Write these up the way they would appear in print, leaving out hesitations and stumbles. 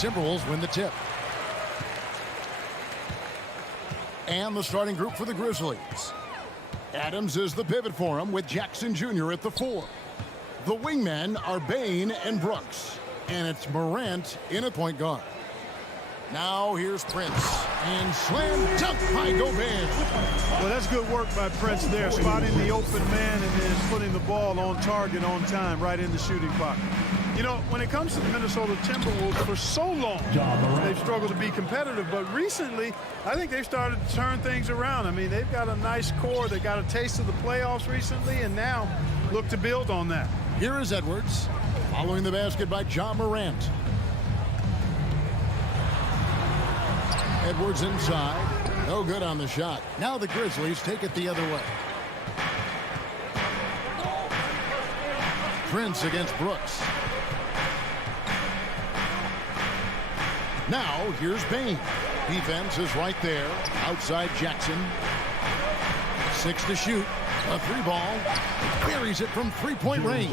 Timberwolves win the tip. And the starting group for the Grizzlies. Adams is the pivot for him with Jackson Jr. at the 4. The wingmen are Bane and Brooks. And it's Morant in at point guard. Now here's Prince. And slam dunk by Gobert. Well, that's good work by Prince there, spotting the open man and then putting the ball on target on time right in the shooting pocket. You know, when it comes to the Minnesota Timberwolves, for so long, they've struggled to be competitive. But recently, I think they've started to turn things around. I mean, they've got a nice core. They got a taste of the playoffs recently, and now look to build on that. Here is Edwards, following the basket by Ja Morant. Edwards inside. No good on the shot. Now the Grizzlies take it the other way. Prince against Brooks. Now here's Bane. Defense is right there. Outside Jackson. 6 to shoot. A 3-ball. Buries it from three-point range.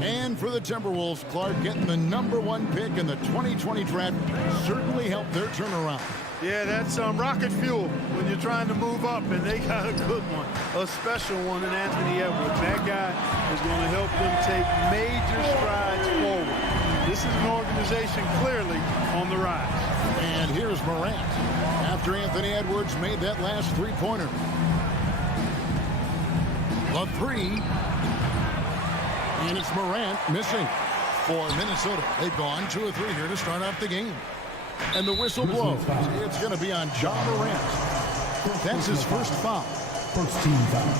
And for the Timberwolves, Clark getting the #1 pick in the 2020 draft certainly helped their turnaround. Yeah, that's rocket fuel when you're trying to move up, and they got a good one, a special one in Anthony Edwards. That guy is going to help them take major strides forward. This is an organization clearly on the rise. And here's Morant after Anthony Edwards made that last three-pointer. The 3. And it's Morant missing for Minnesota. They've gone 2 of 3 here to start off the game. And the whistle blows. It's going to be on Ja Morant. That's his first foul. First team foul.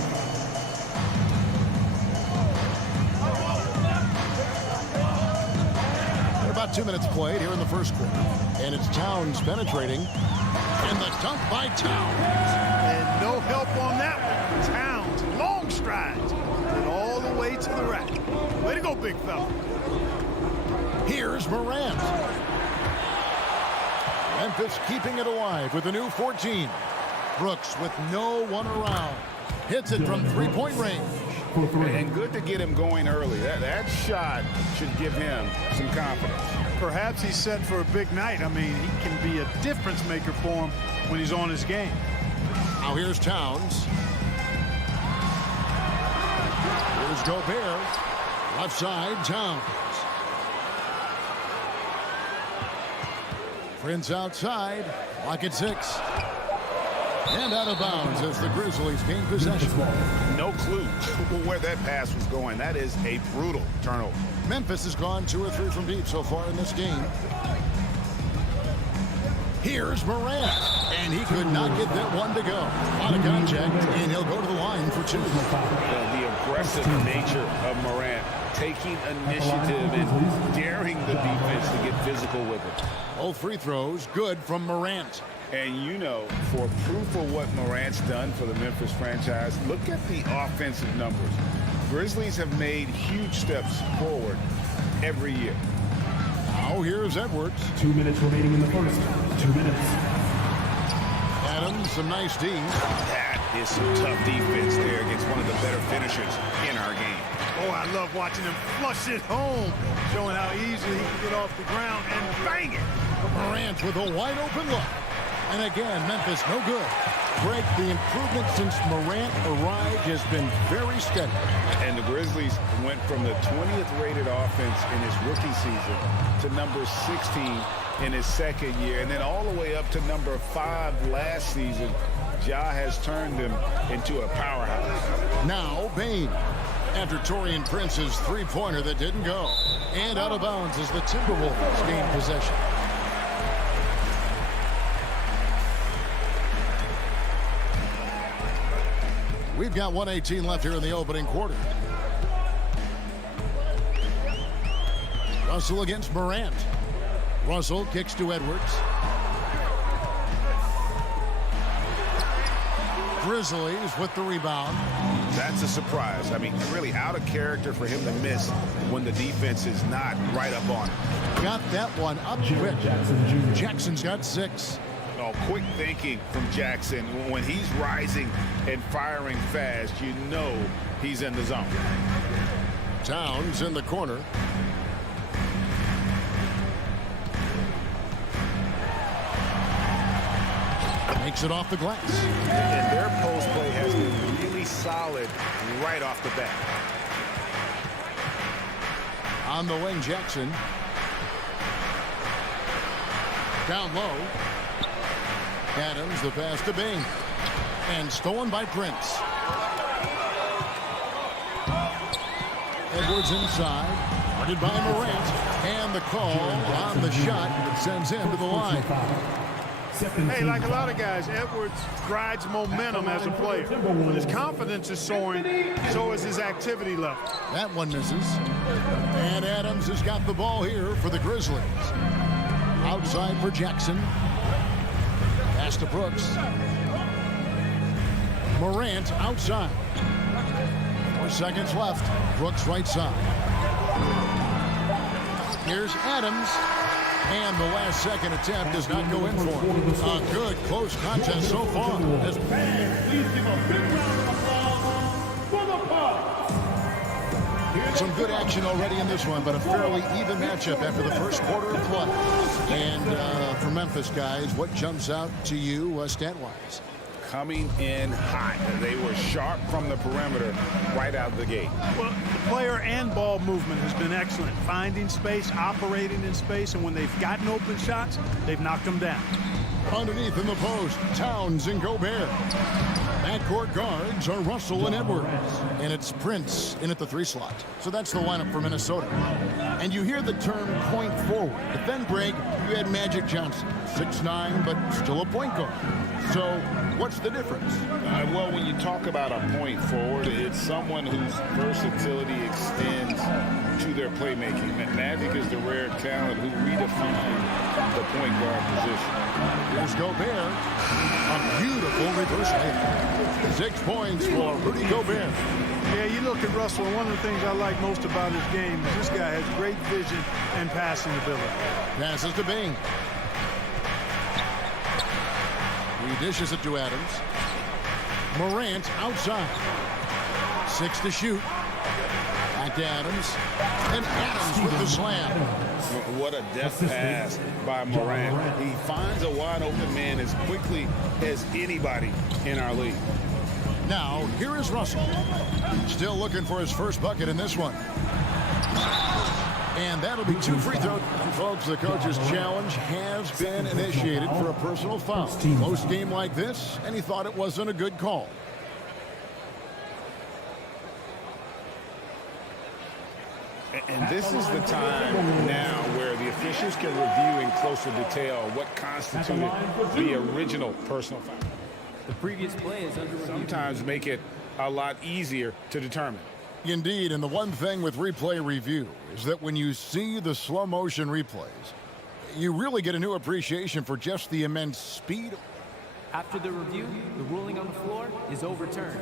About 2 minutes played here in the first quarter. And it's Towns penetrating. And the dunk by Towns. And no help on that one. Towns, long strides. And all the way to the rack. Way to go, big fella. Here's Morant. Memphis keeping it alive with a new 14. Brooks with no one around. Hits it from three-point range. And good to get him going early. That shot should give him some confidence. Perhaps he's set for a big night. I mean, he can be a difference maker for him when he's on his game. Now here's Towns. Here's Gobert. Left side, Towns. Prince outside. Lock at 6. And out of bounds as the Grizzlies gain possession. No clue where that pass was going. That is a brutal turnover. Memphis has gone 2 or 3 from deep so far in this game. Here's Morant. And he could not get that one to go. Out of contact, and he'll go to the line for 2. The aggressive nature of Morant, taking initiative and daring the defense to get physical with it. All free throws good from Morant. And you know, for proof of what Morant's done for the Memphis franchise, look at the offensive numbers. Grizzlies have made huge steps forward every year. Now here's Edwards. 2 minutes remaining in the first. 2 minutes. Adams, some nice D. That is some tough defense there against one of the better finishers in our game. Oh, I love watching him flush it home, showing how easily he can get off the ground and bang it. Morant with a wide open look. And again, Memphis no good. Greg, the improvement since Morant arrived has been very steady. And the Grizzlies went from the 20th rated offense in his rookie season to number 16 in his second year, and then all the way up to number 5 last season. Ja has turned him into a powerhouse. Now Bane. After Taurean Prince's three-pointer that didn't go. And out of bounds as the Timberwolves gain possession. We've got 1:18 left here in the opening quarter. Russell against Morant. Russell kicks to Edwards. Grizzlies with the rebound. That's a surprise. I mean, really out of character for him to miss when the defense is not right up on him. Got that one up quick. Jackson's got 6. Oh, quick thinking from Jackson. When he's rising and firing fast, you know he's in the zone. Towns in the corner. Takes it off the glass. And their post play has been really solid right off the bat. On the wing, Jackson. Down low. Adams, the pass to Bing. And stolen by Prince. Edwards inside. Guarded by Morant. And the call on the shot that sends him to the line. Hey, like a lot of guys, Edwards rides momentum as a player. When his confidence is soaring, so is his activity level. That one misses. And Adams has got the ball here for the Grizzlies. Outside for Jackson. Pass to Brooks. Morant outside. 4 seconds left. Brooks right side. Here's Adams. And the last second attempt does not go in for him. A good close contest so far. Please give a big round of applause for the Bucks. Some good action already in this one, but a fairly even matchup after the first quarter of play. And for Memphis, guys, what jumps out to you stat-wise? Coming in hot. They were sharp from the perimeter right out of the gate. Well, the player and ball movement has been excellent. Finding space, operating in space, and when they've gotten open shots, they've knocked them down. Underneath in the post, Towns and Gobert. Backcourt guards are Russell and Edwards. And it's Prince in at the 3 slot. So that's the lineup for Minnesota. And you hear the term point forward. But then, Greg, you had Magic Johnson. 6'9", but still a point guard. So what's the difference? Well, when you talk about a point forward, it's someone whose versatility extends to their playmaking. Magic is the rare talent who redefined the point guard position. Here's Gobert. A beautiful reverse layup. 6 points for Rudy Gobert. Yeah, you look at Russell, and one of the things I like most about his game is this guy has great vision and passing ability. Passes to Bing. He dishes it to Adams. Morant outside. 6 to shoot. Back to Adams. And Adams with the slam. What a deft pass by Morant. He finds a wide open man as quickly as anybody in our league. Now, here is Russell. Still looking for his first bucket in this one. And that'll be 2 free throws. And folks, the coach's challenge has been initiated for a personal foul. Close game like this, and he thought it wasn't a good call. And this is the time now where the officials can review in closer detail what constituted the original personal foul. The previous play is under review. Sometimes make it a lot easier to determine. Indeed, and the one thing with replay review is that when you see the slow motion replays, you really get a new appreciation for just the immense speed. After the review, the ruling on the floor is overturned.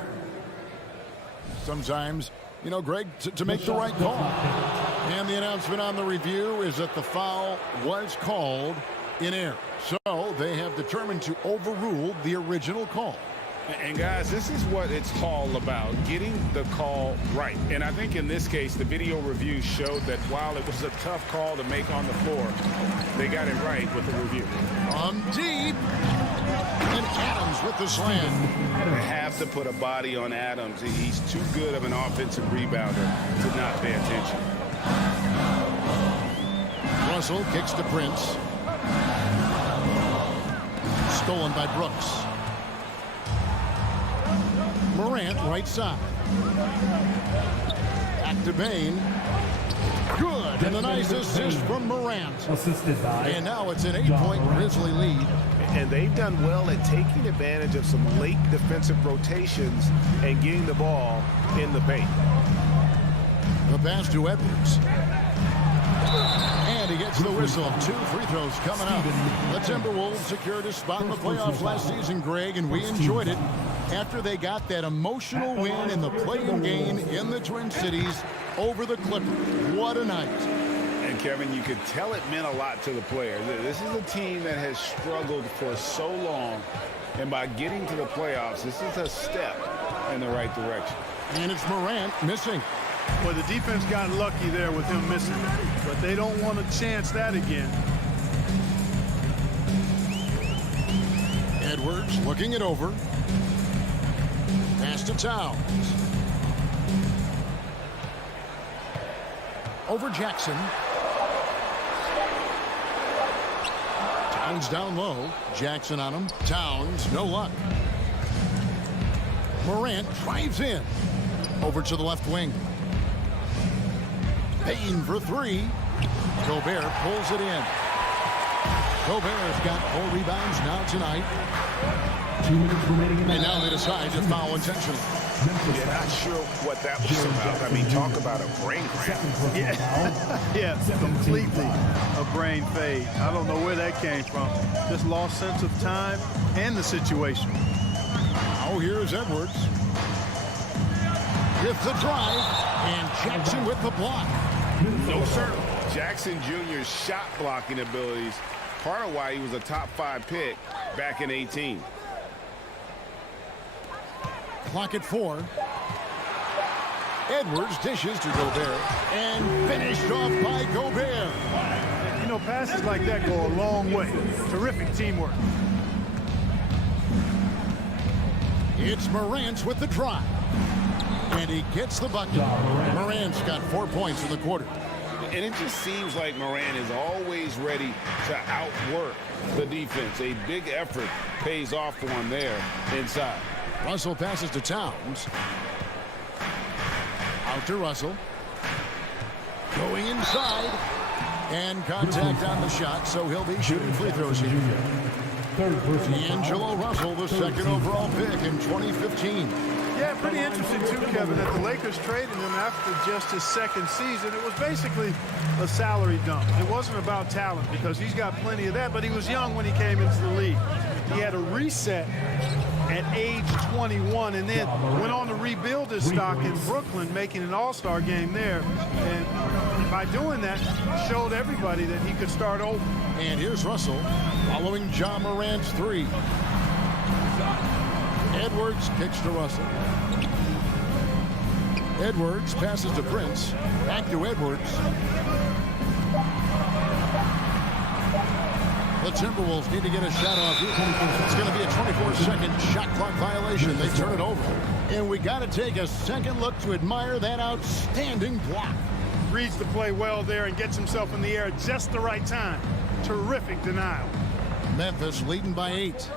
Sometimes, you know, Greg, to make the right call. And the announcement on the review is that the foul was called in error. So they have determined to overrule the original call. And guys, this is what it's all about, getting the call right. And I think in this case, the video review showed that while it was a tough call to make on the floor, they got it right with the review. From deep. And Adams with the slam. They have to put a body on Adams. He's too good of an offensive rebounder to not pay attention. Russell kicks to Prince. Stolen by Brooks. Morant right side. Back to Bain. Good. And a nice assist from Morant. Assisted by. And now it's an 8-point Grizzly lead. And they've done well at taking advantage of some late defensive rotations and getting the ball in the paint. The pass to Edwards. And he gets the whistle. 2 free throws coming up. The Timberwolves secured a spot in the playoffs last season, Greg, and we enjoyed it after they got that emotional win in the play-in game in the Twin Cities over the Clippers. What a night. And, Kevin, you could tell it meant a lot to the players. This is a team that has struggled for so long, and by getting to the playoffs, this is a step in the right direction. And it's Morant missing. Well, the defense got lucky there with him missing, but they don't want to chance that again. Edwards looking it over. Pass to Towns. Over Jackson. Towns down low. Jackson on him. Towns, no luck. Morant drives in. Over to the left wing. Payne for three. Gobert pulls it in. Gobert's got 4 rebounds now tonight. 2 minutes remaining in the And now they decide to foul intentionally. Yeah, not sure what that was about. I mean, talk about a brain cramp. Yeah, completely a brain fade. I don't know where that came from. Just lost sense of time and the situation. Now here's Edwards. With the drive. And Jackson with the block. No, sir. Jackson Jr.'s shot blocking abilities, part of why he was a top 5 pick back in 18. Clock at 4. Edwards dishes to Gobert. And finished off by Gobert. You know, passes like that go a long way. Terrific teamwork. It's Morant with the drive. And he gets the bucket. Morant's got 4 points in the quarter. And it just seems like Morant is always ready to outwork the defense. A big effort pays off for him there inside. Russell passes to Towns. Out to Russell. Going inside. And contact on the shot, so he'll be shooting free throws here. D'Angelo Russell, the second overall pick in 2015. Yeah, pretty interesting too, Kevin, that the Lakers traded him after just his second season. It was basically a salary dump. It wasn't about talent because he's got plenty of that, but he was young when he came into the league. He had a reset at age 21 and then went on to rebuild his stock in Brooklyn, making an all-star game there. And by doing that, showed everybody that he could start over. And here's Russell following Ja Morant's three. Edwards kicks to Russell. Edwards passes to Prince. Back to Edwards. The Timberwolves need to get a shot off here. It's going to be a 24-second shot clock violation. They turn it over. And we got to take a second look to admire that outstanding block. Reads the play well there and gets himself in the air at just the right time. Terrific denial. Memphis leading by 8.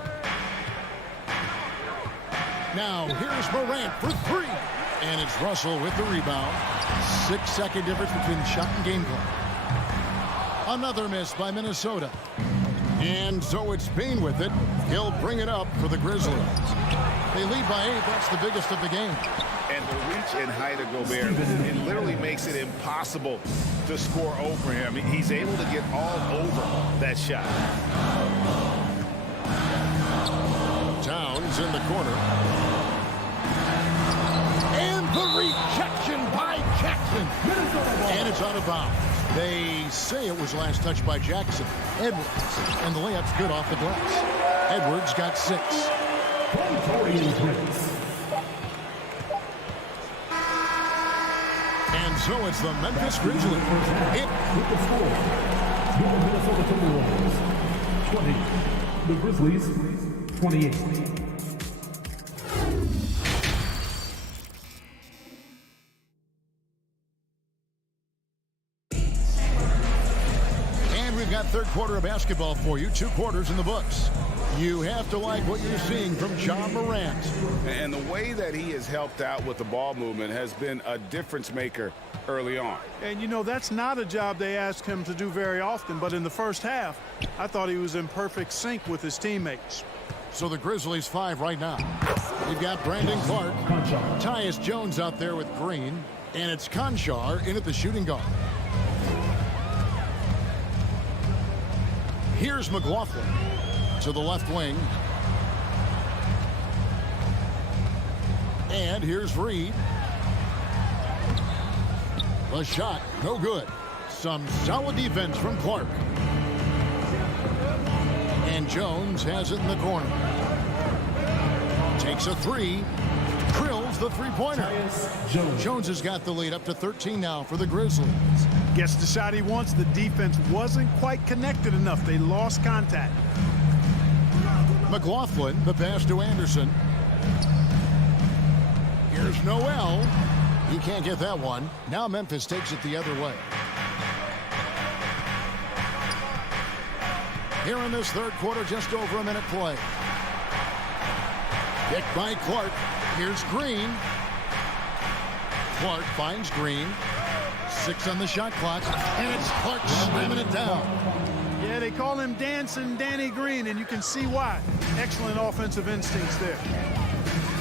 Now here's Morant for three. And it's Russell with the rebound. 6-second difference between the shot and game clock. Another miss by Minnesota. And so it's Payne with it. He'll bring it up for the Grizzlies. They lead by 8. That's the biggest of the game. And the reach and height of Gobert, it literally makes it impossible to score over him. He's able to get all over that shot. Towns in the corner. And the rejection by Jackson. And it's out of bounds. They say it was last touched by Jackson. Edwards. And the layup's good off the glass. Edwards got 6. And so it's the Memphis Grizzlies. With the score, the Minnesota Timberwolves 20, the Grizzlies 28. And we've got third quarter of basketball for you. 2 quarters in the books. You have to like what you're seeing from Ja Morant. And the way that he has helped out with the ball movement has been a difference maker early on. And, you know, that's not a job they ask him to do very often. But in the first half, I thought he was in perfect sync with his teammates. So the Grizzlies 5 right now. You've got Brandon Clark. Tyus Jones out there with Green. And it's Conchar in at the shooting guard. Here's McLaughlin to the left wing. And here's Reed. The shot, no good. Some solid defense from Clark. And Jones has it in the corner. Takes a 3. Drills the three-pointer. Jones has got the lead up to 13 now for the Grizzlies. Gets the shot he wants. The defense wasn't quite connected enough. They lost contact. McLaughlin, the pass to Anderson. Here's Noel. He can't get that one. Now Memphis takes it the other way. Here in this third quarter, just over a minute play. Picked by Clark. Here's Green. Clark finds Green. 6 on the shot clock, and it's Clark slamming it down. Yeah, they call him Dancing Danny Green, and you can see why. Excellent offensive instincts there.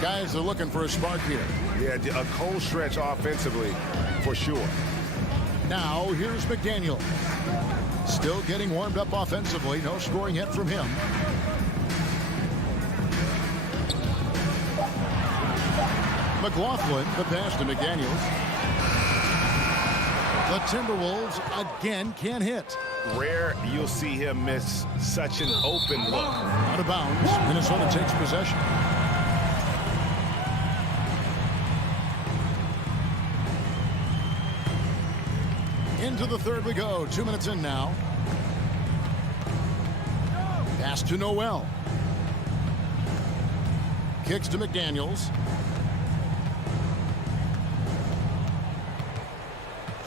Guys are looking for a spark here. Yeah, a cold stretch offensively, for sure. Now, here's McDaniel. Still getting warmed up offensively. No scoring yet from him. McLaughlin, the pass to McDaniels. The Timberwolves again can't hit. Rare you'll see him miss such an open look. Out of bounds. Minnesota takes possession. Into the third we go. 2 minutes in now. Pass to Noel. Kicks to McDaniels.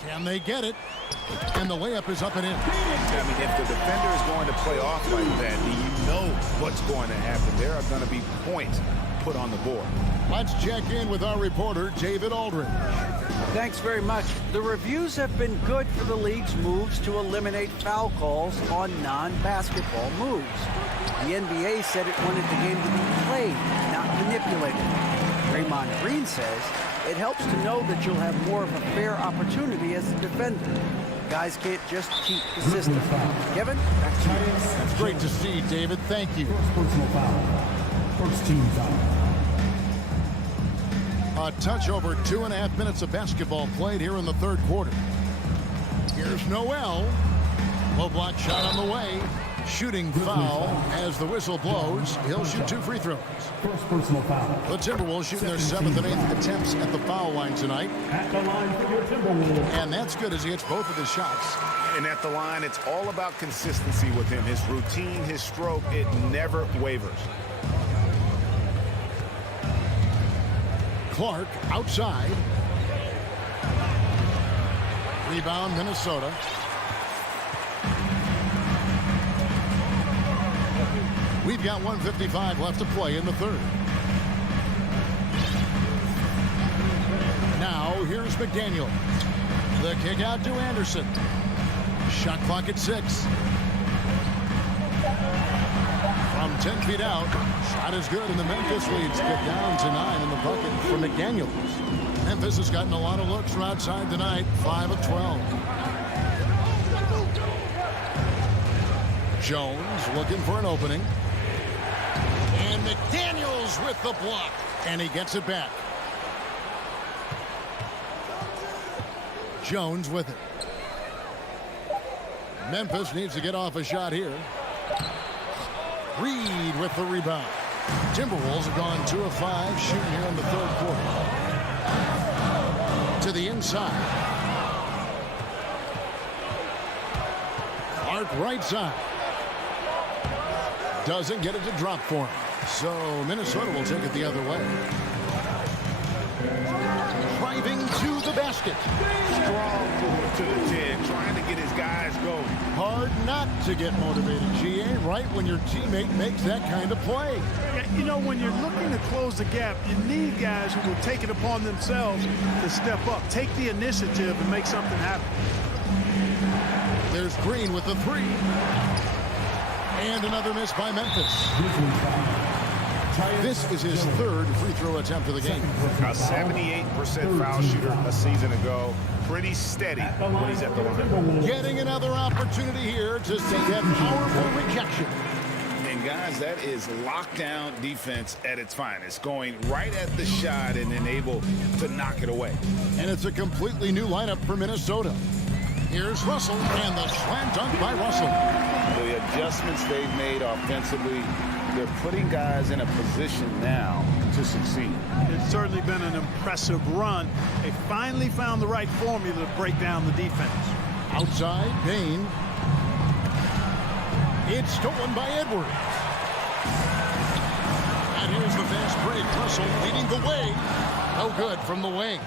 Can they get it? And the layup is up and in. I mean, if the defender is going to play off like that, you know what's going to happen. There are going to be points put on the board. Let's check in with our reporter, David Aldridge. Thanks very much. The reviews have been good for the league's moves to eliminate foul calls on non-basketball moves. The NBA said it wanted the game to be played, not manipulated. Draymond Green says it helps to know that you'll have more of a fair opportunity as a defender. Guys can't just cheat the system. Kevin, back to you. That's great to see, David. Thank you. Personal foul. First team foul. A touch over 2.5 minutes of basketball played here in the third quarter. Here's Noel. Low block shot on the way. Shooting foul as the whistle blows. He'll shoot 2 free throws. First personal foul. The Timberwolves shooting their 7th and 8th attempts at the foul line tonight. At the line for your Timberwolves. And that's good as he hits both of his shots. And at the line, it's all about consistency with him. His routine, his stroke, it never wavers. Clark outside. Rebound Minnesota. We've got 1:55 left to play in the third. Now here's McDaniel. The kick out to Anderson. Shot clock at 6. From 10 feet out. Shot is good, and the Memphis leads get down to 9 in the bucket for McDaniels. Memphis has gotten a lot of looks from outside tonight. 5 of 12. Jones looking for an opening. And McDaniels with the block. And he gets it back. Jones with it. Memphis needs to get off a shot here. Reed with the rebound. Timberwolves have gone 2 of 5 shooting here in the third quarter. To the inside. Clark right side. Doesn't get it to drop for him. So Minnesota will take it the other way. Driving to the basket. Strong move to the 10, trying to get his guys going. Hard not to get motivated, GA, right when your teammate makes that kind of play. Yeah, you know, when you're looking to close the gap, you need guys who will take it upon themselves to step up, take the initiative, and make something happen. There's Green with the 3. And another miss by Memphis. This is his 3rd free throw attempt of the game. A 78% foul shooter a season ago. Pretty steady when he's at the line. Getting another opportunity here to see that powerful rejection. And guys, that is lockdown defense at its finest. Going right at the shot and then able to knock it away. And it's a completely new lineup for Minnesota. Here's Russell, and the slam dunk by Russell. The adjustments they've made offensively, they're putting guys in a position now to succeed. It's certainly been an impressive run. They finally found the right formula to break down the defense. Outside, Payne. It's stolen by Edwards. break. Russell leading the way. No good from the wing.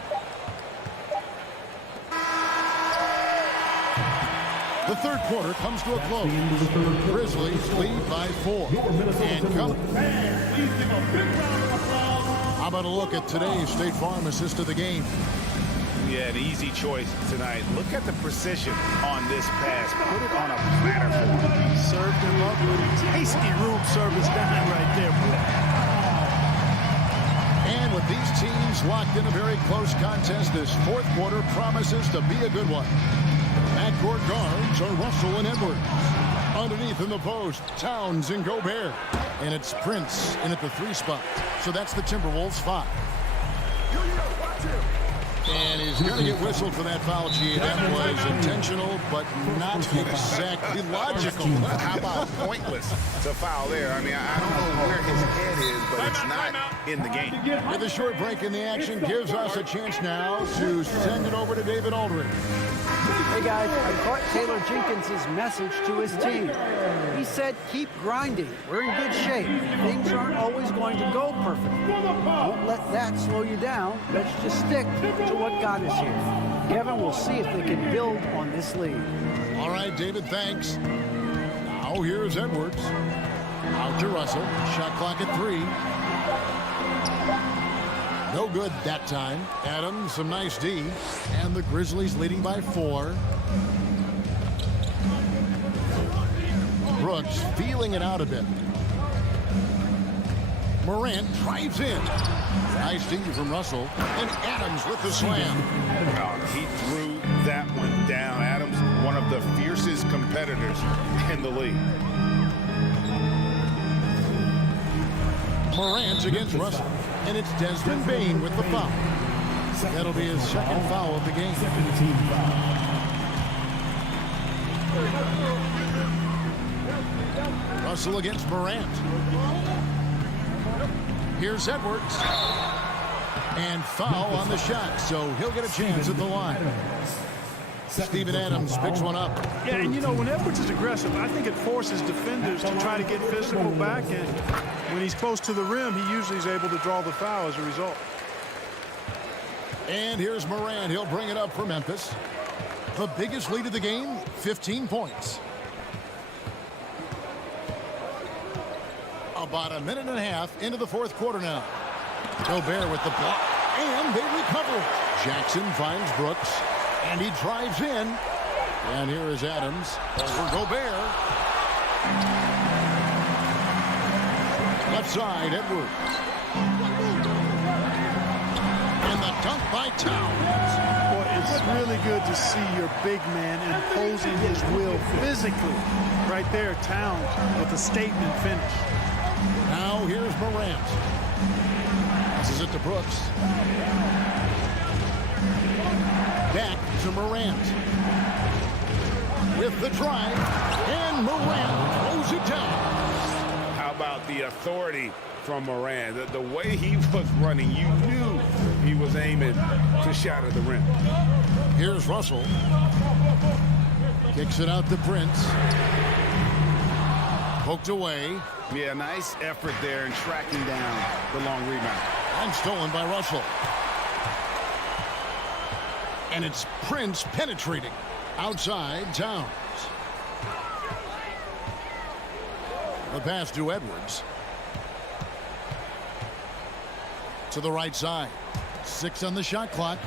The third quarter comes to a close. Grizzlies lead by 4. And coming. Please give a big round of applause. How about a look at today's State Farm assist of the game? Yeah, an easy choice tonight. Look at the precision on this pass. Put it on a platter for him. Served him up with a tasty room service dime right there. And with these teams locked in a very close contest, this fourth quarter promises to be a good one. Backcourt guards are Russell and Edwards. Underneath in the post, Towns and Gobert. And it's Prince in at the 3 spot. So that's the Timberwolves 5. And he's going to get whistled for that foul, G. That was intentional, but not exactly logical. How about pointless to foul there? I mean, I don't know where his head is, but it's not in the game. With a short break in the action, gives us a chance now to send it over to David Aldridge. Hey guys, I caught Taylor Jenkins' message to his team. He said, keep grinding. We're in good shape. Things aren't always going to go perfectly. Don't let that slow you down. Let's just stick to what got us here. Kevin will see if they can build on this lead. All right, David, thanks. Now here's Edwards. Out to Russell. Shot clock at 3. No good that time. Adams, some nice D. And the Grizzlies leading by 4. Brooks feeling it out a bit. Morant drives in. Nice D from Russell. And Adams with the slam. He threw that one down. Adams, one of the fiercest competitors in the league. Morant against Russell. And it's Desmond Bane with the foul. That'll be his second foul of the game. Russell against Morant. Here's Edwards. And foul on the shot, so he'll get a chance at the line. Steven Adams picks one up. Yeah, and you know, when Edwards is aggressive, I think it forces defenders to try to get physical back, and when he's close to the rim, he usually is able to draw the foul as a result. And here's Morant. He'll bring it up for Memphis. The biggest lead of the game, 15 points. About a minute and a half into the fourth quarter now. Gobert with the block, and they recover it. Jackson finds Brooks, and he drives in. And here is Adams for Gobert. Left side, Edwards. And the dunk by Towns. Boy, it's really good to see your big man imposing his will physically. Right there, Towns with a statement finish. Now here's Morant. Passes it to Brooks. Back to Morant. With the drive, and Morant throws it down. How about the authority from Morant? The way he was running, you knew he was aiming to shatter the rim. Here's Russell. Kicks it out to Prince. Poked away. Yeah, nice effort there in tracking down the long rebound. And stolen by Russell. And it's Prince penetrating. Outside, Towns. The pass to Edwards. To the right side. 6 on the shot clock.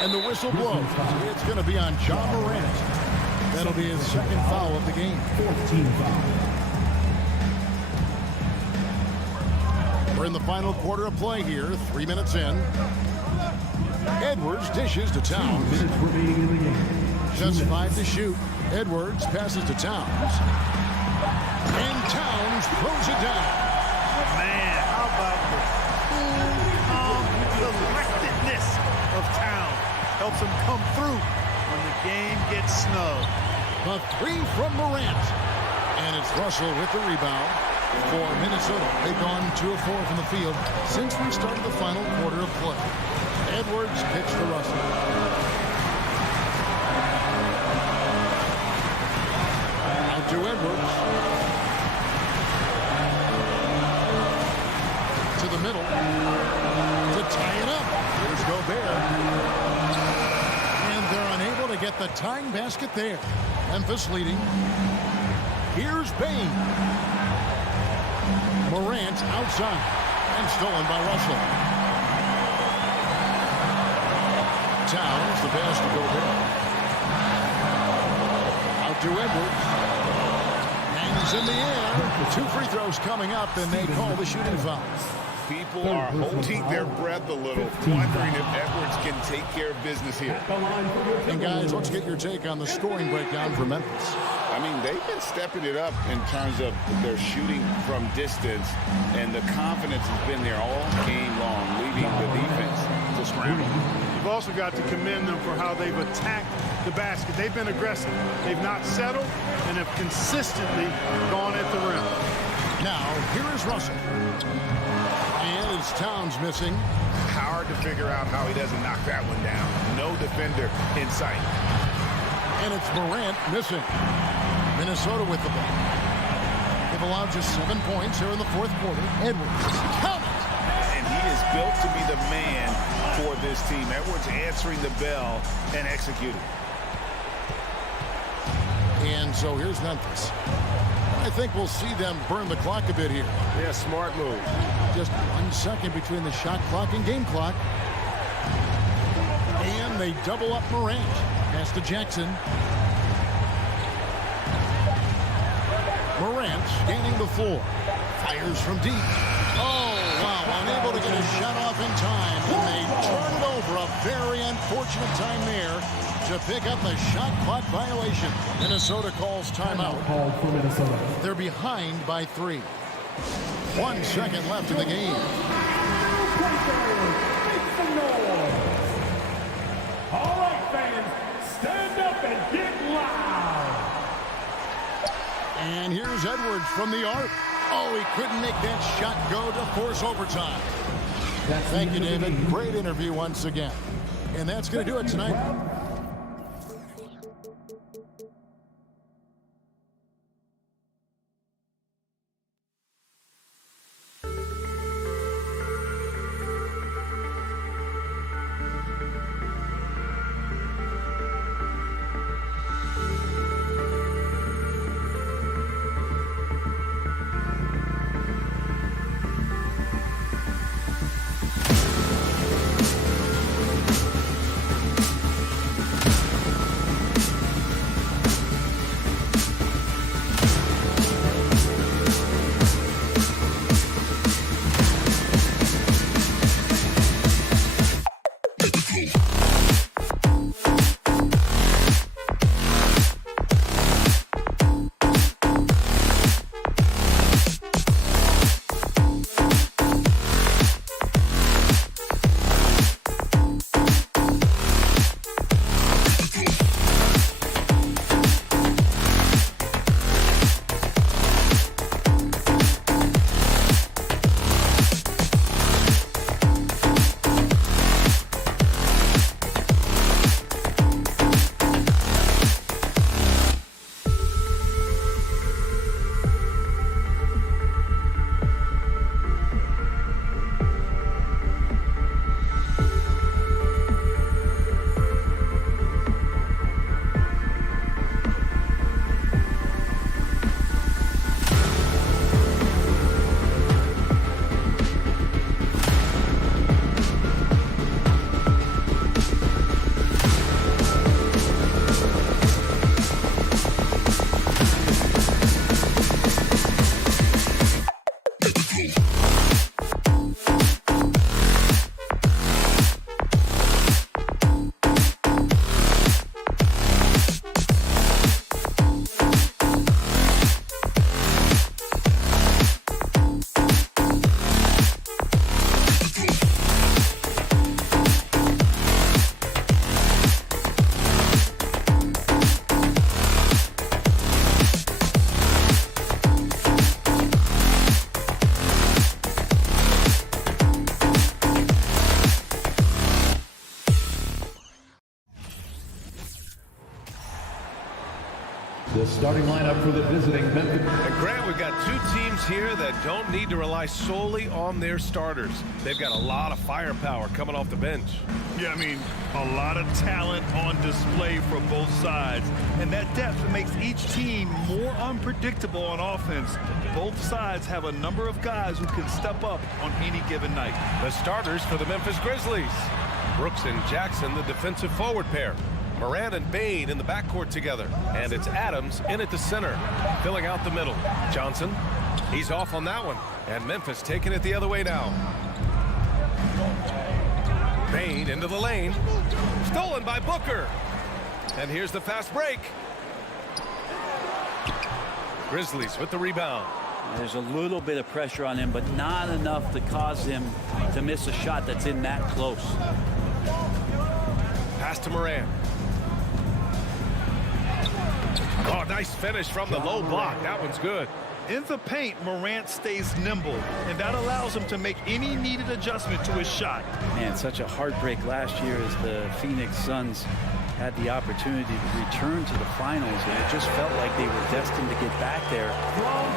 And the whistle blows. It's going to be on Ja Morant. That'll be his second foul of the game. 14 foul. We're in the final quarter of play here. 3 minutes in. Edwards dishes to Towns. Just 5 to shoot. Edwards passes to Towns. And Towns throws it down. Man, how about the cool, calm collectedness of Towns. Helps him come through when the game gets snug. A 3 from Morant. And it's Russell with the rebound. For Minnesota, they've gone 2 of 4 from the field since we started the final quarter of play. Edwards kicks to Russell. Out to Edwards. the tying basket there. Memphis leading. Here's Bain. Morant outside and stolen by Russell. Towns, the pass to Gobert. Out to Edwards. Hangs in the air. 2 free throws coming up, and they call the shooting foul. People are holding their breath a little, wondering if Edwards can take care of business here. And guys, let's get your take on the scoring breakdown for Memphis. I mean, they've been stepping it up in terms of their shooting from distance, and the confidence has been there all game long, leading the defense to scramble. You've also got to commend them for how they've attacked the basket. They've been aggressive. They've not settled and have consistently gone at the rim. Now, here is Russell. And it's Towns missing. Hard to figure out how he doesn't knock that one down. No defender in sight. And it's Morant missing. Minnesota with the ball. They've allowed just 7 points here in the 4th quarter. Edwards, count it! And he is built to be the man for this team. Edwards answering the bell and executing. And so here's Memphis. I think we'll see them burn the clock a bit here. Yeah, smart move. Just 1 second between the shot clock and game clock. And they double up Morant. Pass to Jackson. Morant gaining the floor. Fires from deep. Oh, wow. Unable to get a shot off in time. And they turn it over. A very unfortunate time there to pick up the shot clock violation. Minnesota calls timeout. Called for Minnesota. They're behind by 3. 1 second left in the game. All right, fans, stand up and get loud. And here's Edwards from the arc. Oh, he couldn't make that shot go to force overtime. Thank you, David. Great interview once again. And that's going to do it tonight. for the visiting Memphis. And Grant, we've got two teams here that don't need to rely solely on their starters. They've got a lot of firepower coming off the bench. Yeah, I mean, a lot of talent on display for both sides. And that depth makes each team more unpredictable on offense. Both sides have a number of guys who can step up on any given night. The starters for the Memphis Grizzlies. Brooks and Jackson, the defensive forward pair. Moran and Bain in the backcourt together. And it's Adams in at the center, filling out the middle. Johnson, he's off on that one. And Memphis taking it the other way now. Bain into the lane. Stolen by Booker. And here's the fast break. Grizzlies with the rebound. There's a little bit of pressure on him, but not enough to cause him to miss a shot that's in that close. Pass to Moran. Oh, nice finish from the low block. That one's good. In the paint, Morant stays nimble, and that allows him to make any needed adjustment to his shot. Man, such a heartbreak last year as the Phoenix Suns had the opportunity to return to the finals, and it just felt like they were destined to get back there.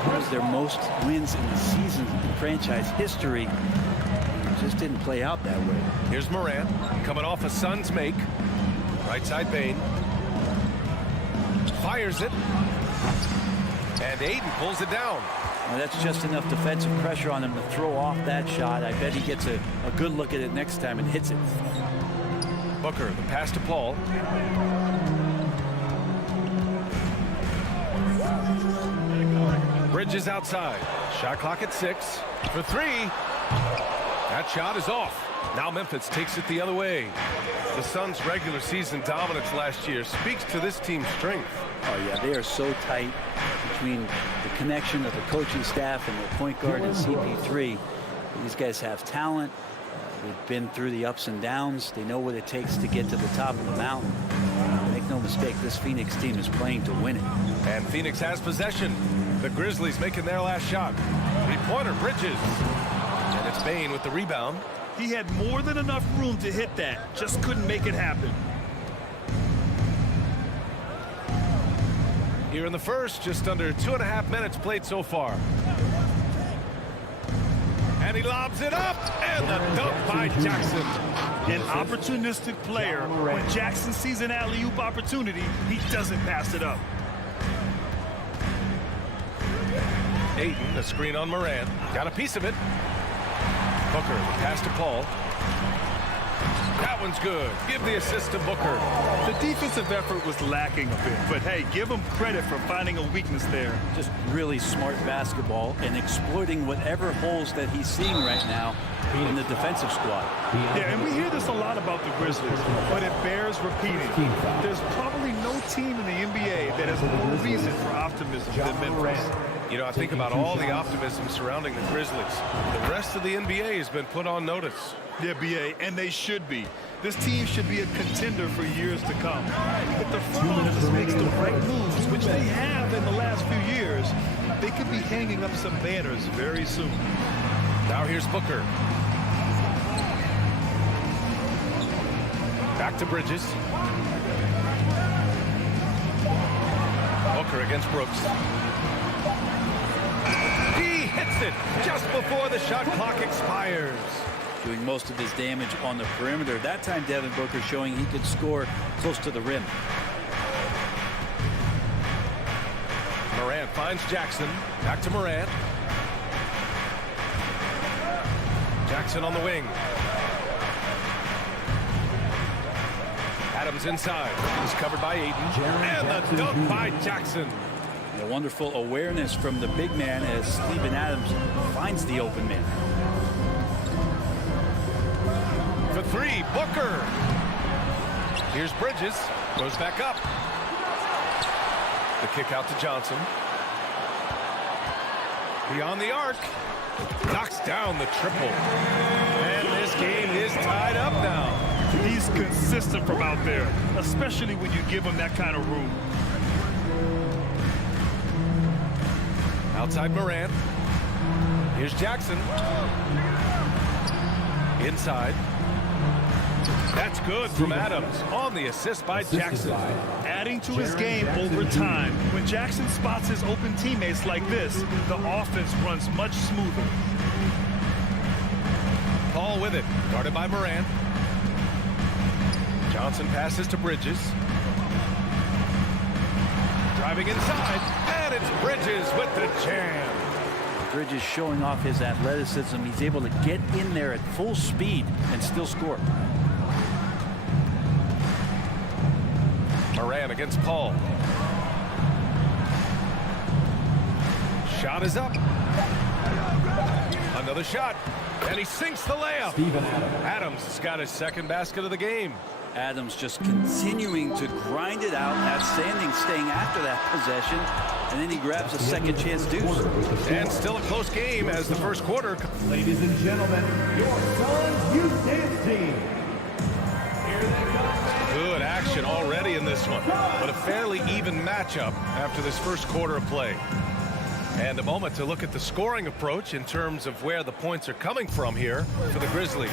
It was their most wins in the season in franchise history. It just didn't play out that way. Here's Moran coming off a Suns make. Right side Bain. Fires it. And Aiden pulls it down. Well, that's just enough defensive pressure on him to throw off that shot. I bet he gets a good look at it next time and hits it. Booker, the pass to Paul. Bridges outside. Shot clock at 6 for 3. That shot is off. Now Memphis takes it the other way. The Suns' regular season dominance last year speaks to this team's strength. Oh, yeah, they are so tight between the connection of the coaching staff and the point guard and CP3. These guys have talent. They've been through the ups and downs. They know what it takes to get to the top of the mountain. Make no mistake, this Phoenix team is playing to win it. And Phoenix has possession. The Grizzlies making their last shot. Three-pointer, Bridges. And it's Bain with the rebound. He had more than enough room to hit that, just couldn't make it happen. Here in the first, just under 2.5 minutes played so far. And he lobs it up, and the dunk by Jackson. An opportunistic player. When Jackson sees an alley-oop opportunity, he doesn't pass it up. Ayton, the screen on Moran. Got a piece of it. Booker, the pass to Paul. That one's good. Give the assist to Booker. The defensive effort was lacking a bit, but hey, give him credit for finding a weakness there. Just really smart basketball and exploiting whatever holes that he's seeing right now in the defensive squad. Yeah, and we hear this a lot about the Grizzlies, but it bears repeating. There's probably no team in the NBA that has more reason for optimism than Memphis. You know, I think about all the optimism surrounding the Grizzlies. The rest of the NBA has been put on notice. Yeah, BA, and they should be. This team should be a contender for years to come. If the front office makes the right moves, which they have in the last few years, they could be hanging up some banners very soon. Now here's Booker. Back to Bridges. Booker against Brooks. He hits it just before the shot clock expires. Doing most of his damage on the perimeter. That time, Devin Booker showing he could score close to the rim. Moran finds Jackson. Back to Moran. Jackson on the wing. Adams inside. He's covered by Ayton. And the dunk by Jackson. A wonderful awareness from the big man as Steven Adams finds the open man. For 3, Booker. Here's Bridges. Goes back up. The kick out to Johnson. Beyond the arc. Knocks down the triple. And this game is tied up now. He's consistent from out there, especially when you give him that kind of room. Outside Moran. Here's Jackson. Inside. That's good from Adams on the assist by Jackson. Adding to his game over time. When Jackson spots his open teammates like this, the offense runs much smoother. Paul with it, guarded by Moran. Johnson passes to Bridges. Driving inside, and it's Bridges with the jam. Bridges showing off his athleticism. He's able to get in there at full speed and still score. Moran against Paul. Shot is up. Another shot, and he sinks the layup. Adams has got his second basket of the game. Adams just continuing to grind it out. Outstanding staying after that possession. And then he grabs a second chance deuce. And still a close game as the first quarter. Ladies and gentlemen, your Suns Youth Dance Team. Good action already in this one, but a fairly even matchup after this first quarter of play. And a moment to look at the scoring approach in terms of where the points are coming from here for the Grizzlies.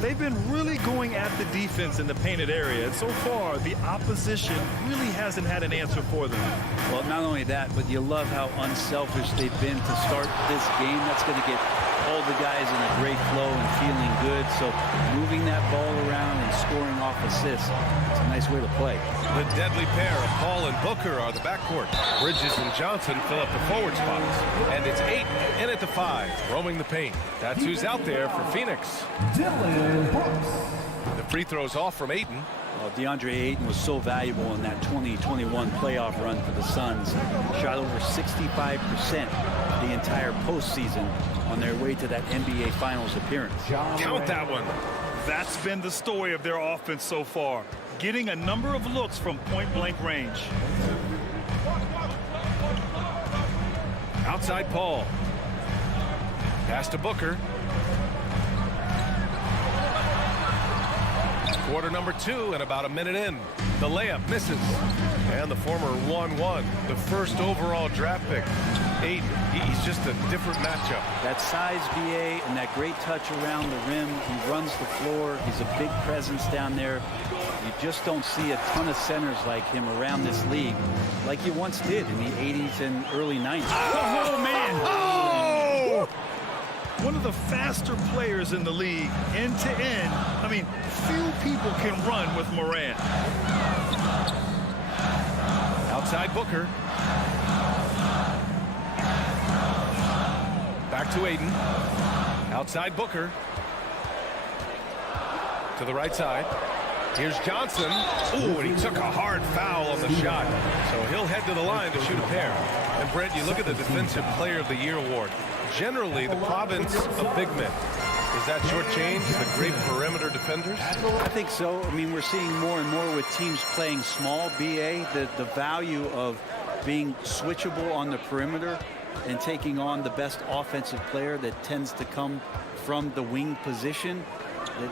They've been really going at the defense in the painted area, and so far the opposition really hasn't had an answer for them. Well, not only that, but you love how unselfish they've been to start this game. That's going to get all the guys in a great flow and feeling good. So moving that ball around and scoring off assists, it's a nice way to play. The deadly pair of Paul and Booker are the backcourt. Bridges and Johnson fill up the forward spots. And it's 8 in at the 5, roaming the paint. That's who's out there for Phoenix. The free throw's off from Ayton. Well, DeAndre Ayton was so valuable in that 2021 playoff run for the Suns. Shot over 65% the entire postseason on their way to that NBA Finals appearance. Count that one. That's been the story of their offense so far, getting a number of looks from point-blank range. Outside Paul. Pass to Booker. Quarter number 2 and about a minute in. The layup misses. And the former 1-1, the first overall draft pick. Ayton, he's just a different matchup. That size BA and that great touch around the rim. He runs the floor. He's a big presence down there. You just don't see a ton of centers like him around this league like you once did in the 80s and early 90s. Oh, man! Oh! One of the faster players in the league, end to end. I mean, few people can run with Moran. Outside Booker. Back to Ayton. Outside Booker. To the right side. Here's Johnson. Ooh, and he took a hard foul on the shot. So he'll head to the line to shoot a pair. And Brent, you look at the Defensive Player of the Year award. Generally, the province of big men. Is that shortchanged the great perimeter defenders? I think so. I mean, we're seeing more and more with teams playing small, BA, the value of being switchable on the perimeter and taking on the best offensive player that tends to come from the wing position.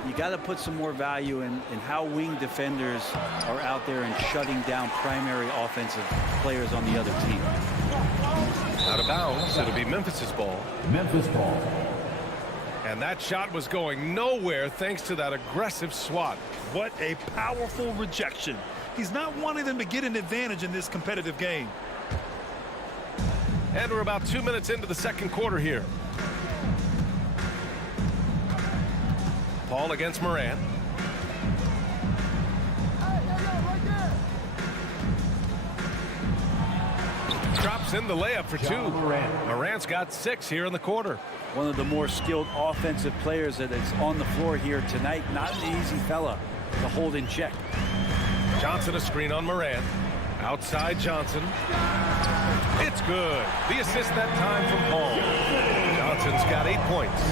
You got to put some more value in how wing defenders are out there and shutting down primary offensive players on the other team. Out of bounds. It'll be Memphis's ball. Memphis ball. And that shot was going nowhere thanks to that aggressive swat. What a powerful rejection. He's not wanting them to get an advantage in this competitive game. And we're about 2 minutes into the second quarter here. Paul against Moran. Drops in the layup for 2. Morant's got 6 here in the quarter. One of the more skilled offensive players that is on the floor here tonight. Not an easy fella to hold in check. Johnson a screen on Moran. Outside Johnson. It's good. The assist that time from Paul. Johnson's got 8 points.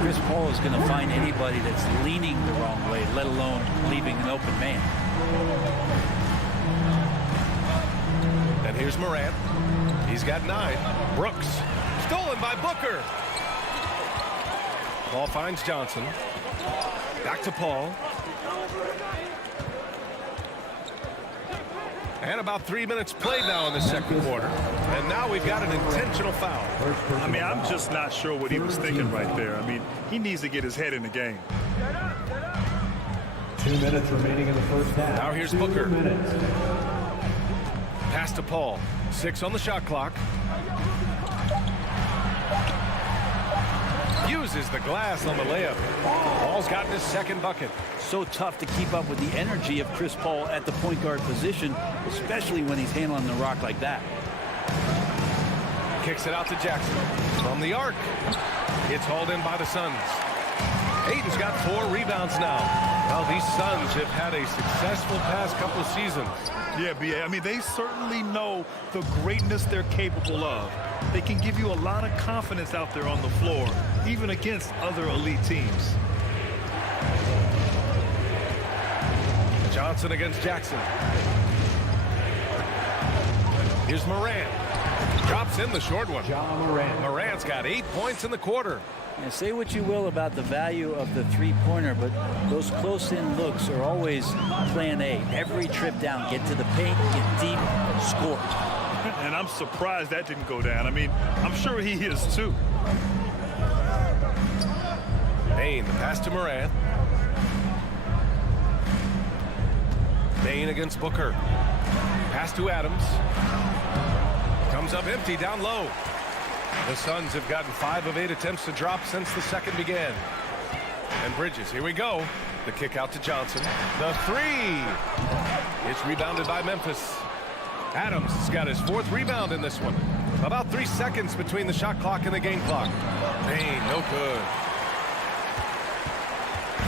Chris Paul is going to find anybody that's leaning the wrong way, let alone leaving an open man. And here's Moran. He's got 9. Brooks. Stolen by Booker. Paul finds Johnson. Back to Paul. And about 3 minutes played now in the second quarter. And now we've got an intentional foul. I mean, I'm just not sure what he was thinking right there. I mean, he needs to get his head in the game. 2 minutes remaining in the first half. Now here's 2 Booker. minutes. Pass to Paul. 6 on the shot clock. Uses the glass on the layup. Paul's gotten his second bucket. So tough to keep up with the energy of Chris Paul at the point guard position, especially when he's handling the rock like that. Kicks it out to Jackson. From the arc. It's hauled in by the Suns. Ayton's got 4 rebounds now. Well, these Suns have had a successful past couple of seasons. Yeah, B.A. I mean, they certainly know the greatness they're capable of. They can give you a lot of confidence out there on the floor, even against other elite teams. Johnson against Jackson. Here's Morant. Drops in the short one. Morant's got 8 points in the quarter. And say what you will about the value of the three-pointer, but those close-in looks are always plan A. Every trip down, get to the paint, get deep, score. And I'm surprised that didn't go down. I mean, I'm sure he is too. Bain, the pass to Morant. Bain against Booker. Pass to Adams. Comes up empty down low. The Suns have gotten 5 of 8 attempts to drop since the second began. And Bridges, here we go. The kick out to Johnson. The 3. It's rebounded by Memphis. Adams has got his 4th rebound in this one. About 3 seconds between the shot clock and the game clock. Bain, no good.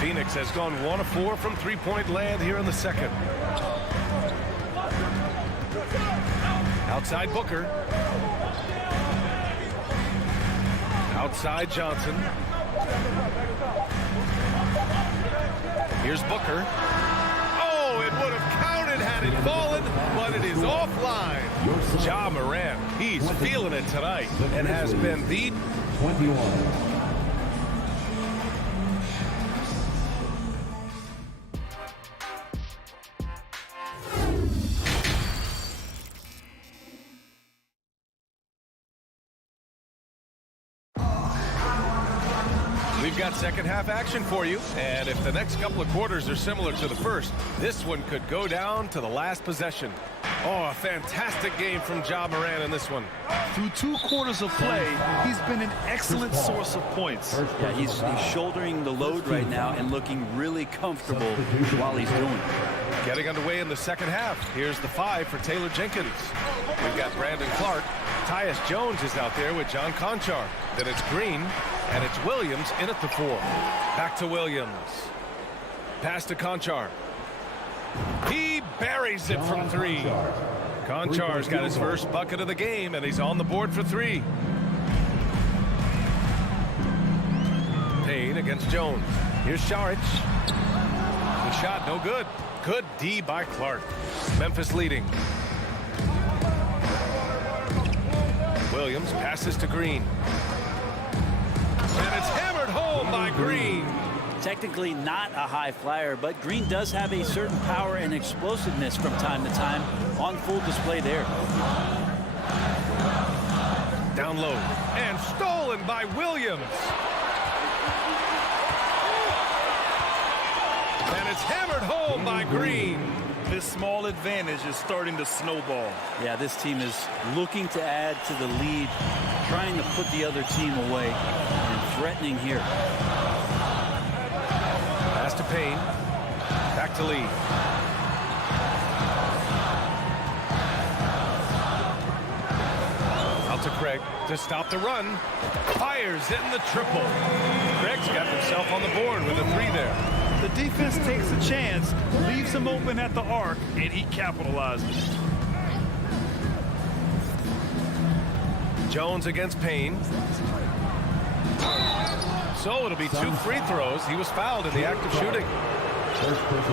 Phoenix has gone 1 of 4 from three-point land here in the second. Outside Booker. Outside Johnson. Here's Booker. Oh, it would have counted had it fallen, but it is offline. Ja Morant, he's feeling it tonight and has been the 21. We've got second half action for you, and if the next couple of quarters are similar to the first, this one could go down to the last possession. Oh, a fantastic game from Ja Morant in this one. Through 2 quarters of play, he's been an excellent source of points. Yeah, he's shouldering the load right now and looking really comfortable while he's doing it. Getting underway in the second half. Here's the 5 for Taylor Jenkins. We've got Brandon Clark. Tyus Jones is out there with John Conchar. Then it's Green, and it's Williams in at the 4. Back to Williams. Pass to Conchar. He buries it from 3. Conchar's got his first bucket of the game, and he's on the board for 3. Payne against Jones. Here's Saric. The shot no good. Good D by Clark. Memphis leading. Williams passes to Green. And it's hammered home by Green. Technically not a high flyer, but Green does have a certain power and explosiveness from time to time on full display there. Down low. And stolen by Williams. And it's hammered home by Green. This small advantage is starting to snowball. Yeah, this team is looking to add to the lead, trying to put the other team away, and threatening here. Pass to Payne. Back to Lee. Out to Craig to stop the run. Fires in the triple. Craig's got himself on the board with a 3 there. The defense takes a chance, leaves him open at the arc, and he capitalizes. Jones against Payne. So it'll be 2 free throws. He was fouled in the act of shooting.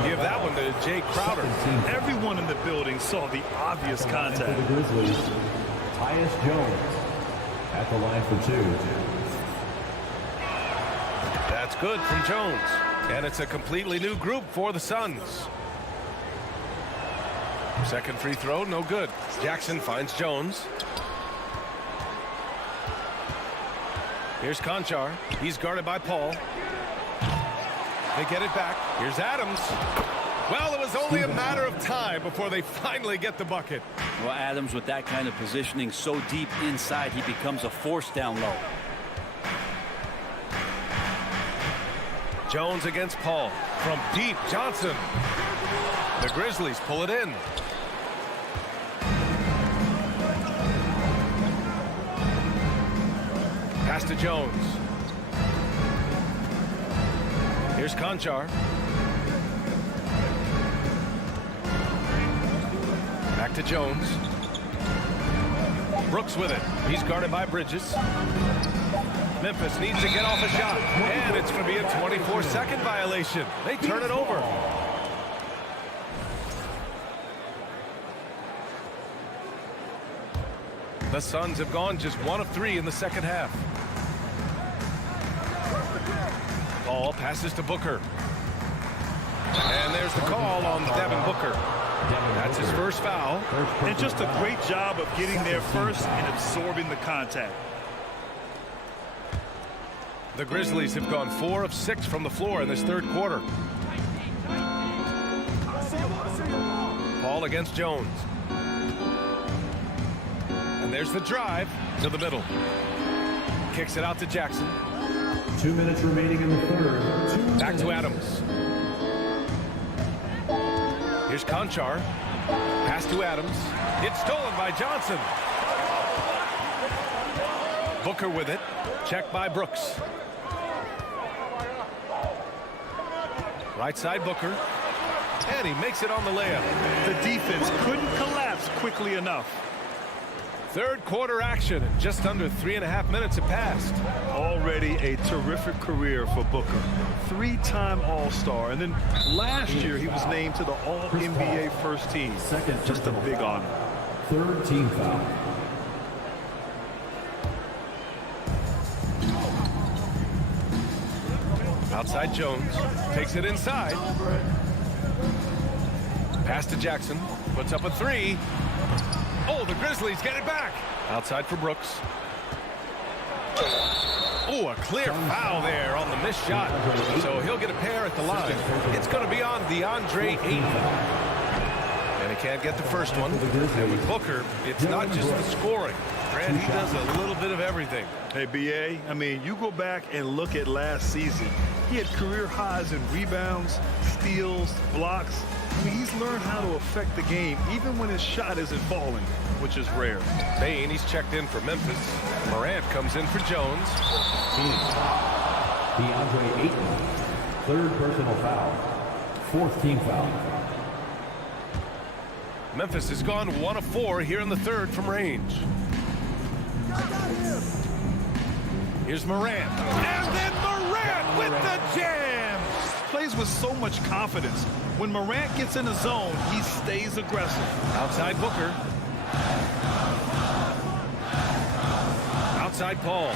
Give that one to Jay Crowder. Everyone in the building saw the obvious contact. For the Grizzlies, Tyus Jones at the line for 2. That's good from Jones. And it's a completely new group for the Suns. Second free throw, no good. Jackson finds Jones. Here's Conchar. He's guarded by Paul. They get it back. Here's Adams. Well, it was only a matter of time before they finally get the bucket. Well, Adams, with that kind of positioning so deep inside, he becomes a force down low. Jones against Paul. From deep, Johnson. The Grizzlies pull it in. Pass to Jones. Here's Conchar. Back to Jones. Brooks with it. He's guarded by Bridges. Memphis needs to get off a shot. And it's going to be a 24-second violation. They turn it over. The Suns have gone just 1 of 3 in the second half. Paul passes to Booker. And there's the call on Devin Booker. That's his first foul. And just a great job of getting there first and absorbing the contact. The Grizzlies have gone 4 of 6 from the floor in this third quarter. Paul against Jones. And there's the drive to the middle. Kicks it out to Jackson. 2 minutes remaining in the third. Back to Adams. Here's Conchar. Pass to Adams. It's stolen by Johnson. Booker with it. Checked by Brooks. Right side Booker. And he makes it on the layup. The defense couldn't collapse quickly enough. Third quarter action. Just under 3.5 minutes have passed. Already a terrific career for Booker. 3-time All-Star. And then last year he was named to the All-NBA first team. Just a big honor. Third team foul. Outside Jones. Takes it inside. Pass to Jackson. Puts up a 3. Oh, the Grizzlies get it back. Outside for Brooks. Oh, a clear foul there on the missed shot. So he'll get a pair at the line. It's going to be on DeAndre Ayton. And he can't get the first one. And with Booker, it's not just the scoring. Grant, he does a little bit of everything. Hey, B.A., I mean, you go back and look at last season. He had career highs in rebounds, steals, blocks. I mean, he's learned how to affect the game even when his shot isn't falling, which is rare. Bain, he's checked in for Memphis. Morant comes in for Jones. DeAndre Ayton. Third personal foul. Fourth team foul. Memphis has gone 1 of 4 here in the third from range. Here's Morant. And then Morant with the jam. Plays with so much confidence. When Morant gets in the zone, he stays aggressive. Outside Booker. Outside Paul.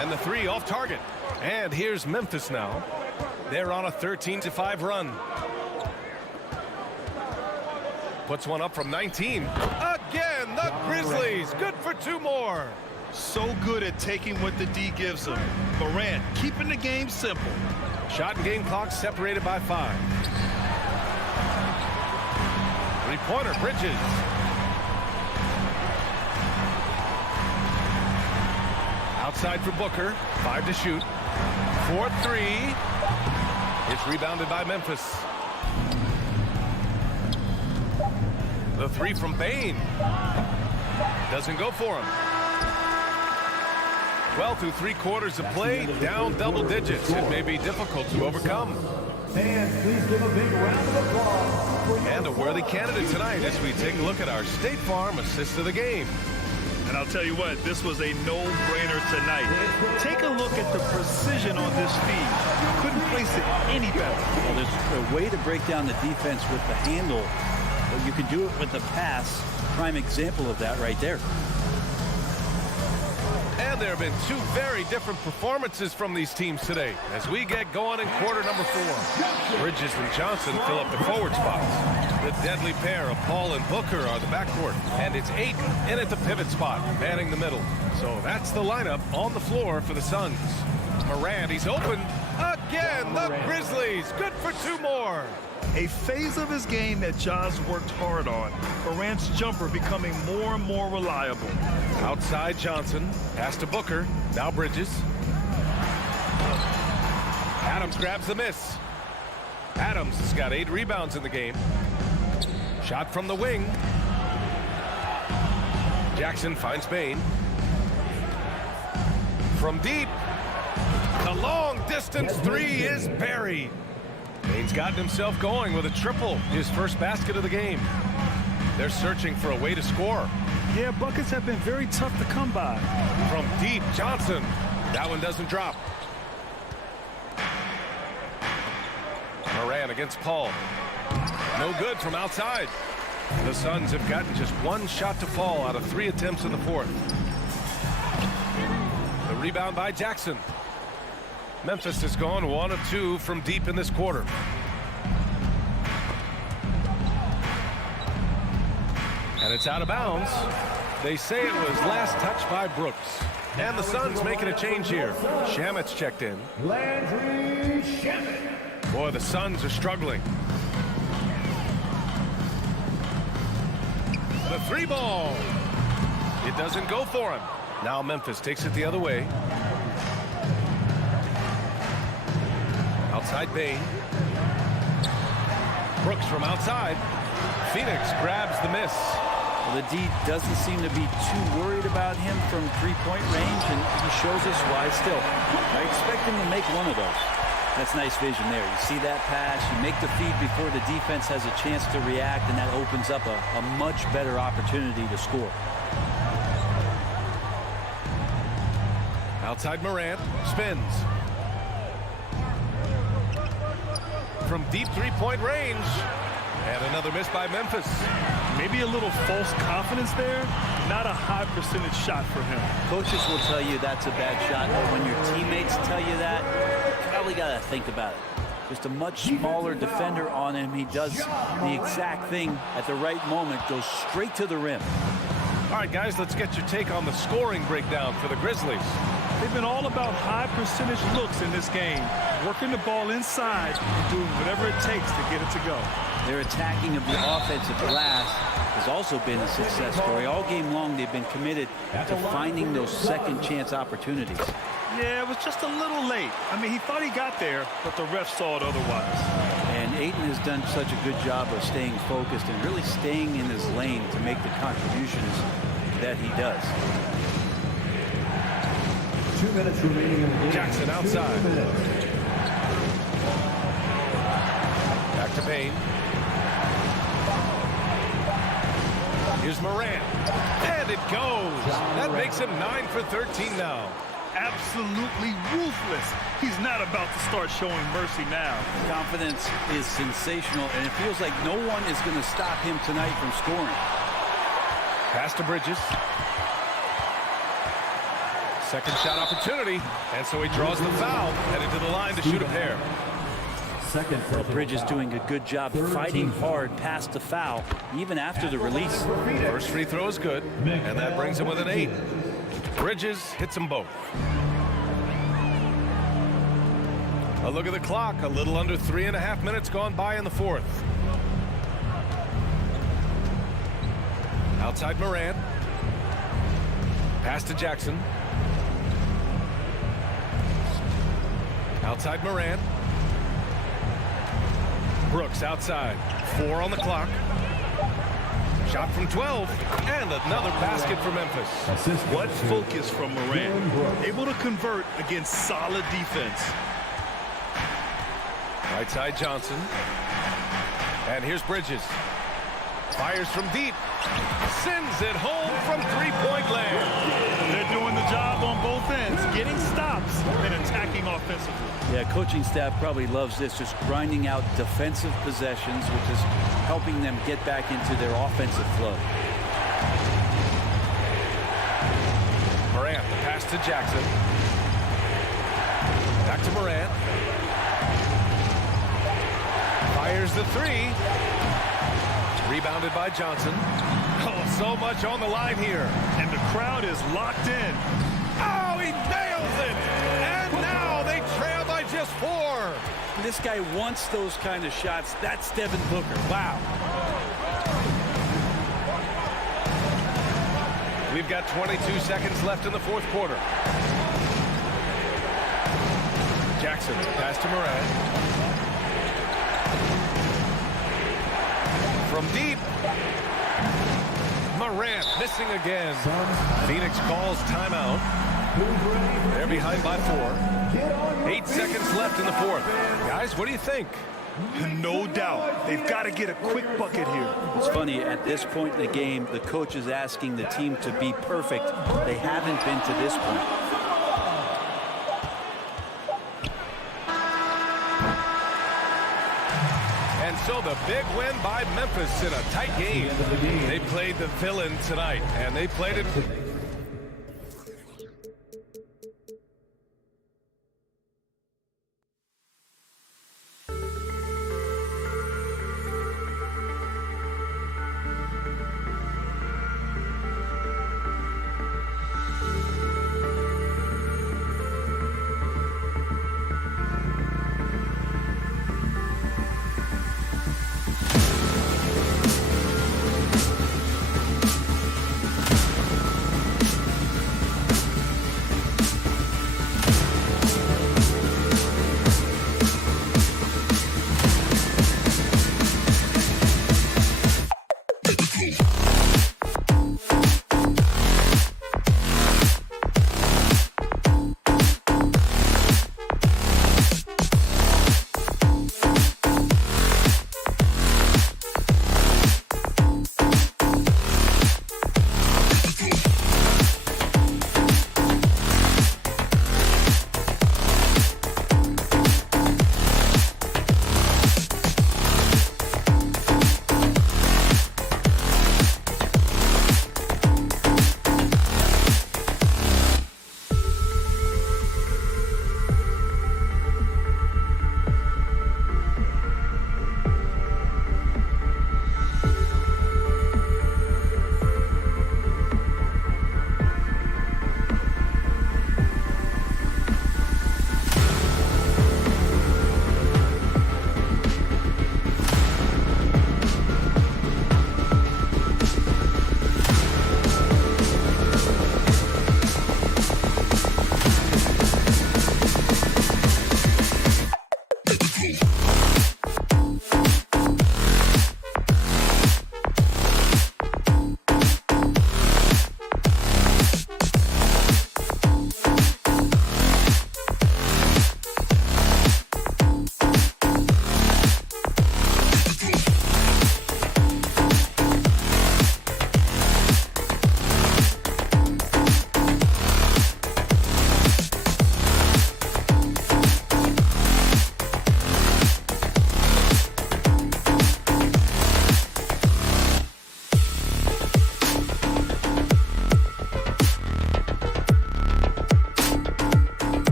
And the 3 off target. And here's Memphis now. They're on a 13-5 run. Puts one up from 19. Again, the Grizzlies. Good for 2 more. So good at taking what the D gives him. Morant keeping the game simple. Shot and game clock separated by 5. 3-pointer, Bridges. Outside for Booker. 5 to shoot. 4-3. It's rebounded by Memphis. The 3 from Bain. Doesn't go for him. 12 through 3 quarters of play, down double digits. It may be difficult to overcome. Fans, please give a big round of applause. And a worthy candidate tonight as we take a look at our State Farm assist of the game. And I'll tell you what, this was a no-brainer tonight. Take a look at the precision on this feed. Couldn't place it any better. Well, there's a way to break down the defense with the handle, but you can do it with the pass. Prime example of that right there. And there have been 2 very different performances from these teams today as we get going in quarter number 4. Bridges and Johnson fill up the forward spots. The deadly pair of Paul and Booker are the backcourt, and it's Ayton in at the pivot spot, manning the middle. So that's the lineup on the floor for the Suns. Morant, he's open. Again, the Grizzlies. Good for 2 more. A phase of his game that Ja's worked hard on. Morant's jumper becoming more and more reliable. Outside Johnson. Pass to Booker. Now Bridges. Adams grabs the miss. Adams has got 8 rebounds in the game. Shot from the wing. Jackson finds Bane. From deep. The long distance 3 is buried. Bane's gotten himself going with a triple, his first basket of the game. They're searching for a way to score. Yeah, buckets have been very tough to come by. From deep, Johnson. That one doesn't drop. Moran against Paul. No good from outside. The Suns have gotten just 1 shot to fall out of 3 attempts in the 4th. The rebound by Jackson. Memphis has gone 1 of 2 from deep in this quarter. And it's out of bounds. They say it was last touched by Brooks. And the Suns making a change here. Shamet's checked in. Landry Shamet. Boy, the Suns are struggling. The 3 ball. It doesn't go for him. Now Memphis takes it the other way. Outside Bane. Brooks from outside. Phoenix grabs the miss. Well, the D doesn't seem to be too worried about him from 3-point range, and he shows us why still. I expect him to make one of those. That's nice vision there. You see that pass, you make the feed before the defense has a chance to react, and that opens up a much better opportunity to score. Outside Morant, spins. From deep 3-point range. And another miss by Memphis. Maybe a little false confidence there. Not a high percentage shot for him. Coaches will tell you that's a bad shot, but when your teammates tell you that, you probably got to think about it. Just a much smaller defender on him. He does the exact thing at the right moment, goes straight to the rim. All right, guys, let's get your take on the scoring breakdown for the Grizzlies. They've been all about high percentage looks in this game. Working the ball inside and doing whatever it takes to get it to go. Their attacking of the offensive glass has also been a success story. All game long, they've been committed to finding those second chance opportunities. Yeah, it was just a little late. I mean, he thought he got there, but the ref saw it otherwise. And Ayton has done such a good job of staying focused and really staying in his lane to make the contributions that he does. 2 minutes remaining in the game. Jackson outside. Back to Bane. Here's Morant. And it goes. That makes him 9 for 13 now. Absolutely ruthless. He's not about to start showing mercy now. Confidence is sensational, and it feels like no one is going to stop him tonight from scoring. Pass to Bridges. Second shot opportunity, and so he draws the foul, headed to the line to shoot a pair. Second. Bridges doing a good job fighting hard past the foul, even after the release. First free throw is good, and that brings him with an 8. Bridges hits them both. A look at the clock, a little under 3.5 minutes gone by in the 4th. Outside Morant. Pass to Jackson. Outside Morant. Brooks outside. 4 on the clock. Shot from 12. And another basket for Memphis. What focus from Morant. Able to convert against solid defense. Right side Johnson. And here's Bridges. Fires from deep. Sends it home from 3-point land. They're doing the job on both ends. Getting stops and attacking offensively. Yeah, coaching staff probably loves this, just grinding out defensive possessions, which is helping them get back into their offensive flow. Morant, the pass to Jackson. Back to Morant. Fires the 3. Rebounded by Johnson. Oh, so much on the line here. And the crowd is locked in. Oh, he nails it! And now they trail by just 4. this guy wants those kind of shots. That's Devin Booker. Wow. We've got 22 seconds left in the fourth quarter. Jackson, pass to Moran. From deep. Moran missing again. Phoenix calls timeout. They're behind by 4. 8 seconds left in the fourth. Guys, what do you think? No doubt. They've got to get a quick bucket here. It's funny, at this point in the game, the coach is asking the team to be perfect. They haven't been to this point. And so the big win by Memphis in a tight game. They played the villain tonight, and they played it.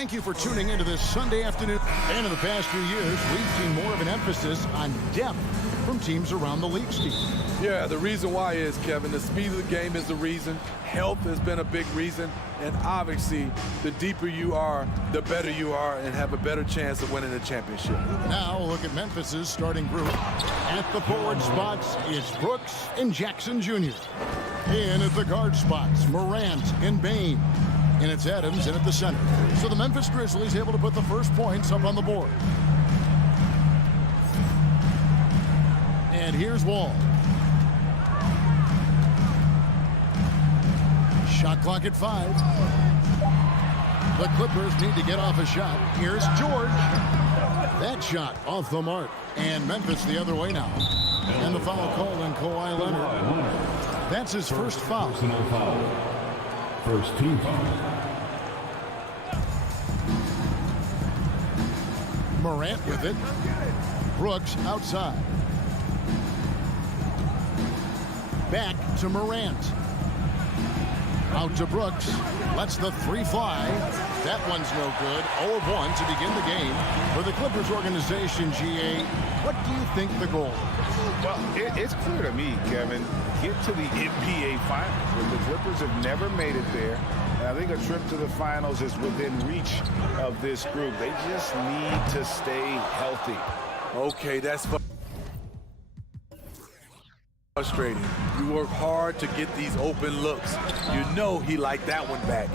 thank you for tuning into this Sunday afternoon. And in the past few years, we've seen more of an emphasis on depth from teams around the league, Steve. Yeah, the reason why is, Kevin, the speed of the game is the reason. Health has been a big reason. And obviously, the deeper you are, the better you are and have a better chance of winning the championship. Now look at Memphis's starting group. At the forward spots, it's Brooks and Jackson Jr. In at the guard spots, Morant and Bane. And it's Adams in at the center. So the Memphis Grizzlies able to put the first points up on the board. And here's Wall. Shot clock at 5. The Clippers need to get off a shot. Here's George. That shot off the mark. And Memphis the other way now. And the foul called on Kawhi Leonard. That's his first foul. Personal foul. First team foul. Morant with it. Brooks outside. Back to Morant. Out to Brooks. Lets the three fly. That one's no good. 0 of 1 to begin the game. For the Clippers organization, GA, what do you think the goal is? Well, it's clear to me, Kevin, get to the NBA Finals. When the Clippers have never made it there, and I think a trip to the Finals is within reach of this group. They just need to stay healthy. Okay, that's frustrating. You work hard to get these open looks. You know he liked that one back.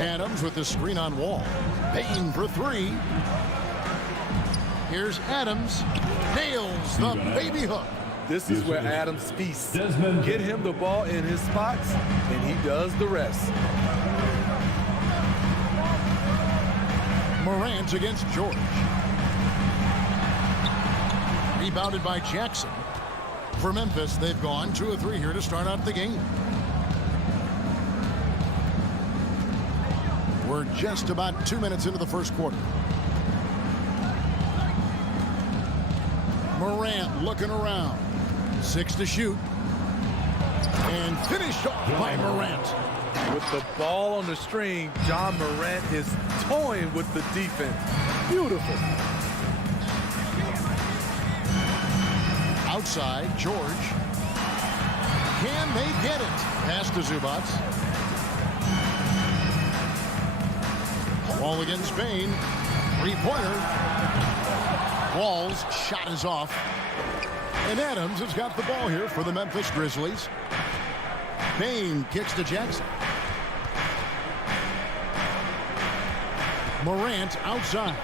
Adams with the screen on Wall. Payton for 3. Here's Adams. Nails the baby hook. This is where Adams feasts. Get him the ball in his spots, and he does the rest. Morant against George. Rebounded by Jackson. For Memphis, they've gone 2 of 3 here to start out the game. We're just about 2 minutes into the first quarter. Morant looking around. 6 to shoot. And finished off by Morant. With the ball on the string, John Morant is toying with the defense. Beautiful. Outside, George. Can they get it? Pass to Zubats. Wall against Bane. 3-pointer. Wall's shot is off. And Adams has got the ball here for the Memphis Grizzlies. Bane kicks to Jackson. Morant outside.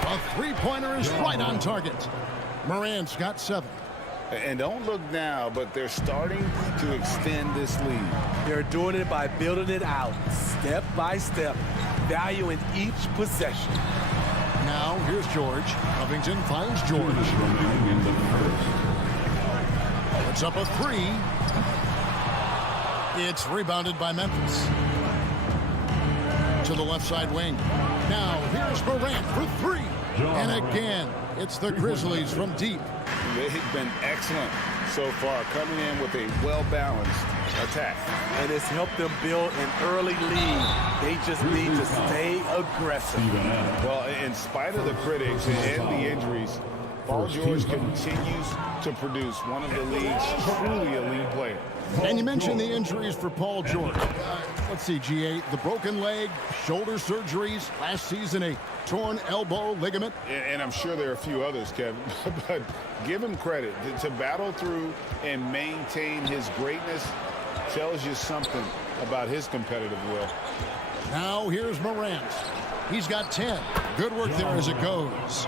A 3-pointer is right on target. Morant's got 7. And don't look now, but they're starting to extend this lead. They're doing it by building it out, step by step, valuing each possession. Now, here's George. Covington finds George. Puts up a 3. It's rebounded by Memphis. To the left side wing. Now, here's Morant for 3. And again, it's the Grizzlies from deep. They've been excellent so far, coming in with a well-balanced attack. And it's helped them build an early lead. They just need to stay aggressive. Well, in spite of the critics and the injuries, Paul George continues to produce one of the league's truly elite players. And you mentioned the injuries for Paul George. Let's see, GA, the broken leg, shoulder surgeries, last season a torn elbow ligament. And I'm sure there are a few others, Kevin, but give him credit. To battle through and maintain his greatness tells you something about his competitive will. Now here's Morant. He's got 10. Good work there as it goes.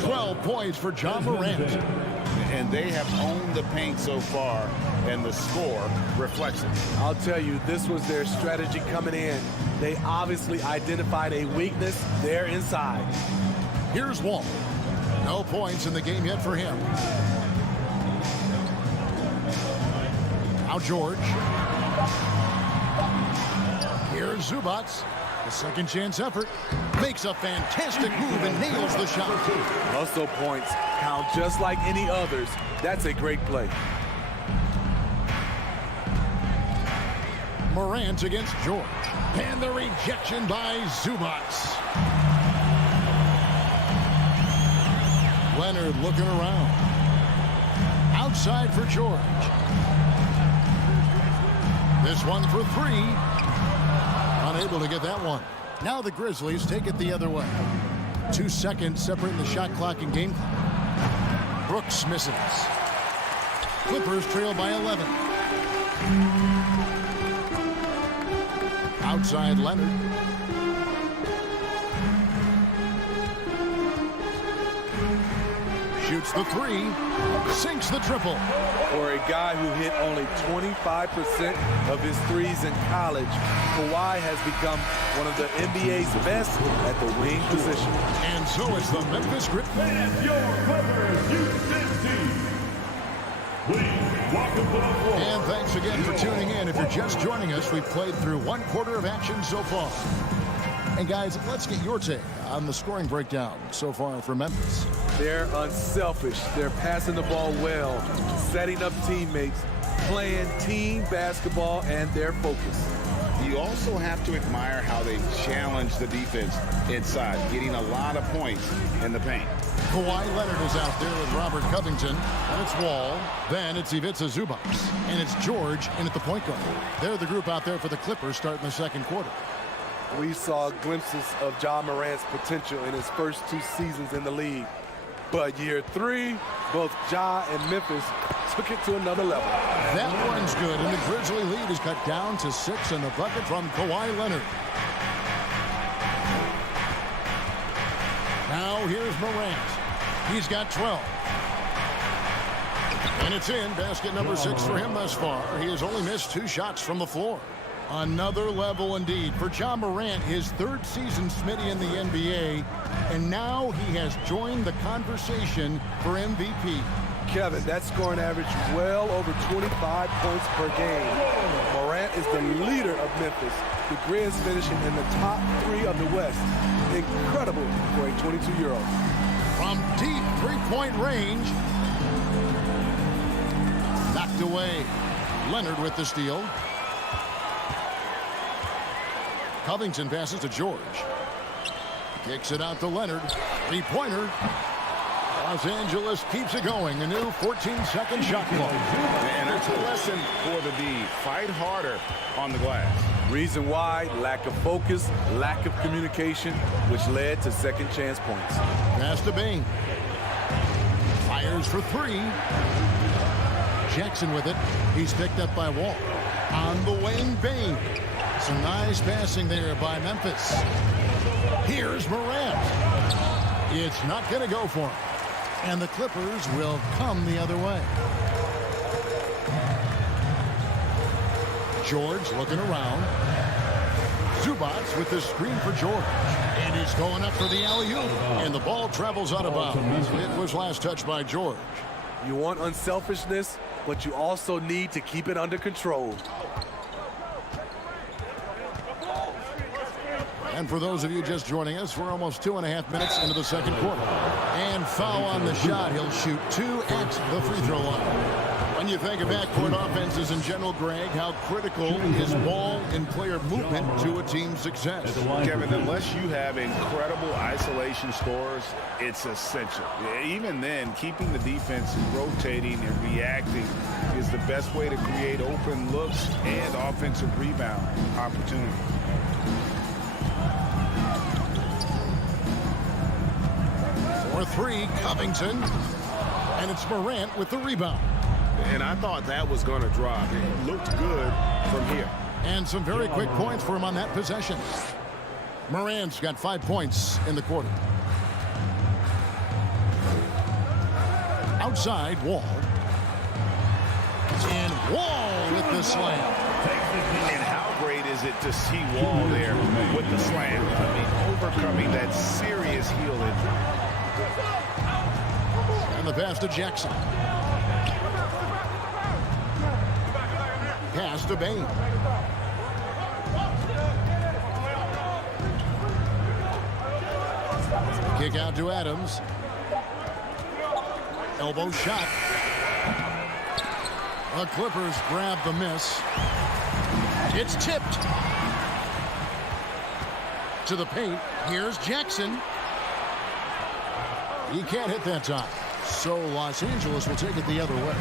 12 points for John Morant. And they have owned the paint so far, and the score reflects it. I'll tell you, this was their strategy coming in. They obviously identified a weakness there inside. Here's Wall. No points in the game yet for him. Now George. Here's Zubats. The second chance effort. Makes a fantastic move and nails the shot. Hustle points count just like any others. That's a great play. Morant against George. And the rejection by Zubats. Leonard looking around. Outside for George. This one for three. Unable to get that one. Now the Grizzlies take it the other way. 2 seconds separating the shot clock and game clock. Brooks misses. Clippers trail by 11. Outside Leonard. Shoots the three. Sinks the triple. For a guy who hit only 25% of his threes in college, Kawhi has become one of the NBA's best at the wing position. And so it's the Memphis Grizzlies. And your Clippers Houston team. Please welcome to the floor. And thanks again for tuning in. If you're just joining us, we've played through 1/4 of action so far. And guys, let's get your take on the scoring breakdown so far for Memphis. They're unselfish. They're passing the ball well, setting up teammates, playing team basketball, and they're focused. You also have to admire how they challenge the defense inside, getting a lot of points in the paint. Kawhi Leonard is out there with Robert Covington. And it's Wall. Then it's Ivica Zubac. And it's George in at the point guard. They're the group out there for the Clippers starting the second quarter. We saw glimpses of Ja Morant's potential in his first 2 seasons in the league. But year 3, both Ja and Memphis took it to another level. That one's good, and the Grizzly lead is cut down to 6 in the bucket from Kawhi Leonard. Now here's Morant. He's got 12. And it's in. Basket number 6 for him thus far. He has only missed 2 shots from the floor. Another level indeed for Ja Morant, his 3rd season Smitty in the NBA, and now he has joined the conversation for MVP. Kevin, that scoring average well over 25 points per game. Morant is the leader of Memphis. The Grizz finishing in the top 3 of the West. Incredible for a 22-year-old. From deep three-point range. Knocked away. Leonard with the steal. Covington passes to George. Kicks it out to Leonard. Three-pointer. Los Angeles keeps it going. A new 14-second shot clock. And that's a lesson for the D. Fight harder on the glass. Reason why, lack of focus, lack of communication, which led to second chance points. Pass to Bain. Fires for 3. Jackson with it. He's picked up by Wall. On the wing, Bain. Some nice passing there by Memphis. Here's Morant. It's not going to go for him. And the Clippers will come the other way. George looking around. Zubats with the screen for George. And he's going up for the alley-oop. And the ball travels out of bounds. It was last touched by George. You want unselfishness, but you also need to keep it under control. And for those of you just joining us, we're almost 2.5 minutes into the second quarter. And foul on the shot. He'll shoot 2 at the free throw line. When you think of backcourt offenses in general, Greg, how critical is ball and player movement to a team's success? Kevin, unless you have incredible isolation scores, it's essential. Even then, keeping the defense rotating and reacting is the best way to create open looks and offensive rebound opportunities. For 3, Covington. And it's Morant with the rebound. And I thought that was going to drop. It looked good from here. And some very quick points for him on that possession. Morant's got 5 points in the quarter. Outside, Wall. And Wall with the slam. And how great is it to see Wall there with the slam? I mean, overcoming that serious heel injury. And the pass to Jackson. Pass to Bain. Kick out to Adams. Elbow shot. The Clippers grab the miss. It's tipped. to the paint. Here's Jackson. He can't hit that time. So Los Angeles will take it the other way.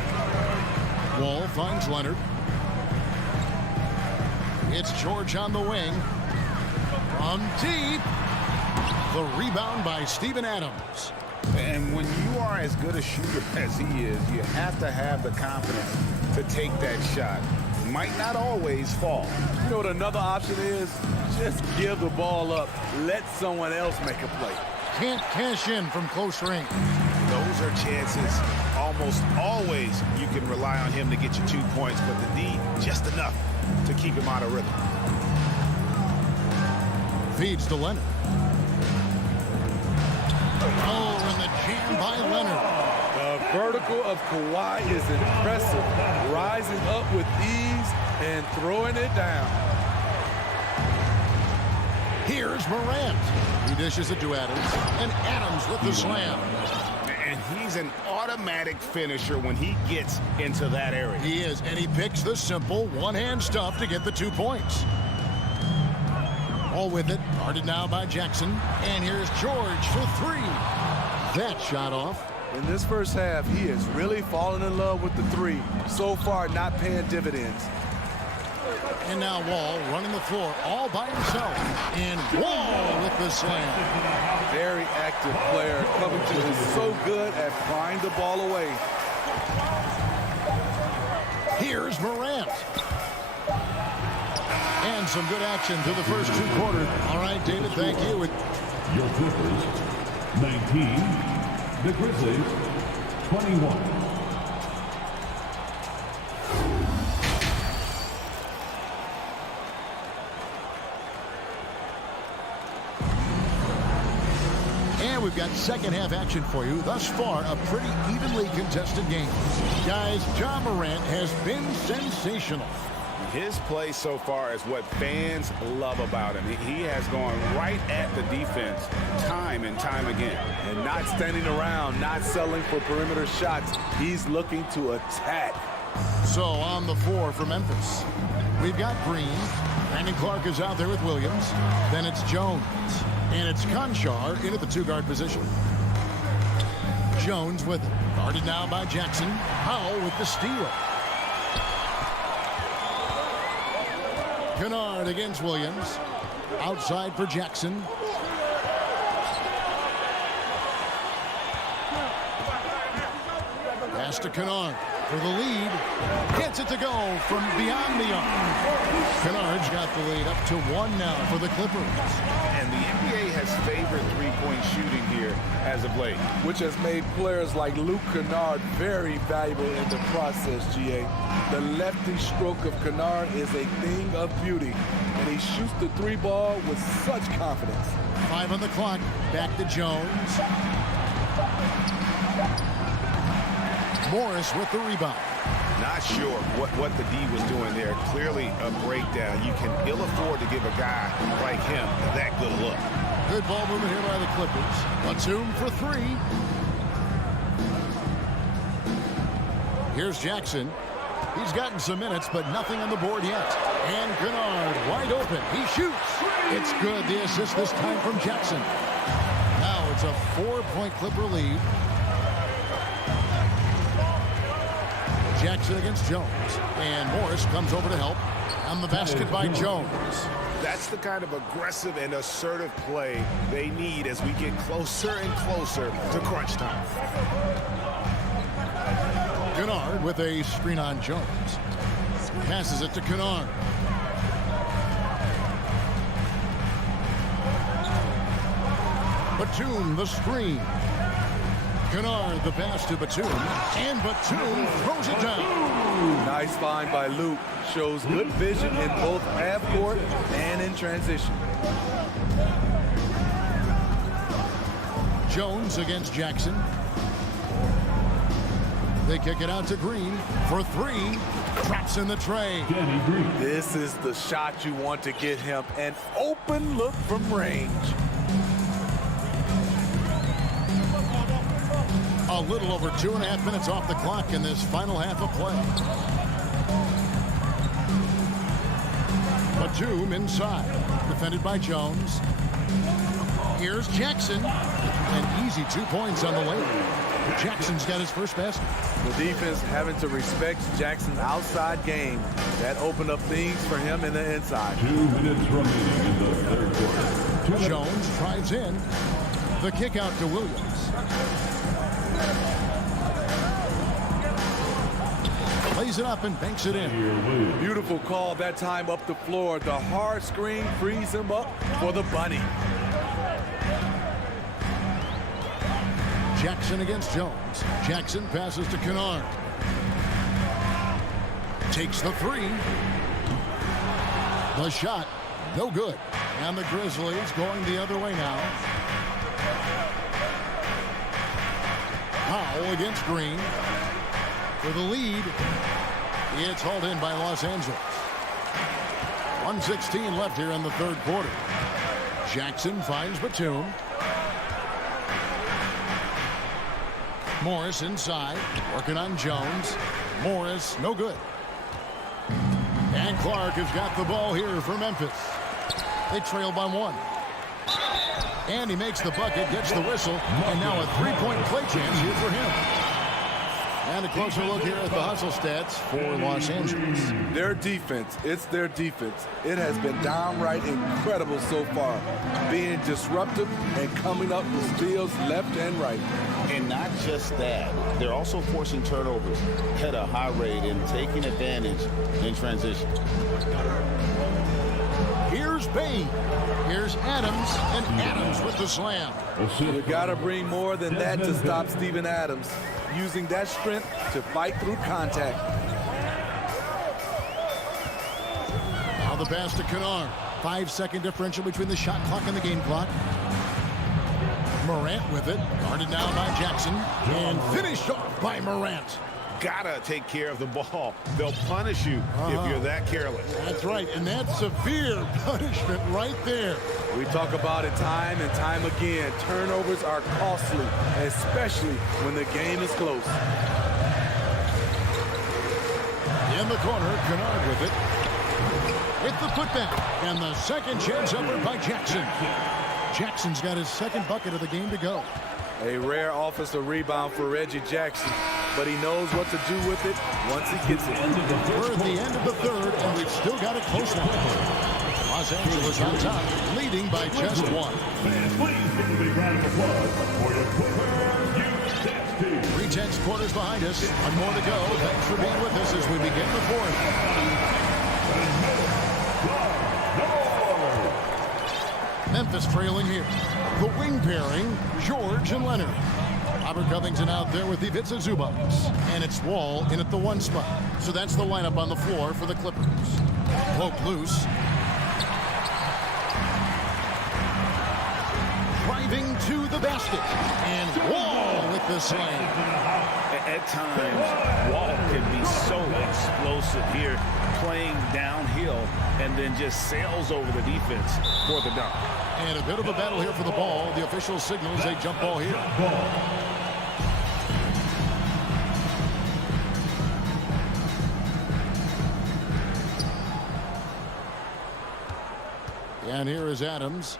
Wall finds Leonard. It's George on the wing. From deep. The rebound by Steven Adams. And when you are as good a shooter as he is, you have to have the confidence to take that shot. Might not always fall. You know what another option is? Just give the ball up. Let someone else make a play. Can't cash in from close range. Those are chances. Almost always you can rely on him to get you 2 points, but the D, just enough to keep him out of rhythm. Feeds to Leonard. Oh, and the jam by Leonard. The vertical of Kawhi is impressive. Rising up with ease and throwing it down. Here's Morant. He dishes it to Adams. And Adams with the slam. And he's an automatic finisher when he gets into that area. He is, and he picks the simple one-hand stuff to get the 2 points. All with it, guarded now by Jackson. And here's George for 3. That shot off. In this first half, he is really falling in love with the 3. So far, not paying dividends. And now Wall running the floor all by himself. And Wall with the slam. Very active player. Covington is so good at prying the ball away. Here's Morant. And some good action through the first 2 quarters. All right, David, thank you. Your Clippers, 19. The Grizzlies, 21. And we've got second half action for you. Thus far, a pretty evenly contested game. Guys, Ja Morant has been sensational. His play so far is what fans love about him. He has gone right at the defense time and time again. And not standing around, not settling for perimeter shots. He's looking to attack. So on the floor for Memphis, we've got Green. Brandon Clark is out there with Williams. Then it's Jones. And it's Conchar in at the 2-guard position. Jones with it. Guarded now by Jackson. Powell with the steal. Kennard against Williams. Outside for Jackson. Pass to Kennard for the lead. Gets it to go from beyond the arc. Kennard's got the lead up to 1 now for the Clippers. And the NBA has favored three-point shooting here as of late. Which has made players like Luke Kennard very valuable in the process, GA. The lefty stroke of Kennard is a thing of beauty. And he shoots the 3-ball with such confidence. 5 on the clock. Back to Jones. Morris with the rebound. Not sure what the D was doing there. Clearly a breakdown. You can ill afford to give a guy like him that good look. Good ball movement here by the Clippers. Batum for 3. Here's Jackson. He's gotten some minutes, but nothing on the board yet. And Kennard wide open. He shoots. It's good. The assist this time from Jackson. Now it's a 4-point Clipper lead. Jackson against Jones. And Morris comes over to help. On the basket by Jones. That's the kind of aggressive and assertive play they need as we get closer and closer to crunch time. Kennard with a screen on Jones. Passes it to Kennard. Batum the screen. Kennard the pass to Batum. And Batum throws it down. Nice find by Luke. Shows good vision in both half court and in transition. Jones against Jackson. They kick it out to Green for 3. Drops in the tray. This is the shot you want to get him. An open look from range. A little over 2.5 minutes off the clock in this final half of play. Batum inside. Defended by Jones. Here's Jackson. An easy 2 points on the way. Jackson's got his first basket. The defense having to respect Jackson's outside game. That opened up things for him in the inside. 2 minutes remaining in the third quarter. Jones drives in. The kick out to Williams. Plays it up and banks it in. Beautiful call that time up the floor. The hard screen frees him up for the bunny. Jackson against Jones. Jackson passes to Kennard. Takes the three. The shot, no good. And the Grizzlies going the other way now. Powell against Green. For the lead, it's hauled in by Los Angeles. 1:16 left here in the third quarter. Jackson finds Batum. Morris inside, working on Jones. Morris, no good. And Clark has got the ball here for Memphis. They trail by 1. And he makes the bucket, gets the whistle, and now a three-point play chance here for him. And a closer look here at the hustle stats for Los Angeles. Their defense, it's their defense. It has been downright incredible so far. Being disruptive and coming up with steals left and right. And not just that, they're also forcing turnovers at a high rate and taking advantage in transition. Here's Bain. Here's Adams, and Adams with the slam. You got to bring more than that to stop Steven Adams. Using that strength to fight through contact. Now the pass to Kennard. 5-second differential between the shot clock and the game clock. Morant with it. Guarded down by Jackson. And finished off by Morant. Gotta take care of the ball. They'll punish you if you're that careless. That's right, and that's severe punishment right there. We talk about it time and time again. Turnovers are costly, especially when the game is close. In the corner, Kennard with it. With the putback, and the second chance upward by Jackson. Jackson's got his second bucket of the game to go. A rare offensive rebound for Reggie Jackson, but he knows what to do with it once he gets it. We're at the end of the third, and we've still got a close one. Los Angeles on top, leading by just 1. Fans, please give a big round of applause for your Clippers team. 3/10 quarters behind us. One more to go. Thanks for being with us as we begin the fourth. Memphis trailing here. The wing pairing, George and Leonard. Robert Covington out there with Ivica Zubac. And it's Wall in at the 1 spot. So that's the lineup on the floor for the Clippers. Poke loose. Driving to the basket. And Wall with the slam. At times, Wall can be so explosive here, playing downhill, and then just sails over the defense for the dunk. And a bit of a battle here for the ball. The official signals a jump ball here. And here is Adams.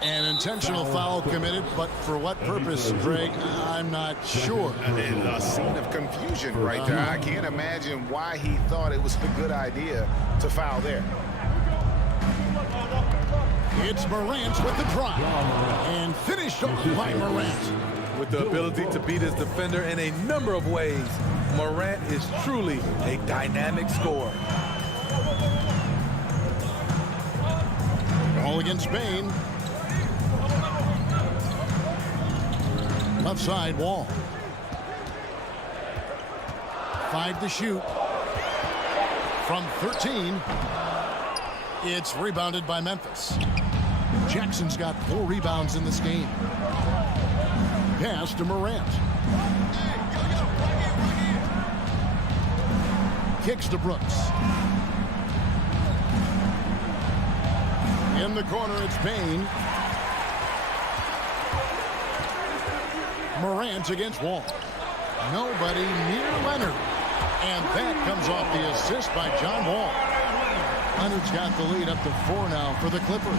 An intentional foul committed, but for what purpose, Greg, I'm not sure. A scene of confusion right there. I can't imagine why he thought it was a good idea to foul there. It's Morant with the drive. And finished off by Morant. With the ability to beat his defender in a number of ways, Morant is truly a dynamic scorer. All against Bain. Left side, Wall. 5 to shoot. From 13. It's rebounded by Memphis. Jackson's got 4 rebounds in this game. Pass to Morant. Kicks to Brooks. In the corner, it's Bain. Morant against Wall. Nobody near Leonard. And that comes off the assist by John Wall. Leonard's got the lead up to 4 now for the Clippers.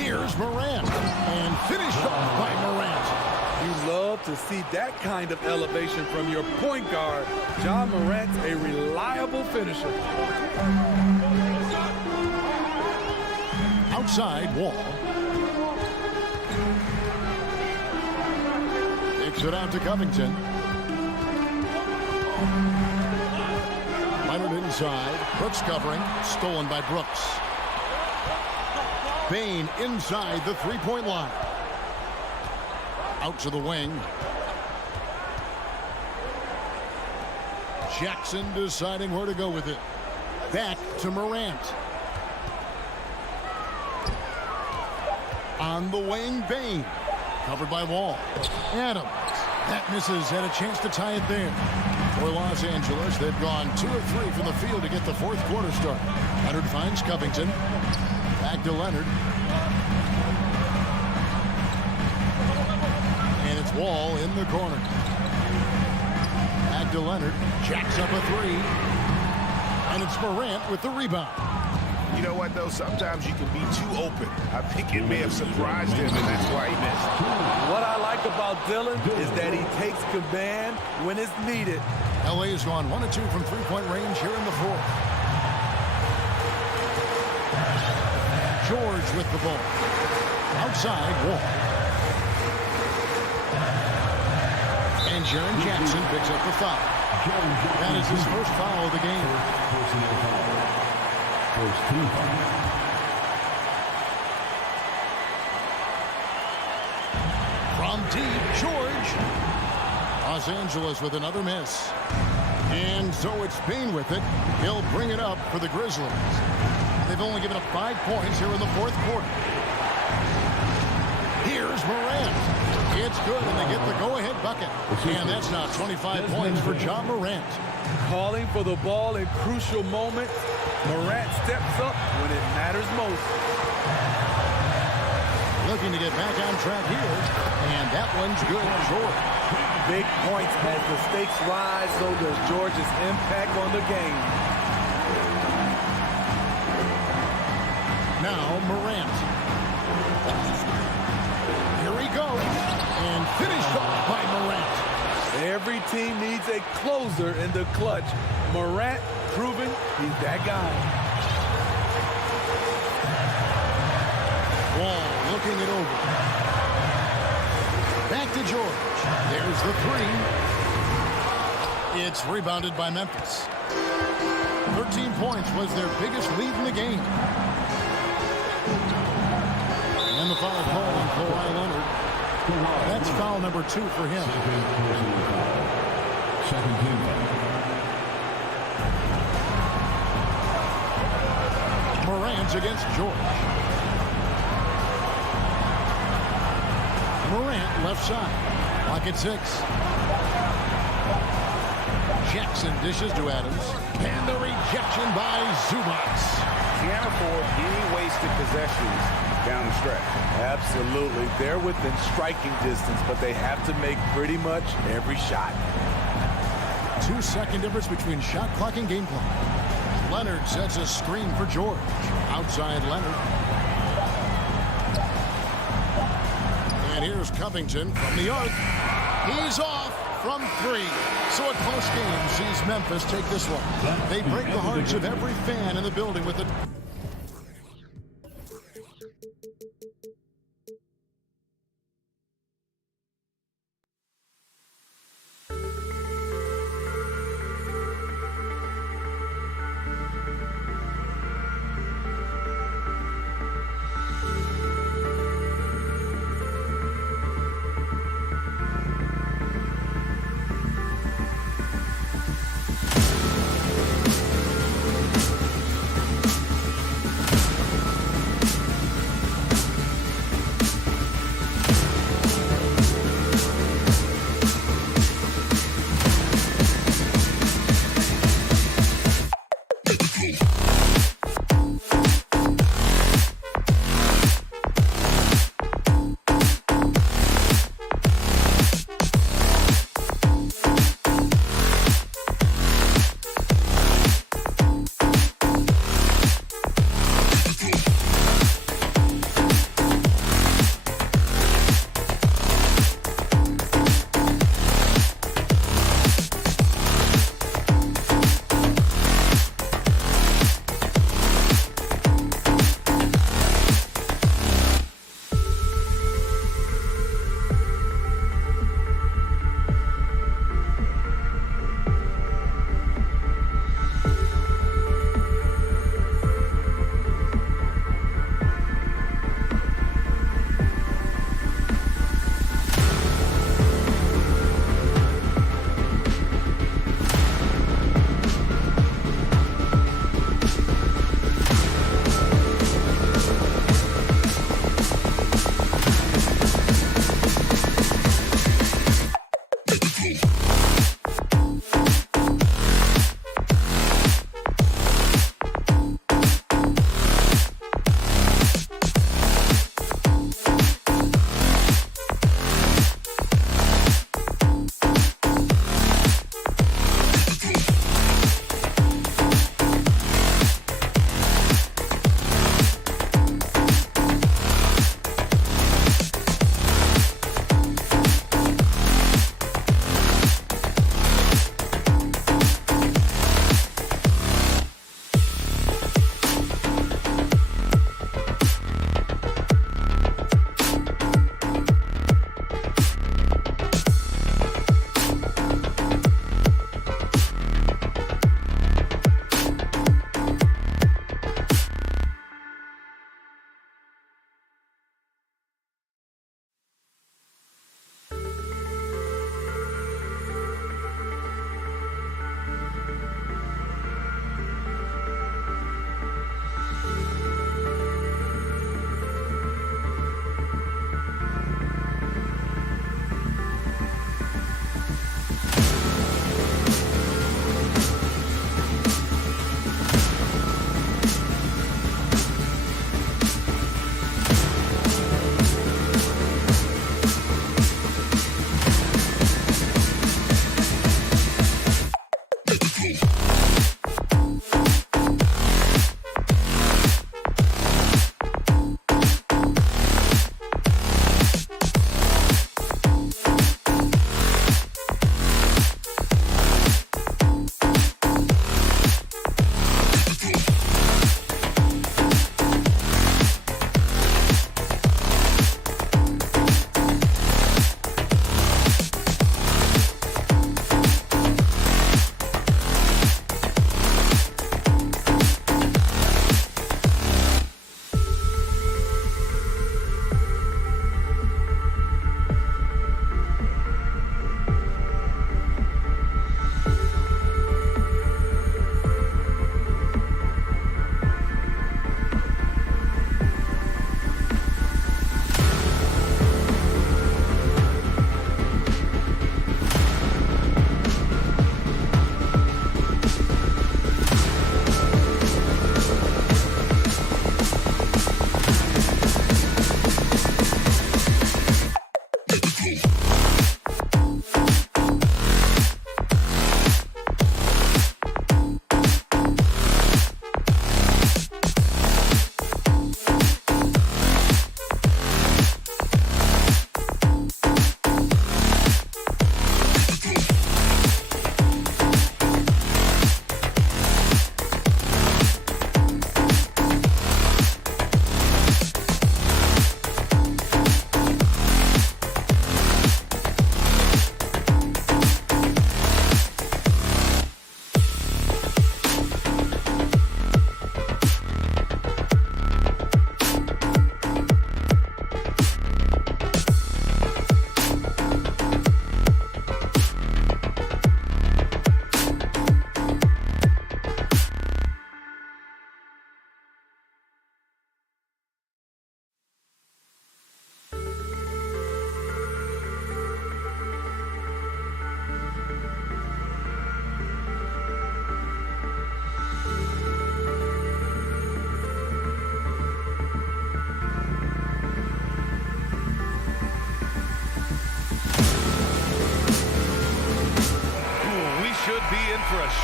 Here's Morant, and finished off by Morant. You love to see that kind of elevation from your point guard. Ja Morant's a reliable finisher. Outside, Wall. Takes it out to Covington. Leonard inside. Brooks covering. Stolen by Brooks. Bane inside the three-point line. Out to the wing. Jackson deciding where to go with it. Back to Morant. On the wing, Bane. Covered by Wall. Adams. That misses. Had a chance to tie it there. For Los Angeles, they've gone 2 of 3 from the field to get the fourth quarter start. Leonard finds Covington. Back to Leonard. And it's Wall in the corner. Back to Leonard. Jacks up a 3. And it's Morant with the rebound. You know what, though? Sometimes you can be too open. I think it may have surprised him, and that's why he missed. What I like about Dillon is that he takes command when it's needed. LA has gone 1 of 2 from three-point range here in the fourth. George with the ball. Outside, Wall. And Jaren Jackson picks up the foul. That is his first foul of the game. First team foul. From deep, George. Los Angeles with another miss. And so it's Bane with it. He'll bring it up for the Grizzlies. They've only given up 5 points here in the fourth quarter. Here's Morant. It's good, and they get the go-ahead bucket. And that's now 25 points for Ja Morant. Calling for the ball in crucial moments. Morant steps up when it matters most. Looking to get back on track here. And that one's good. George. Big points as the stakes rise, so does George's impact on the game. Now Morant. Here he goes. And finished off by Morant. Every team needs a closer in the clutch. Morant proving he's that guy. Wall looking it over. Back to George. There's the 3. It's rebounded by Memphis. 13 points was their biggest lead in the game. And the foul call on Kawhi Leonard. That's foul number 2 for him. Second team foul. Morant's against George. Morant left side. Lock at 6. Jackson dishes to Adams. And the rejection by Zubac. Can't afford any wasted possessions down the stretch. Absolutely. They're within striking distance, but they have to make pretty much every shot. 2-second difference between shot clock and game clock. Leonard sets a screen for George. Outside Leonard. And here's Covington from the arc. He's off from 3. So a close game sees Memphis take this one. They break the hearts of every fan in the building with it.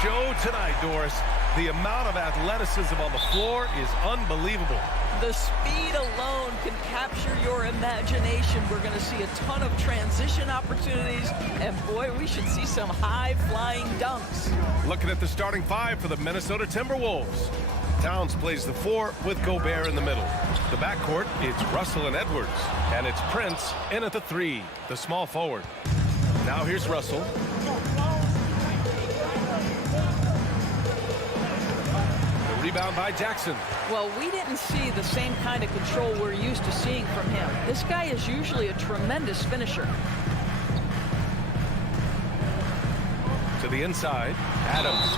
show tonight, Doris. The amount of athleticism on the floor is unbelievable. The speed alone can capture your imagination. We're going to see a ton of transition opportunities, and boy, we should see some high-flying dunks. Looking at the starting five for the Minnesota Timberwolves. Towns plays the 4 with Gobert in the middle. The backcourt, it's Russell and Edwards. And it's Prince in at the 3, the small forward. Now here's Russell. The rebound by Jackson. Well, we didn't see the same kind of control we're used to seeing from him. This guy is usually a tremendous finisher. To the inside, Adams.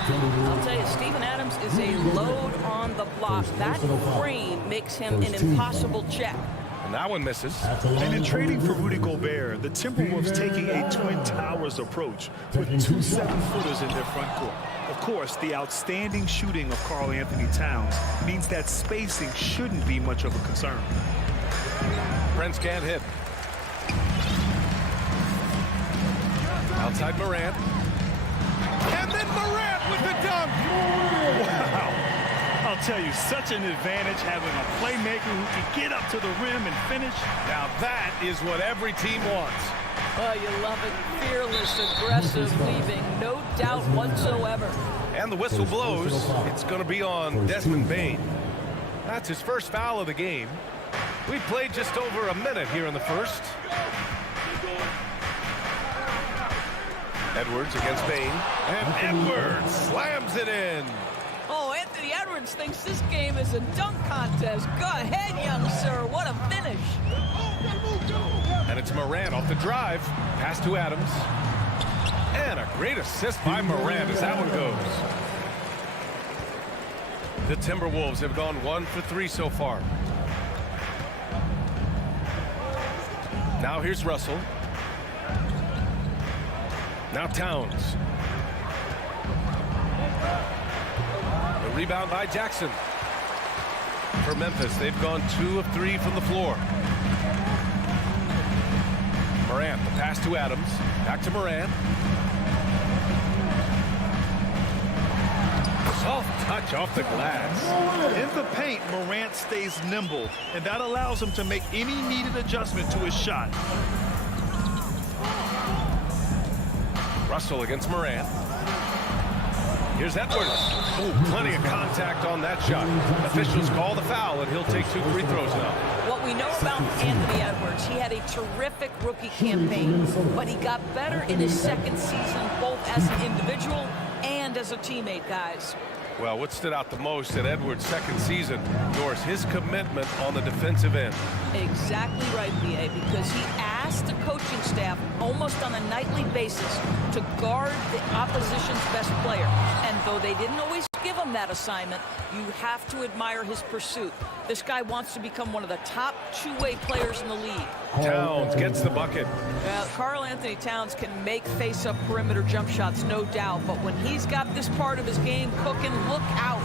I'll tell you, Steven Adams is a load on the block. That frame makes him an impossible check. And that one misses. And in trading for Rudy Gobert, the Timberwolves taking a Twin Towers approach with 2 7-footers in their front court. Of course, the outstanding shooting of Karl Anthony Towns means that spacing shouldn't be much of a concern. Prince can't hit. Outside Morant. And then Morant with the dunk. Wow. I'll tell you, such an advantage having a playmaker who can get up to the rim and finish. Now that is what every team wants. Oh, you love it. Fearless, aggressive, leaving no doubt whatsoever. And the whistle blows. It's going to be on Desmond Bane. That's his first foul of the game. We played just over a minute here in the first. Edwards against Bane. And Edwards slams it in. Oh, Anthony Edwards thinks this game is a dunk contest. Go ahead, young sir. What a finish. And it's Morant off the drive. Pass to Adams. And a great assist by Morant as that one goes. The Timberwolves have gone 1 for 3 so far. Now here's Russell. Now Towns. The rebound by Jackson. For Memphis, they've gone 2 of 3 from the floor. Morant, the pass to Adams. Back to Morant. Soft touch off the glass. In the paint, Morant stays nimble, and that allows him to make any needed adjustment to his shot. Russell against Morant. Here's Edwards. Ooh, plenty of contact on that shot. Officials call the foul, and he'll take 2 free throws now. What we know about Anthony Edwards, he had a terrific rookie campaign, but he got better in his second season, both as an individual and as a teammate, guys. Well, what stood out the most at Edwards' second season, Doris, his commitment on the defensive end. Exactly right, B.A., because he asked the coaching staff almost on a nightly basis to guard the opposition's best player. And though they didn't always give him that assignment, you have to admire his pursuit. This guy wants to become one of the top 2-way players in the league. Towns gets the bucket. Karl Anthony Towns can make face-up perimeter jump shots, no doubt, but when he's got this part of his game cooking, look out.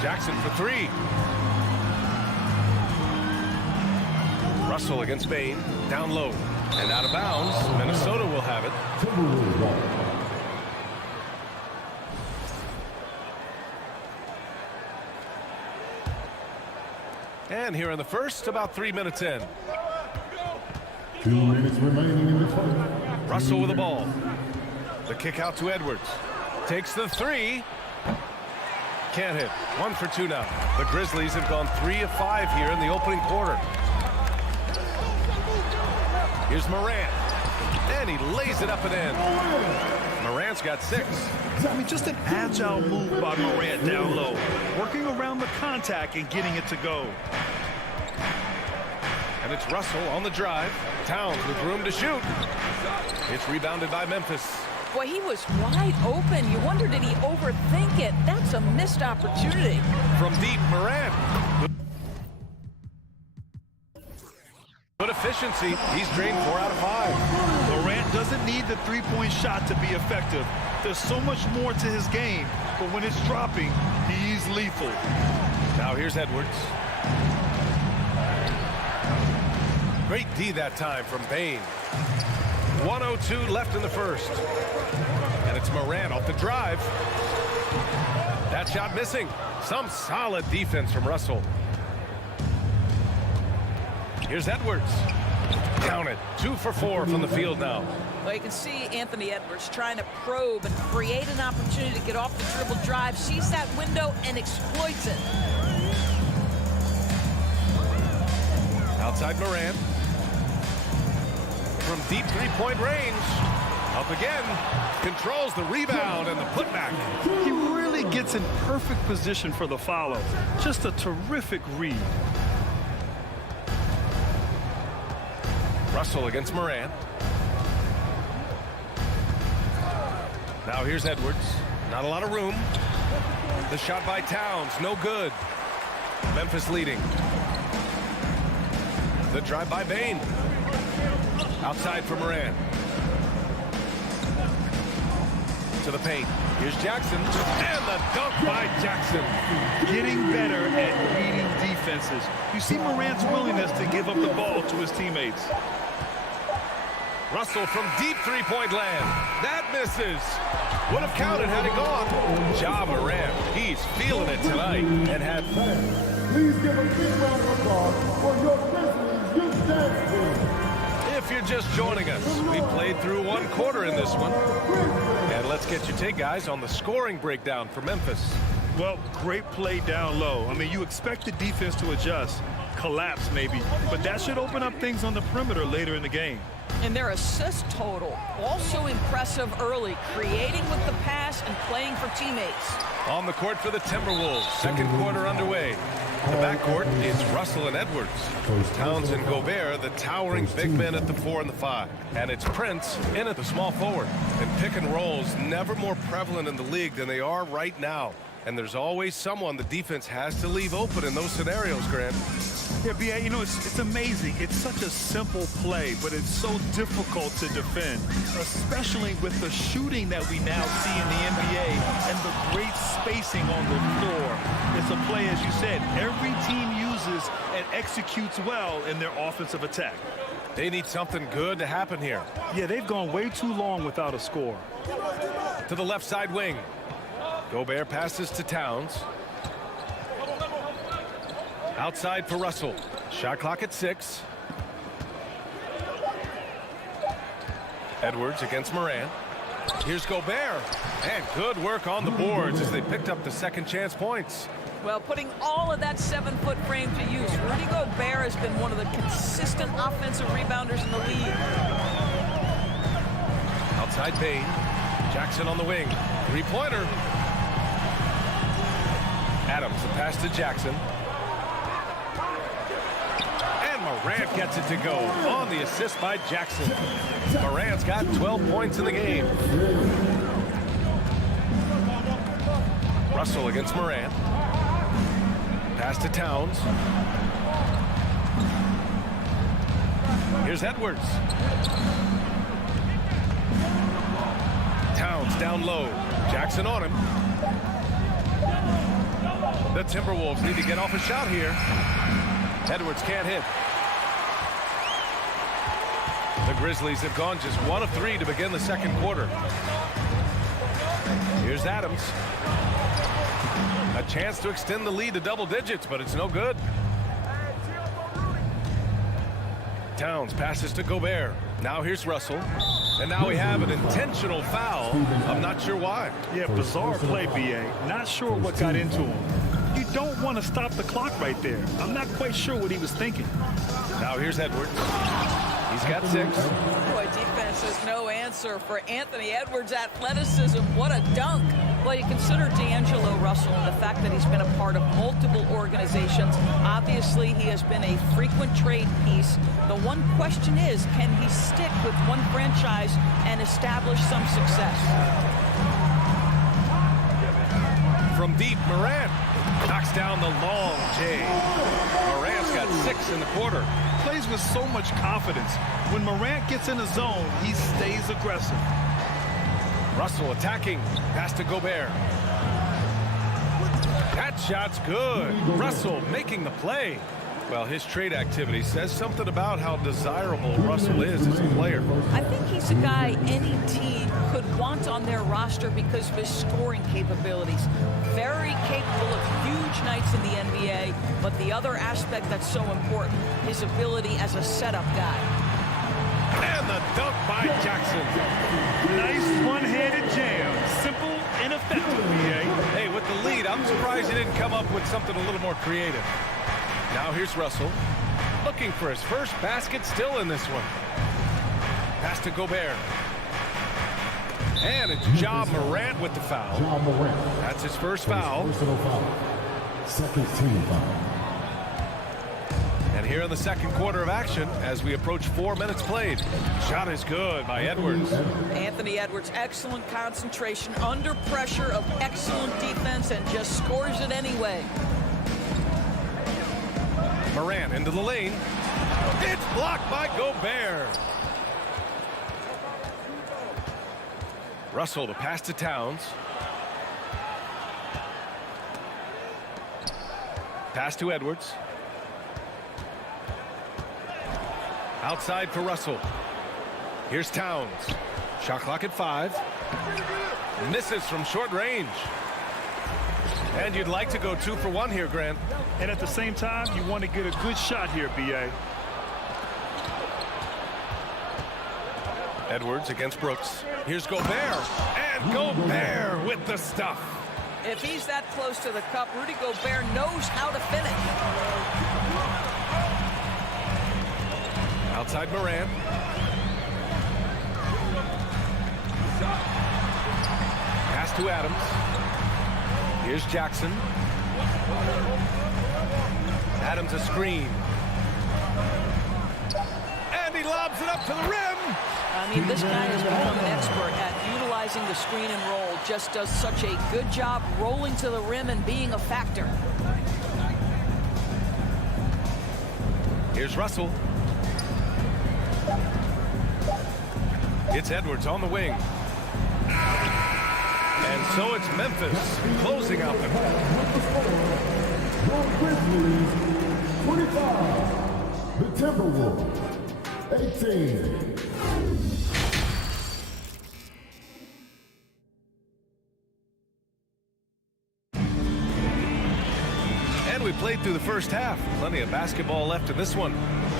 Jackson for 3. Russell against Bane, down low, and out of bounds. Minnesota will have it. And here in the first, about 3 minutes in. 2 minutes remaining in the first. Russell with the ball. The kick out to Edwards. Takes the 3. Can't hit. 1 for 2 now. The Grizzlies have gone 3 of 5 here in the opening quarter. Here's Morant. And he lays it up and in. Morant's got 6. I mean, just an agile move by Morant down low, working around the contact and getting it to go. And it's Russell on the drive. Towns with room to shoot. It's rebounded by Memphis. Boy, he was wide open. You wonder, did he overthink it? That's a missed opportunity. From deep, Morant. Good efficiency. He's drained 4 out of 5. Morant doesn't need the 3-point shot to be effective. There's so much more to his game, but when it's dropping, he's lethal. Now here's Edwards. Great D that time from Bane. 1:02 left in the first. And it's Morant off the drive. That shot missing. Some solid defense from Russell. Here's Edwards. Count it. 2 for 4 from the field now. Well, you can see Anthony Edwards trying to probe and create an opportunity to get off the dribble drive, sees that window and exploits it. Outside Morant. From deep three-point range. Up again. Controls the rebound and the putback. He really gets in perfect position for the follow. Just a terrific read. Russell against Morant. Now here's Edwards. Not a lot of room. The shot by Towns, no good. Memphis leading. The drive by Bane. Outside for Morant. To the paint. Here's Jackson. And the dunk by Jackson. Getting better at reading defenses. You see Morant's willingness to give up the ball to his teammates. Russell from deep three-point land. That misses. Would have counted had it gone. Ja Morant, he's feeling it tonight and had. Please give a big round of applause for your Grizzlies youth dance team. If you're just joining us, we played through one quarter in this one. And let's get your take, guys, on the scoring breakdown for Memphis. Well, great play down low. I mean, you expect the defense to adjust, collapse maybe, but that should open up things on the perimeter later in the game. And their assist total, also impressive early, creating with the pass and playing for teammates. On the court for the Timberwolves, second quarter underway. The backcourt is Russell and Edwards. Towns and Gobert, the towering big men at the 4 and the 5. And it's Prince in at the small forward. And pick and rolls never more prevalent in the league than they are right now. And there's always someone the defense has to leave open in those scenarios, Grant. Yeah, B.A., you know, it's amazing. It's such a simple play, but it's so difficult to defend, especially with the shooting that we now see in the NBA and the great spacing on the floor. It's a play, as you said, every team uses and executes well in their offensive attack. They need something good to happen here. Yeah, they've gone way too long without a score. To the left side wing. Gobert passes to Towns. Outside for Russell. Shot clock at 6. Edwards against Morant. Here's Gobert. And good work on the boards as they picked up the second chance points. Well, putting all of that 7-foot frame to use, Rudy Gobert has been one of the consistent offensive rebounders in the league. Outside Bane. Jackson on the wing. Three-pointer. Adams, the pass to Jackson. And Morant gets it to go on the assist by Jackson. Morant's got 12 points in the game. Russell against Morant. Pass to Towns. Here's Edwards. Towns down low. Jackson on him. The Timberwolves need to get off a shot here. Edwards can't hit. The Grizzlies have gone just 1 of 3 to begin the second quarter. Here's Adams. A chance to extend the lead to double digits, but it's no good. Towns passes to Gobert. Now here's Russell. And now we have an intentional foul. I'm not sure why. Yeah, bizarre play, B.A. Not sure what got into him. You don't want to stop the clock right there. I'm not quite sure what he was thinking. Now here's Edwards. He's got 6. Boy, defense has no answer for Anthony Edwards' athleticism. What a dunk. Well, you consider D'Angelo Russell and the fact that he's been a part of multiple organizations. Obviously, he has been a frequent trade piece. The one question is, can he stick with one franchise and establish some success? From deep, Morant knocks down the long J. Morant's got 6 in the quarter. Plays with so much confidence. When Morant gets in the zone, he stays aggressive. Russell attacking. Pass to Gobert. That shot's good. Russell making the play. Well, his trade activity says something about how desirable Russell is as a player. I think he's a guy any team could want on their roster because of his scoring capabilities. Very capable of huge nights in the NBA, but the other aspect that's so important, his ability as a setup guy. And the dunk by Jackson. Nice one-handed jam. Simple and effective, BA. Hey, with the lead, I'm surprised he didn't come up with something a little more creative. Now here's Russell, looking for his first basket, still in this one. Pass to Gobert. And it's Ja Morant with the foul. Ja Morant. That's his first foul. Personal foul. Second team foul. And here in the second quarter of action, as we approach 4 minutes played. Shot is good by Edwards. Anthony Edwards, excellent concentration, under pressure of excellent defense, and just scores it anyway. Morant into the lane. It's blocked by Gobert. Russell to pass to Towns. Pass to Edwards. Outside for Russell. Here's Towns. Shot clock at 5. Misses from short range. And you'd like to go 2 for 1 here, Grant. And at the same time, you want to get a good shot here, BA. Edwards against Brooks. Here's Gobert. And Gobert with the stuff. If he's that close to the cup, Rudy Gobert knows how to finish. Outside Morant. Pass to Adams. Here's Jackson. Adams a screen. And he lobs it up to the rim. I mean, this guy has become an expert at utilizing the screen and roll. Just does such a good job rolling to the rim and being a factor. Here's Russell. It's Edwards on the wing. And so it's Memphis closing out the quarter. The Grizzlies, 25. The Timberwolves, 18. And we played through the first half. Plenty of basketball left in this one.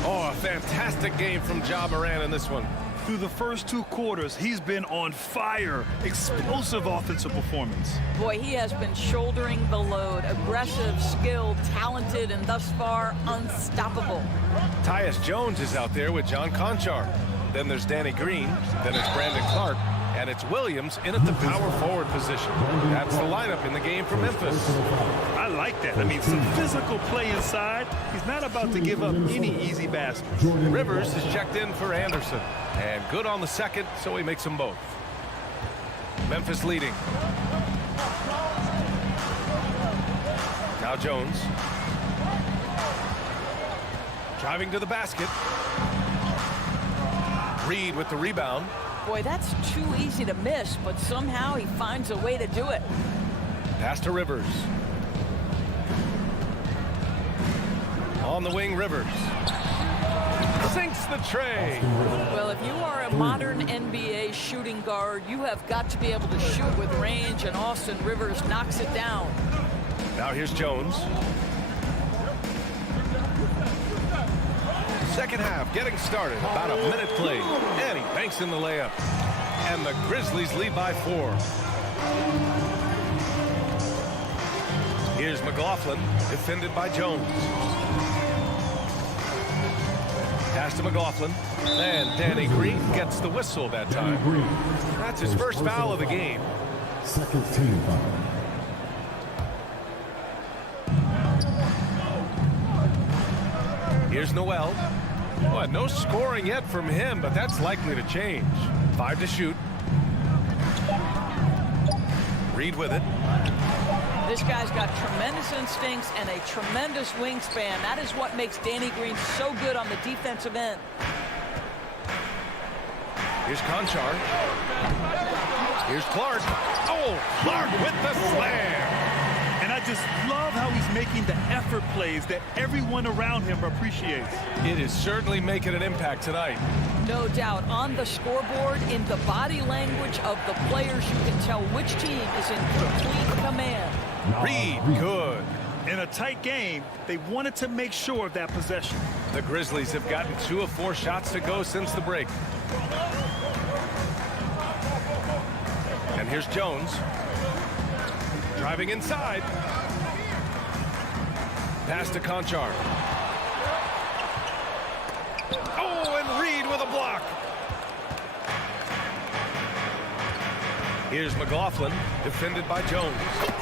Oh, a fantastic game from Ja Morant in this one. Through the first 2 quarters, he's been on fire. Explosive offensive performance. Boy, he has been shouldering the load. Aggressive, skilled, talented, and thus far, unstoppable. Tyus Jones is out there with John Conchar. Then there's Danny Green. Then it's Brandon Clark. And it's Williams in at the power forward position. That's the lineup in the game for Memphis. I like that. I mean, some physical play inside. He's not about to give up any easy baskets. Rivers is checked in for Anderson. And good on the second, so he makes them both. Memphis leading. Now Jones. Driving to the basket. Reed with the rebound. Boy, that's too easy to miss, but somehow he finds a way to do it. Pass to Rivers. On the wing, Rivers. Sinks the tray. Well, if you are a modern NBA shooting guard, you have got to be able to shoot with range, and Austin Rivers knocks it down. Now here's Jones. Second half getting started. About a minute played. And he banks in the layup. And the Grizzlies lead by 4. Here's McLaughlin, defended by Jones. Pass to McLaughlin. And Danny Green gets the whistle that time. That's his first foul of the game. Second team foul. Here's Noel. Well, no scoring yet from him, but that's likely to change. 5 to shoot. Reed with it. This guy's got tremendous instincts and a tremendous wingspan. That is what makes Danny Green so good on the defensive end. Here's Conchar. Here's Clark. Oh, Clark with the slam. And I just love how he's making the effort plays that everyone around him appreciates. It is certainly making an impact tonight. No doubt. On the scoreboard, in the body language of the players, you can tell which team is in complete command. Reed, good. In a tight game, they wanted to make sure of that possession. The Grizzlies have gotten 2 of 4 shots to go since the break. And here's Jones. Driving inside. Pass to Conchar. Oh, and Reed with a block. Here's McLaughlin, defended by Jones.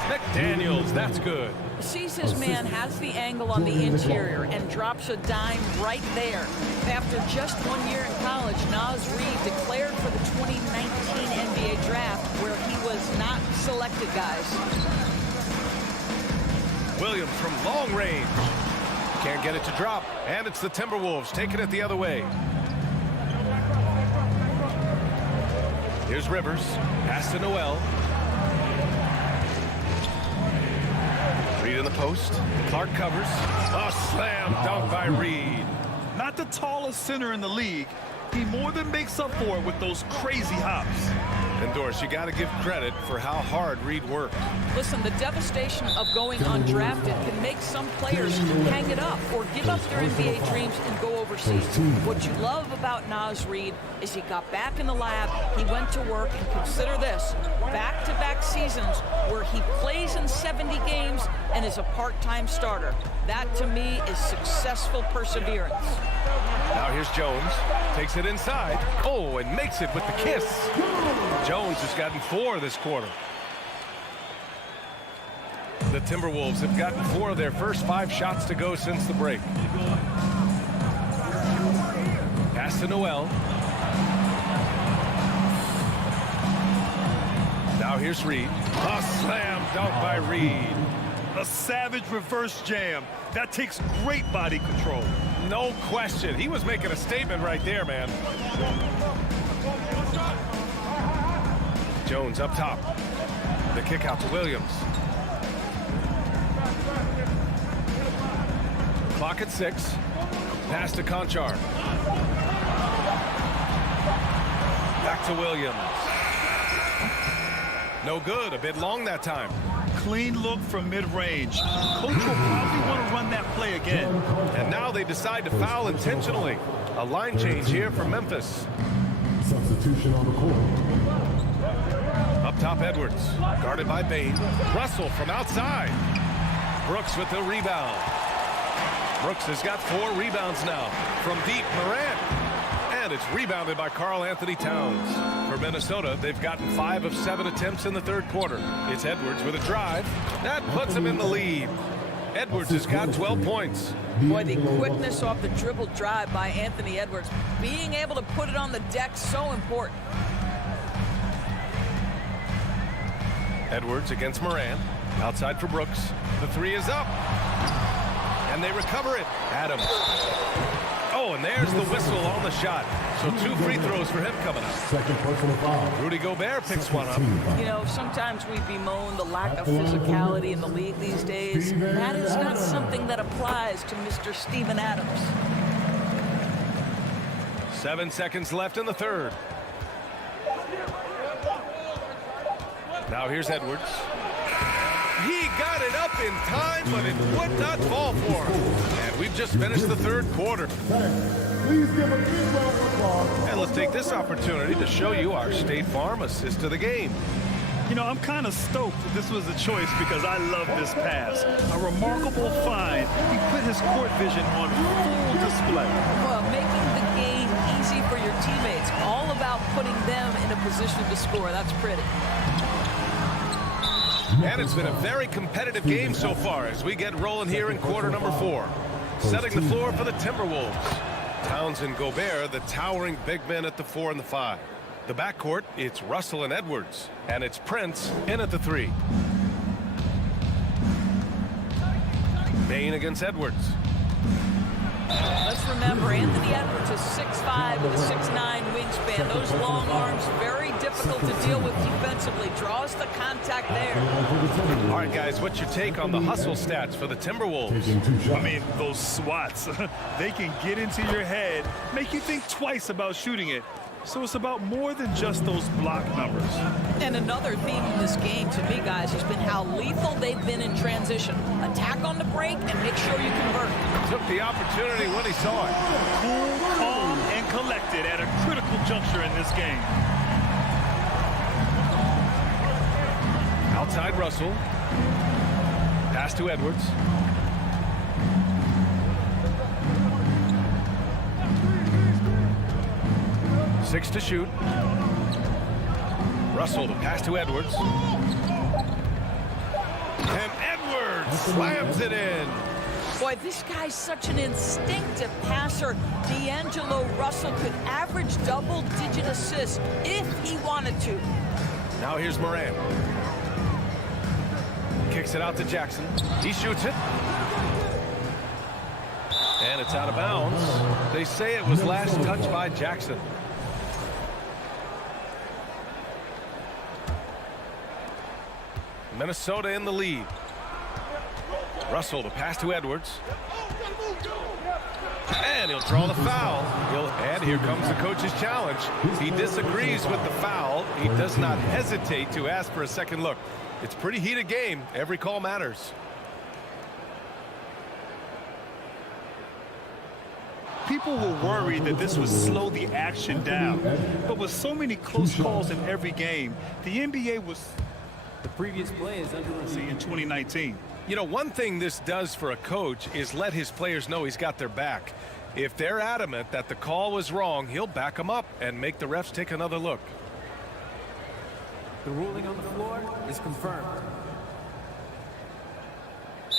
McDaniels, that's good. Sees his man, has the angle on the interior, and drops a dime right there. After just 1 year in college, Naz Reid declared for the 2019 NBA draft, where he was not selected, guys. Williams from long range. Can't get it to drop, and it's the Timberwolves taking it the other way. Here's Rivers. Pass to Noel. Reed in the post. Clark covers. A slam dunk by Reed. Not the tallest center in the league. He more than makes up for it with those crazy hops. And Doris, you got to give credit for how hard Reed worked. Listen, the devastation of going undrafted can make some players hang it up or give up their NBA dreams and go overseas. What you love about Naz Reid is he got back in the lab, he went to work, and consider this, back-to-back seasons where he plays in 70 games and is a part-time starter. That, to me, is successful perseverance. Now here's Jones. Takes it inside. Oh, and makes it with the kiss. Jones has gotten 4 this quarter. The Timberwolves have gotten 4 of their first 5 shots to go since the break. Pass to Noel. Now here's Reed. A slam dunk by Reed. A savage reverse jam. That takes great body control. No question. He was making a statement right there, man. Jones up top. The kick out to Williams. Clock at 6. Pass to Conchar. Back to Williams. No good. A bit long that time. Clean look from mid-range. Coach will probably want to run that play again. And now they decide to foul intentionally. A line change here for Memphis. Substitution on the court. Up top, Edwards. Guarded by Bain. Russell from outside. Brooks with the rebound. Brooks has got 4 rebounds now. From deep, Morant. And it's rebounded by Karl Anthony Towns. For Minnesota, they've gotten 5 of 7 attempts in the third quarter. It's Edwards with a drive. That puts him in the lead. Edwards has got 12 points. Boy, the quickness off the dribble drive by Anthony Edwards. Being able to put it on the deck, so important. Edwards against Morant. Outside for Brooks. The 3 is up. And they recover it. Adams. Oh, and there's the whistle on the shot. So 2 free throws for him coming up. Second personal foul. Rudy Gobert picks one up. You know, sometimes we bemoan the lack of physicality in the league these days. That is not something that applies to Mr. Steven Adams. 7 seconds left in the third. Now here's Edwards. He got it up in time, but it would not fall for him. And we've just finished the third quarter. Please give a big round of applause. And let's take this opportunity to show you our State Farm assist to the game. You know, I'm kind of stoked that this was a choice because I love this pass. A remarkable find. He put his court vision on full display. Well, making the game easy for your teammates. All about putting them in a position to score. That's pretty. And it's been a very competitive game so far as we get rolling here in quarter number 4. Setting the floor for the Timberwolves. Towns and Gobert, the towering big men at the 4 and the 5. The backcourt, it's Russell and Edwards. And it's Prince in at the 3. Bain against Edwards. Let's remember, Anthony Edwards is 6'5" with a 6'9" wingspan. Those long arms, very difficult difficult to deal with defensively. Draws the contact there. All right, guys, what's your take on the hustle stats for the Timberwolves? I mean, those swats, they can get into your head, make you think twice about shooting it. So it's about more than just those block numbers. And another theme in this game to me, guys, has been how lethal they've been in transition. Attack on the break and make sure you convert. Took the opportunity when he saw it. Cool, calm, and collected at a critical juncture in this game. Outside Russell. Pass to Edwards. Six to shoot. Russell to pass to Edwards. And Edwards slams it in. Boy, this guy's such an instinctive passer. D'Angelo Russell could average double-digit assists if he wanted to. Now here's Moran. Kicks it out to Jackson. He shoots it. And it's out of bounds. They say it was last touched by Jackson. Minnesota in the lead. Russell to pass to Edwards. And he'll draw the foul. And here comes the coach's challenge. He disagrees with the foul. He does not hesitate to ask for a second look. It's a pretty heated game. Every call matters. People were worried that this would slow the action down. But with so many close calls in every game, the NBA was... The previous play is under review in 2019. You know, one thing this does for a coach is let his players know he's got their back. If they're adamant that the call was wrong, he'll back them up and make the refs take another look. The ruling on the floor is confirmed.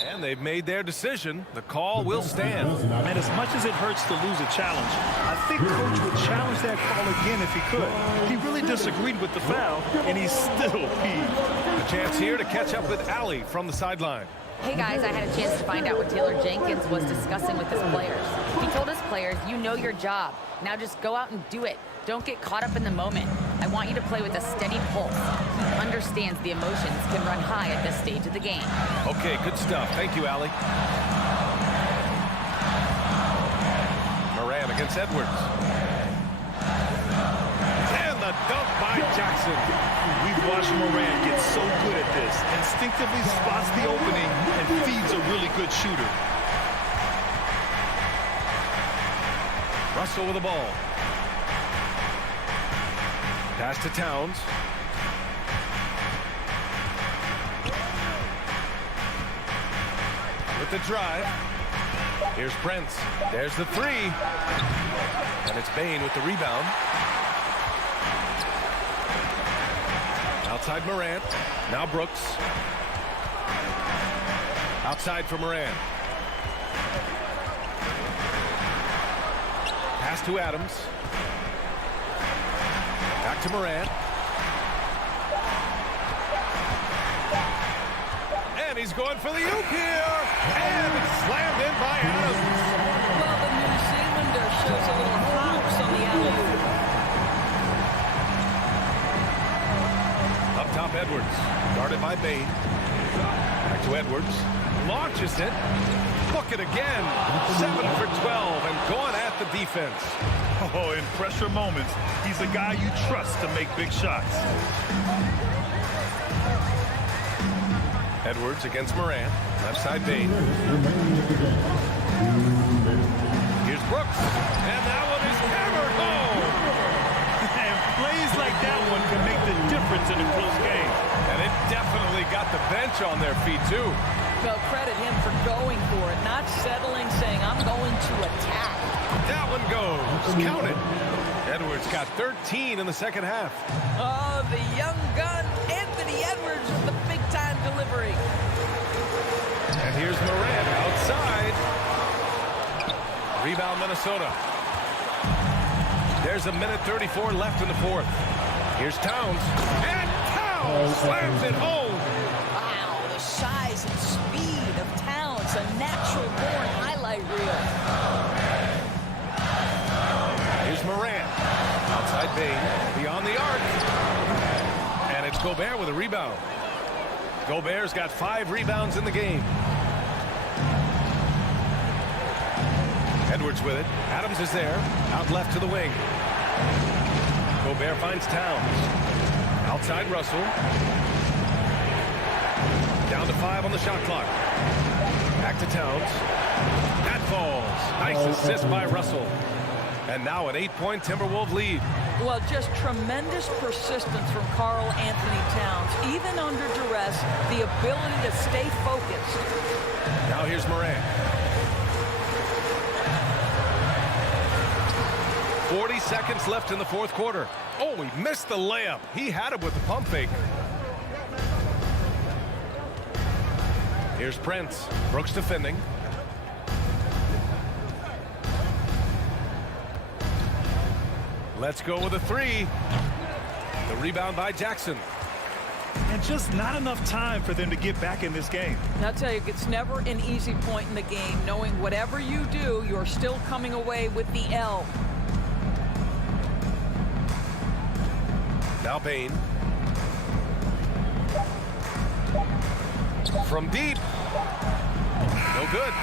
And they've made their decision. The call will stand. And as much as it hurts to lose a challenge, I think Coach would challenge that call again if he could. He really disagreed with the foul, and he's still peeved. A chance here to catch up with Allie from the sideline. Hey guys, I had a chance to find out what Taylor Jenkins was discussing with his players. He told his players, you know your job. Now just go out and do it. Don't get caught up in the moment. I want you to play with a steady pulse. He understands the emotions can run high at this stage of the game. Okay, good stuff. Thank you, Allie. Moran against Edwards. And the dunk by Jackson. We've watched Moran get so good at this. Instinctively spots the opening and feeds a really good shooter. Russell with the ball. Pass to Towns. With the drive. Here's Prince. There's the three. And it's Bane with the rebound. Outside Morant. Now Brooks. Outside for Moran. Pass to Adams. Back to Moran. And he's going for the oop here. And it's slammed in by Adams. Well, the New Zealander shows a little hops on the alley-oop. Up top, Edwards. Guarded by Bane. Back to Edwards. Launches it. Book it again. 7 for 12 and going at the defense. Oh, in pressure moments, he's a guy you trust to make big shots. Edwards against Moran. Left side Bane. Here's Brooks. And that one is hammered home. And plays like that one can make the difference in a close game. And it definitely got the bench on their feet, too. Well, credit him for going for it, not settling, saying, I'm going to attack. That one goes. Count it. Edwards got 13 in the second half. Oh, the young gun, Anthony Edwards with the big-time delivery. And here's Moran outside. Rebound, Minnesota. There's a minute 34 left in the fourth. Here's Towns. And Towns slams it home. Wow, the size and speed of Towns, a natural-born highlight reel. Here's Moran. Outside Bane. Beyond the arc. Gobert with a rebound. Gobert's got 5 rebounds in the game. Edwards with it. Adams is there. Out left to the wing. Gobert finds Towns. Outside Russell. Down to 5 on the shot clock. Back to Towns. That falls. Nice assist by Russell. And now an 8-point Timberwolves lead. Well, just tremendous persistence from Karl Anthony Towns. Even under duress, the ability to stay focused. Now here's Morant. 40 seconds left in the fourth quarter. Oh, he missed the layup. He had it with the pump fake. Here's Prince. Brooks defending. Let's go with a 3. The rebound by Jackson. And just not enough time for them to get back in this game. And I'll tell you, it's never an easy point in the game, knowing whatever you do, you're still coming away with the L. Now Bane. From deep. No good.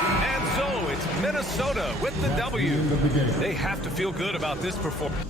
And so it's Minnesota with the W. They have to feel good about this performance.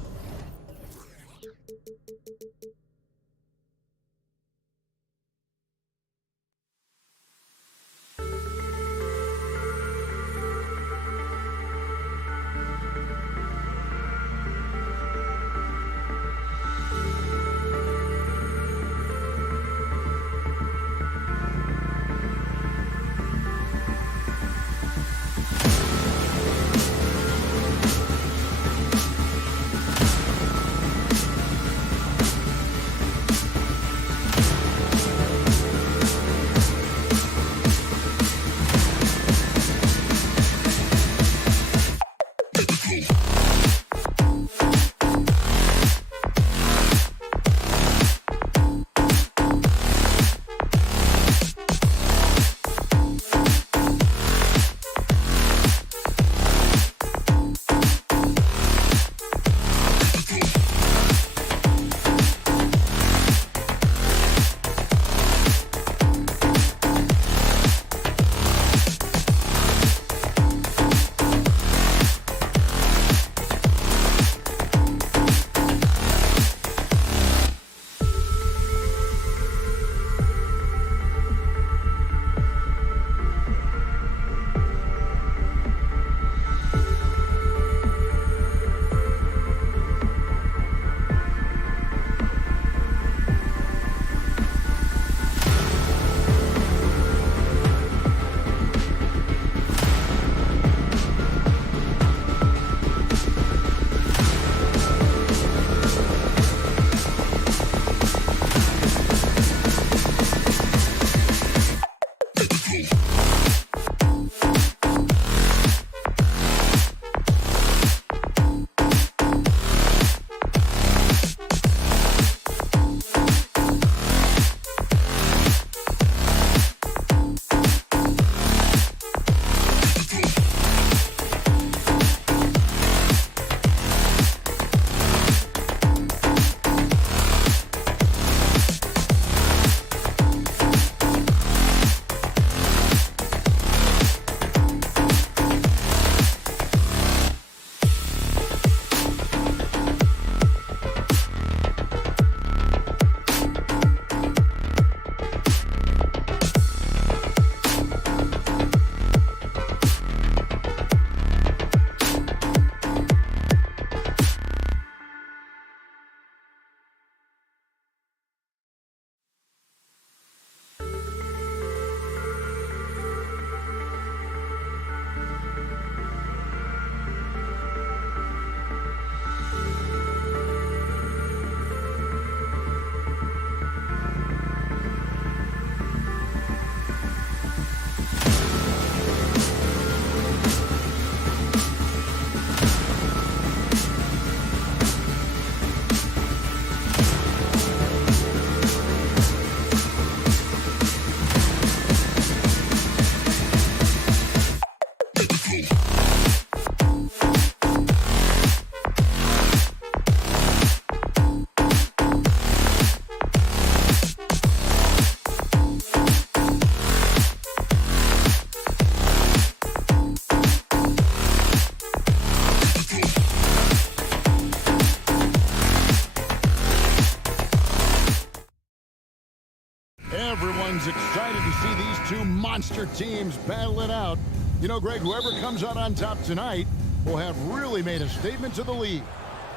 monster teams battle it out. You know, Greg, whoever comes out on top tonight will have really made a statement to the league.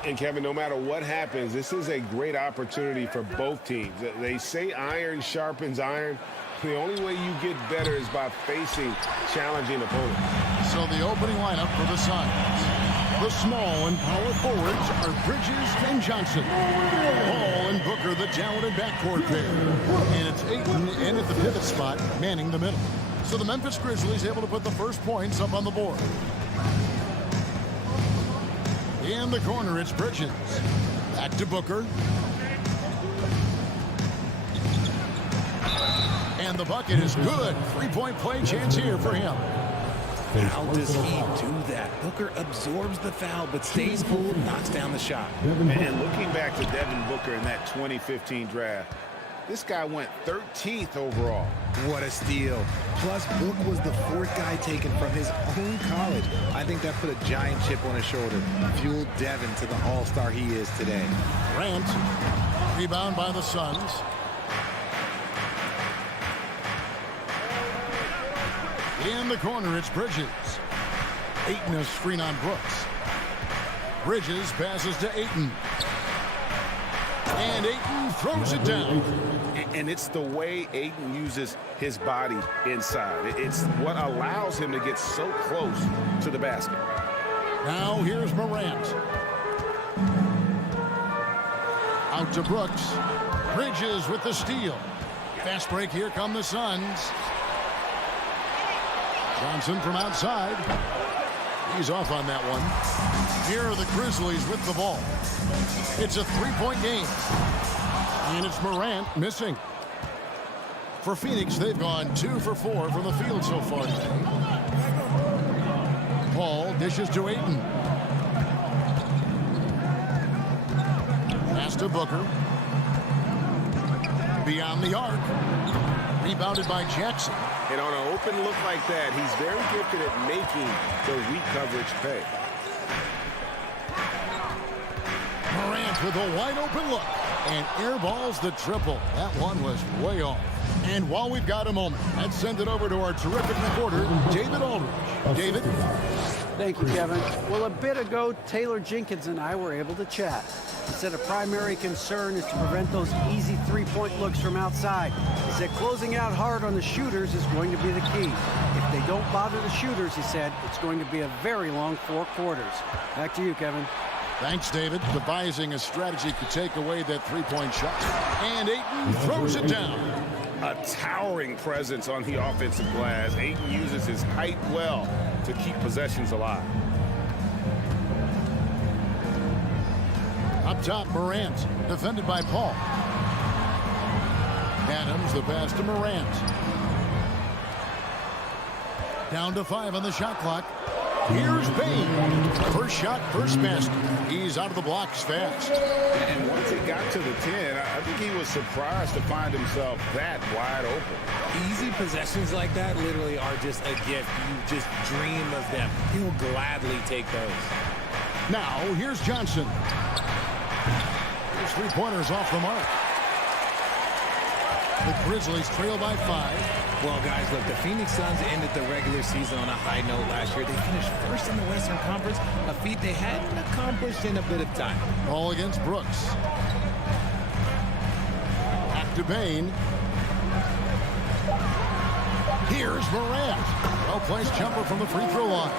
And, Kevin, no matter what happens, this is a great opportunity for both teams. They say iron sharpens iron. The only way you get better is by facing challenging opponents. So the opening lineup for the Suns. The small and power forwards are Bridges and Johnson. Paul and Booker, the talented backcourt pair. And it's Ayton in at the pivot spot, manning the middle. So the Memphis Grizzlies able to put the first points up on the board. In the corner, it's Bridges. Back to Booker. And the bucket is good. Three-point play chance here for him. How does he do that? Booker absorbs the foul, but stays cool, knocks down the shot. And looking back to Devin Booker in that 2015 draft, this guy went 13th overall. What a steal. Plus, Book was the fourth guy taken from his own college. I think that put a giant chip on his shoulder, fueled Devin to the all-star he is today. Grant, rebound by the Suns. In the corner, it's Bridges. Ayton is screen on Brooks. Bridges passes to Ayton. And Ayton throws it down. And it's the way Ayton uses his body inside. It's what allows him to get so close to the basket. Now here's Morant. Out to Brooks. Bridges with the steal. Fast break. Here come the Suns. Johnson from outside. He's off on that one. Here are the Grizzlies with the ball. It's a three-point game. And it's Morant missing. For Phoenix, they've gone 2 for 4 from the field so far today. Paul dishes to Ayton. Pass to Booker. Beyond the arc. Rebounded by Jackson. And on an open look like that, he's very gifted at making the weak coverage pay. Morant with a wide open look. And airballs the triple. That one was way off. And while we've got a moment, let's send it over to our terrific reporter, David Aldridge. David? Thank you, Kevin. Well, a bit ago, Taylor Jenkins and I were able to chat. He said a primary concern is to prevent those easy three-point looks from outside. He said closing out hard on the shooters is going to be the key. If they don't bother the shooters, he said, it's going to be a very long 4 quarters. Back to you, Kevin. Thanks, David. Devising a strategy to take away that three-point shot. And Ayton throws it down. A towering presence on the offensive glass. Ayton uses his height well to keep possessions alive. Up top, Morant, defended by Paul. Adams, the pass to Morant. Down to 5 on the shot clock. Here's Bane. First shot, first basket. He's out of the blocks fast. And once he got to the 10, I think he was surprised to find himself that wide open. Easy possessions like that literally are just a gift. You just dream of them. He'll gladly take those. Now, here's Johnson. His three-pointers off the mark. The Grizzlies trail by 5. Well, guys, look, the Phoenix Suns ended the regular season on a high note last year. They finished first in the Western Conference, a feat they hadn't accomplished in a bit of time. Ball against Brooks. Back to Bane. Here's Morant. Well-placed jumper from the free throw line.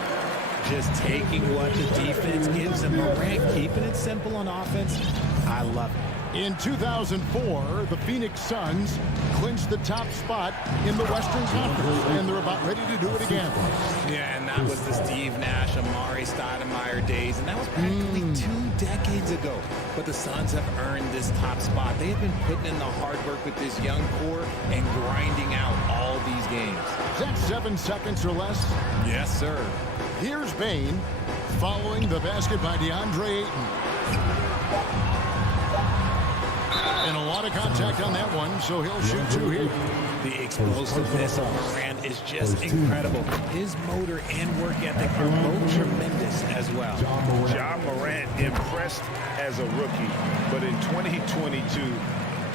Just taking what the defense gives him. Morant keeping it simple on offense. I love it. In 2004, the Phoenix Suns clinched the top spot in the Western Conference, and they're about ready to do it again. Yeah, and that was the Steve Nash, Amari Stoudemire days, and that was practically 2 decades ago. But the Suns have earned this top spot. They have been putting in the hard work with this young core and grinding out all these games. Is that 7 seconds or less? Yes, sir. Here's Bane following the basket by DeAndre Ayton. And a lot of contact on that one, so he'll shoot 2 here. The explosiveness of Morant is just incredible. His motor and work ethic are both tremendous as well. Ja Morant impressed as a rookie, but in 2022,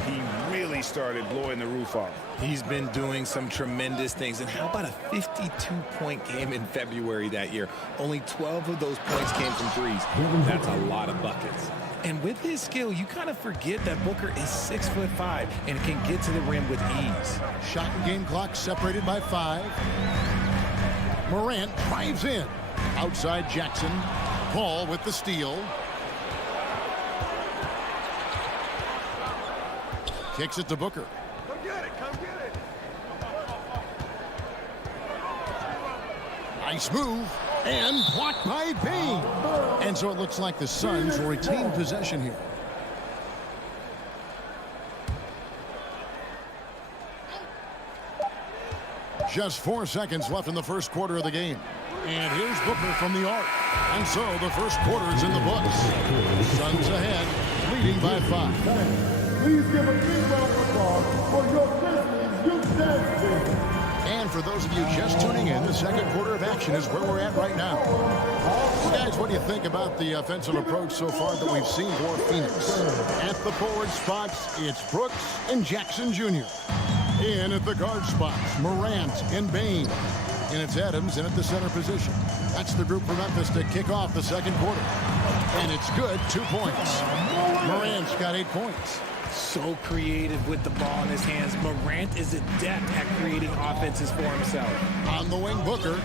he really really started blowing the roof off. He's been doing some tremendous things. And how about a 52-point game in February that year? Only 12 of those points came from threes. That's a lot of buckets. And with his skill, you kind of forget that Booker is 6'5" and can get to the rim with ease. Shot and game clock separated by 5. Morant drives in. Outside Jackson. Paul with the steal. Kicks it to Booker. Come get it, come get it. Nice move. And blocked by Bane. And so it looks like the Suns will retain possession here. Just 4 seconds left in the first quarter of the game. And here's Booker from the arc. And so the first quarter is in the books. Suns ahead, leading by 5. Please give a big round of applause for your Grizzlies youth dance team. And for those of you just tuning in, the second quarter of action is where we're at right now. Well, guys, what do you think about the offensive approach so far that we've seen for Phoenix? At the forward spots, it's Brooks and Jackson Jr. In at the guard spots, Morant and Bane. And it's Adams in at the center position. That's the group for Memphis to kick off the second quarter. And it's good, 2 points. Morant's got 8 points. So creative with the ball in his hands. Morant is adept at creating offenses for himself. On the wing, Booker.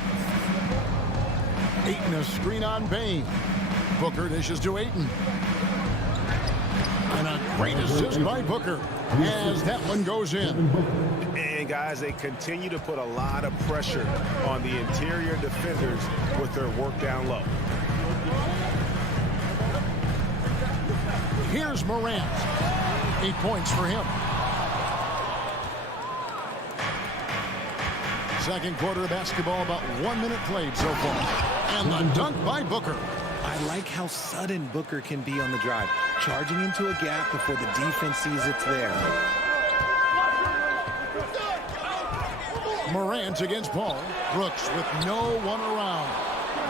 Ayton a screen on Bane. Booker dishes to Ayton. And a great assist by Booker as that one goes in. And guys, they continue to put a lot of pressure on the interior defenders with their work down low. Here's Morant. 8 points for him. Second quarter of basketball, about 1 minute played so far. And the dunk by Booker. I like how sudden Booker can be on the drive, charging into a gap before the defense sees it's there. Morant against Paul. Brooks with no one around.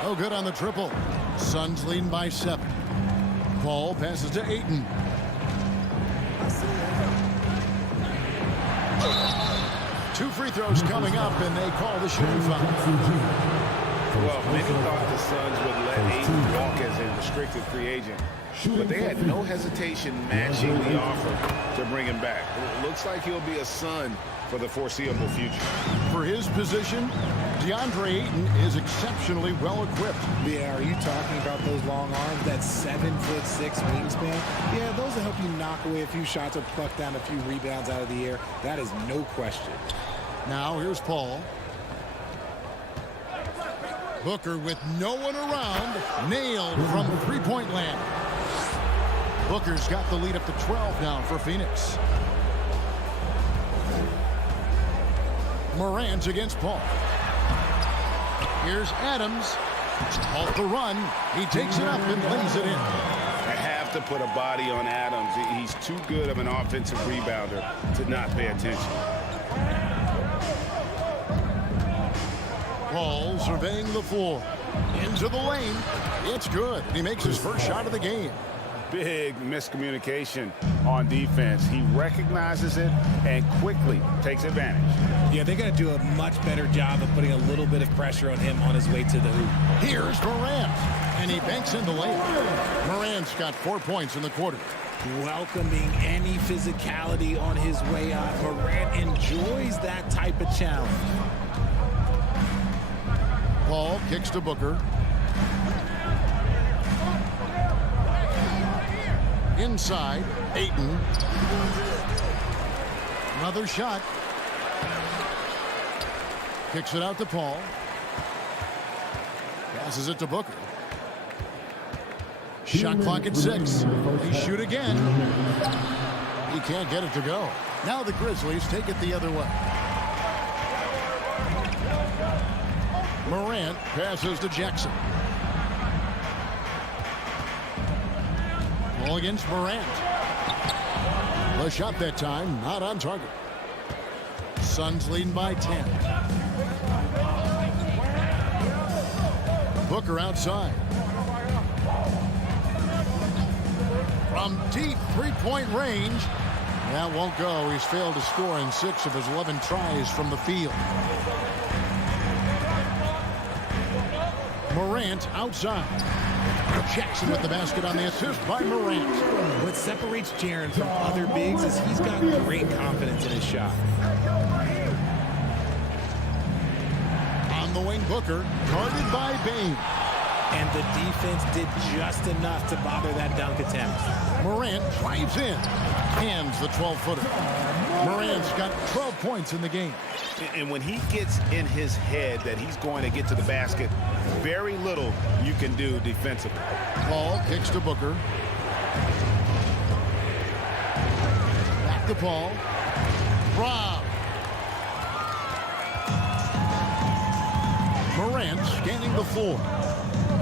No good on the triple. Suns leading by 7. Paul passes to Ayton. 2 free throws coming up, and they call the shooting foul. Well, many thought the Suns would let Ayton walk as a restricted free agent, but they had no hesitation matching the offer to bring him back. It looks like he'll be a Sun for the foreseeable future. For his position, DeAndre Ayton is exceptionally well equipped. Yeah, are you talking about those long arms, that 7'6" wingspan? Yeah, those will help you knock away a few shots or pluck down a few rebounds out of the air. That is no question. Now here's Paul. Booker with no one around, nailed from three-point land. Booker's got the lead up to 12 now for Phoenix. Morant against Paul. Here's Adams. Off the run. He takes it up and lays it in. I have to put a body on Adams. He's too good of an offensive rebounder to not pay attention. Paul surveying the floor. Into the lane. It's good. He makes his first shot of the game. Big miscommunication on defense. He recognizes it and quickly takes advantage. Yeah, they got to do a much better job of putting a little bit of pressure on him on his way to the hoop. Here's Morant, and he banks in the lane. Morant's got 4 points in the quarter. Welcoming any physicality on his way out. Morant enjoys that type of challenge. Paul kicks to Booker. Inside, Ayton. Another shot. Kicks it out to Paul. Passes it to Booker. Shot clock at 6. They shoot again. He can't get it to go. Now the Grizzlies take it the other way. Morant passes to Jackson. Ball against Morant. The shot that time, not on target. Suns leading by 10. Booker outside. From deep three-point range. That won't go. He's failed to score in 6 of his 11 tries from the field. Morant outside. Jackson with the basket on the assist by Morant. What separates Jaren from other bigs is he's got great confidence in his shot. On the wing, Booker, guarded by Bane. And the defense did just enough to bother that dunk attempt. Morant drives in. Hands the 12-footer. Morant's got 12 points in the game. And when he gets in his head that he's going to get to the basket, very little you can do defensively. Paul kicks to Booker. Back to Paul. Rob. Morant scanning the floor.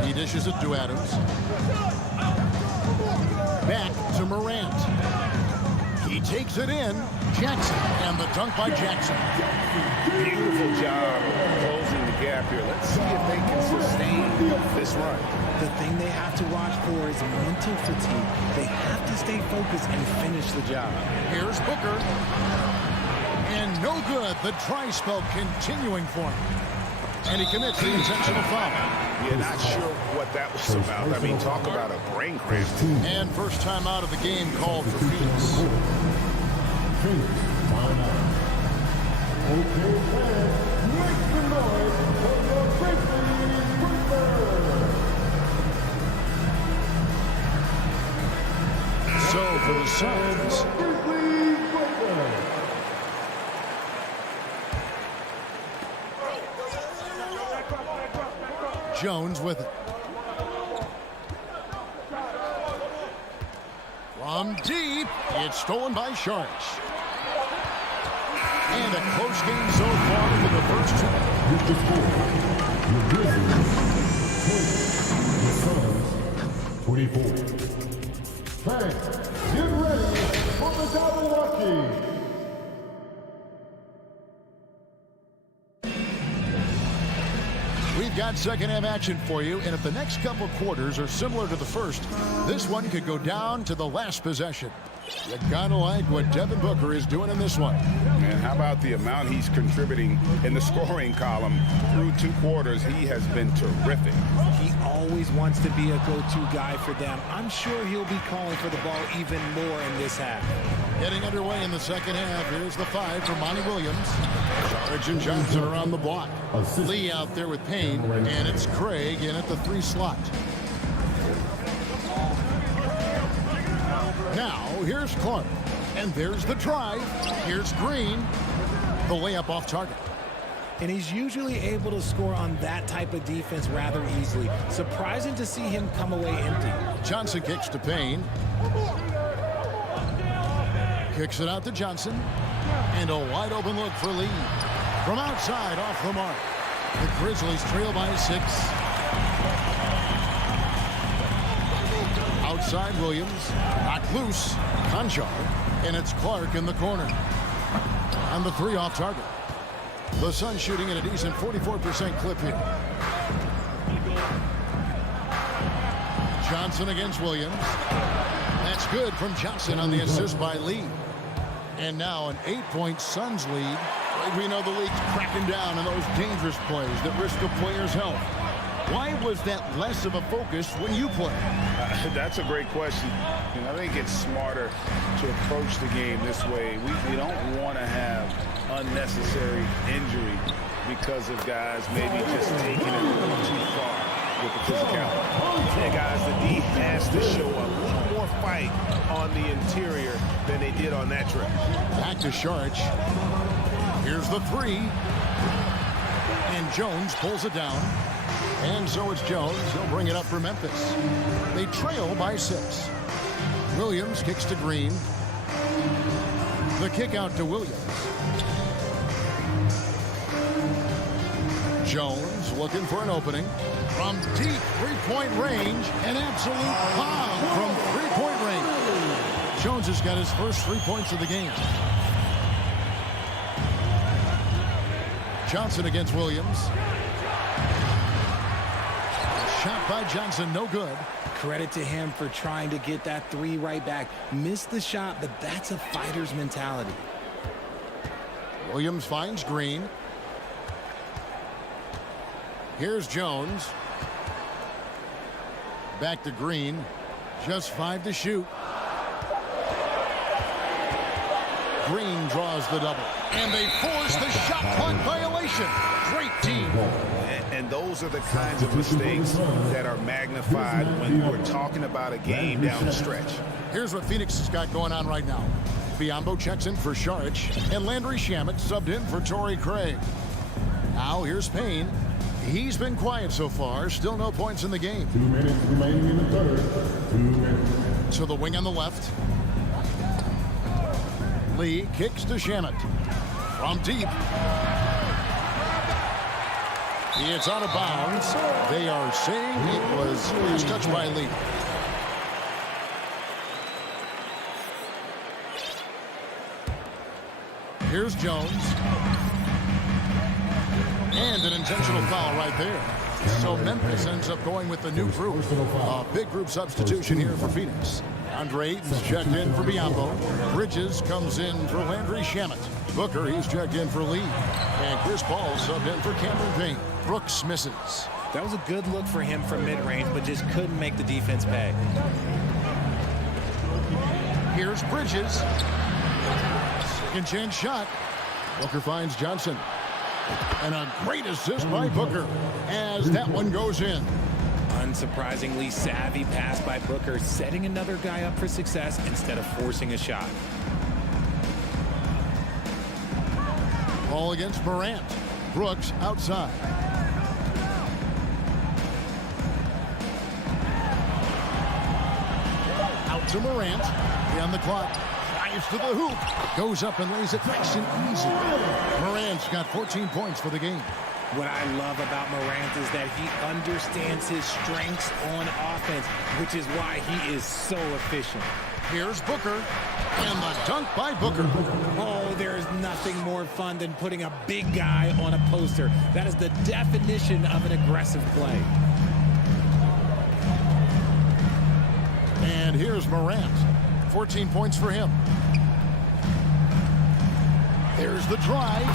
He dishes it to Adams. Back to Morant. He takes it in. Jackson, and the dunk by Jackson. Beautiful job closing the gap here. Let's see if they can sustain this run. The thing they have to watch for is mental fatigue. They have to stay focused and finish the job. Here's Booker. And no good. The dry spell continuing for him. And he commits the intentional foul. Yeah, not sure what that was about. I mean, talk about a brain cramp. And first time out of the game called for Phoenix. So for the Suns, Jones with it. From deep, it's stolen by Sharks. And a close game so far for the first two. With the score, the Grizzlies 20, the Suns 24. Fans, get ready for the double lucky. We've got second half action for you, and if the next couple quarters are similar to the first, this one could go down to the last possession. You gotta like what Devin Booker is doing in this one. And how about the amount he's contributing in the scoring column through 2 quarters? He has been terrific. He always wants to be a go-to guy for them. I'm sure he'll be calling for the ball even more in this half. Getting underway in the second half. Here's the 5 for Monty Williams. Saric and Johnson are on the block. Lee out there with Payne, and it's Craig in at the 3 slot. Now, here's Clark. And there's the drive. Here's Green. The layup off target. And he's usually able to score on that type of defense rather easily. Surprising to see him come away empty. Johnson kicks to Payne. Kicks it out to Johnson. And a wide open look for Lee. From outside, off the mark. The Grizzlies trail by 6. Outside Williams. Knocked loose. Conchar. And it's Clark in the corner. On the 3 off target. The Suns shooting at a decent 44% clip here. Johnson against Williams. That's good from Johnson on the assist by Lee. And now an 8-point Suns lead. We know the league's cracking down on those dangerous plays that risk a player's health. Why was that less of a focus when you play? That's a great question. And I think it's smarter to approach the game this way. We don't want to have unnecessary injury because of guys maybe just taking it a little too far with the physicality. Yeah, guys, the D has to show a little more fight on the interior than they did on that trip. Back to Saric. Here's the 3. And Jones pulls it down. And so it's Jones. He'll bring it up for Memphis. They trail by 6. Williams kicks to Green. The kick out to Williams. Jones looking for an opening. From deep 3-point range. An absolute bomb from 3-point range. Jones has got his first 3 points of the game. Johnson against Williams. Shot by Johnson, no good. Credit to him for trying to get that three right back. Missed the shot, but that's a fighter's mentality. Williams finds Green. Here's Jones. Back to Green. Just 5 to shoot. Green draws the double. And they force the shot clock violation. Great team. And those are the kinds of mistakes that are magnified when we're talking about a game down the stretch. Here's what Phoenix has got going on right now. Biyombo checks in for Saric, and Landry Shamet subbed in for Torrey Craig. Now here's Payne. He's been quiet so far. Still no points in the game. 2 minutes remaining in the third. 2 minutes. To the wing on the left. Lee kicks to Shamet. From deep. It's out of bounds. They are saying it was last touched by Lee. Here's Jones. And an intentional foul right there. So Memphis ends up going with the new group. A big group substitution here for Phoenix. Andre Ayton's checked in for Biyombo. Bridges comes in for Landry Shamet. Booker, he's checked in for Lee. And Chris Paul subbed in for Cameron Payne. Brooks misses. That was a good look for him from mid-range, but just couldn't make the defense pay. Here's Bridges. Second chance shot. Booker finds Johnson. And a great assist by Booker as that one goes in. Unsurprisingly savvy pass by Booker, setting another guy up for success instead of forcing a shot. Ball against Morant. Brooks outside. Out to Morant. On the clock. Drives to the hoop. Goes up and lays it nice and easy. Morant's got 14 points for the game. What I love about Morant is that he understands his strengths on offense, which is why he is so efficient. Here's Booker. And the dunk by Booker. Oh, there is nothing more fun than putting a big guy on a poster. That is the definition of an aggressive play. And here's Morant. 14 points for him. There's the drive.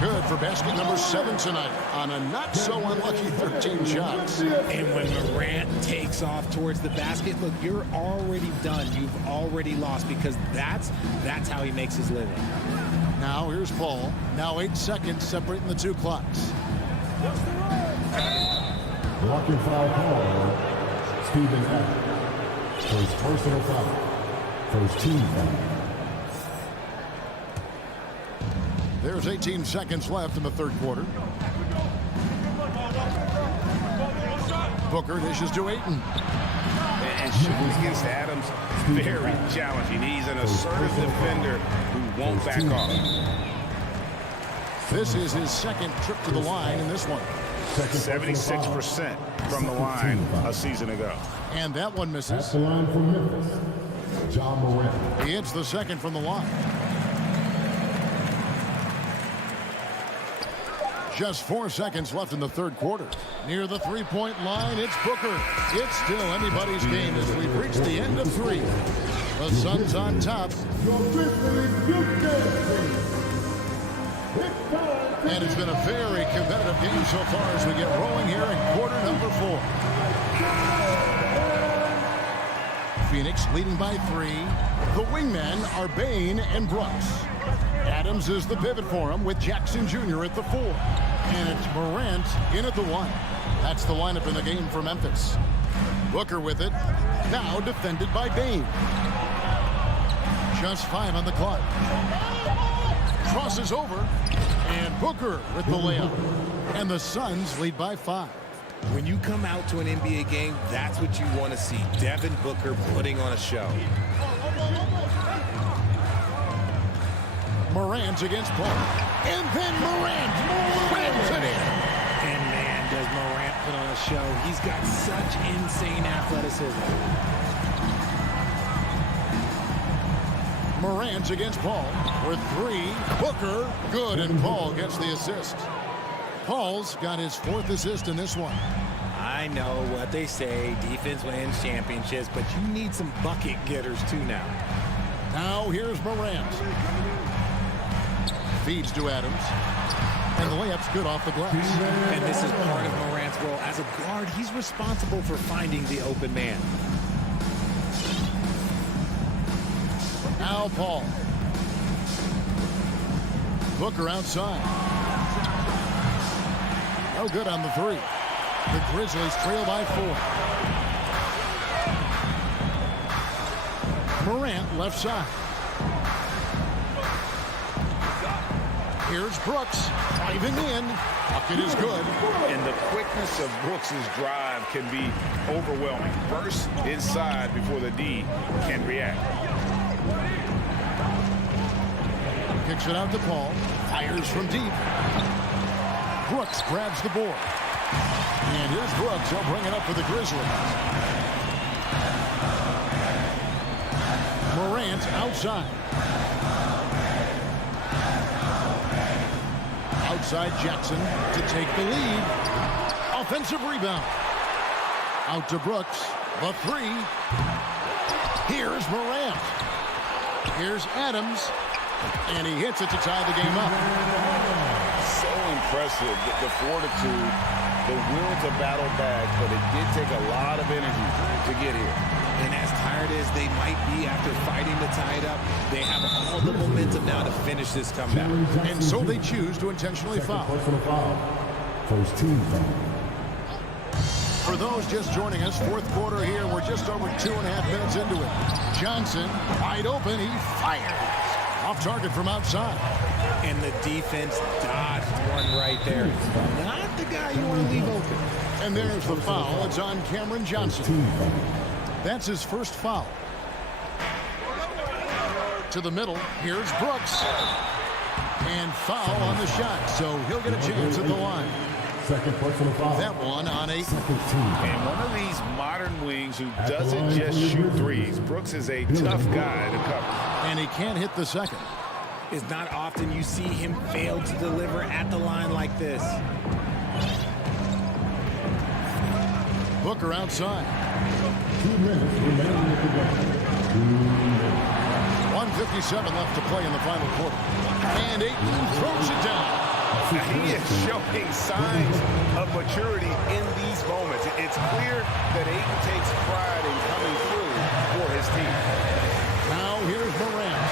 Good for basket number 7 tonight on a not so unlucky 13 shots. And when Morant takes off towards the basket, look, you're already done. You've already lost because that's how he makes his living. Now here's Paul. Now 8 seconds separating the two clocks. Blocking foul call. Stephen Adams. First personal foul. First team foul. There's 18 seconds left in the third quarter. Booker dishes to Ayton. And shooting against Adams, very challenging. He's an assertive defender who won't back off. This is his second trip to the line in this one. 76% from the line a season ago. And that one misses. At the line for Memphis, John Morant. He hits the second from the line. Just 4 seconds left in the third quarter. Near the three-point line, it's Booker. It's still anybody's game as we've reached the end of 3. The Suns on top. And it's been a very competitive game so far as we get rolling here in quarter number 4. Phoenix leading by 3. The wingmen are Bane and Brooks. Adams is the pivot for him with Jackson Jr. at the 4. And it's Morant in at the 1. That's the lineup in the game for Memphis. Booker with it. Now defended by Bane. Just 5 on the clock. Crosses over. And Booker with the layup. And the Suns lead by 5. When you come out to an NBA game, that's what you want to see. Devin Booker putting on a show. Morant against Paul. And then Morant rams it in. And man, does Morant put on a show. He's got such insane athleticism. Morant against Paul with 3. Booker, good, and Paul gets the assist. Paul's got his 4th assist in this one. I I know what they say, defense wins championships, but you need some bucket getters too now. Now here's Morant. Feeds to Adams. And the layup's good off the glass. And this is part of Morant's role. As a guard, he's responsible for finding the open man. Now Paul. Booker outside. No good on the three. The Grizzlies trail by 4. Morant left side. Here's Brooks driving in. Bucket is good. And the quickness of Brooks's drive can be overwhelming. Burst inside before the D can react. Kicks it out to Paul. Fires from deep. Brooks grabs the board. And here's Brooks. He'll bring it up for the Grizzlies. Morant outside. Outside Jackson to take the lead. Offensive rebound. Out to Brooks. The three. Here's Morant. Here's Adams. And he hits it to tie the game up. So impressive, the fortitude, the will to battle back, but it did take a lot of energy to get here. And as tired as they might be after fighting to tie it up, they have all the momentum now to finish this comeback. And so they choose to intentionally foul. Personal foul. First team foul. For those just joining us, fourth quarter here. We're just over 2.5 minutes into it. Johnson, wide open, he fires. Off target from outside. And the defense dodged one right there. Not the guy you want to leave open. And there's the foul. It's on Cameron Johnson. That's his first foul. To the middle. Here's Brooks. And foul on the shot. So he'll get a chance at the line. Second personal foul. That one on 8. And one of these modern wings who doesn't just shoot threes. Brooks is a tough guy to cover. And he can't hit the second. It's not often you see him fail to deliver at the line like this. Booker outside. 2 minutes remaining in the game. 1:57 left to play in the final quarter. And Ayton throws it down. He is showing signs of maturity in these moments. It's clear that Ayton takes pride in coming through for his team. Now here's Morant.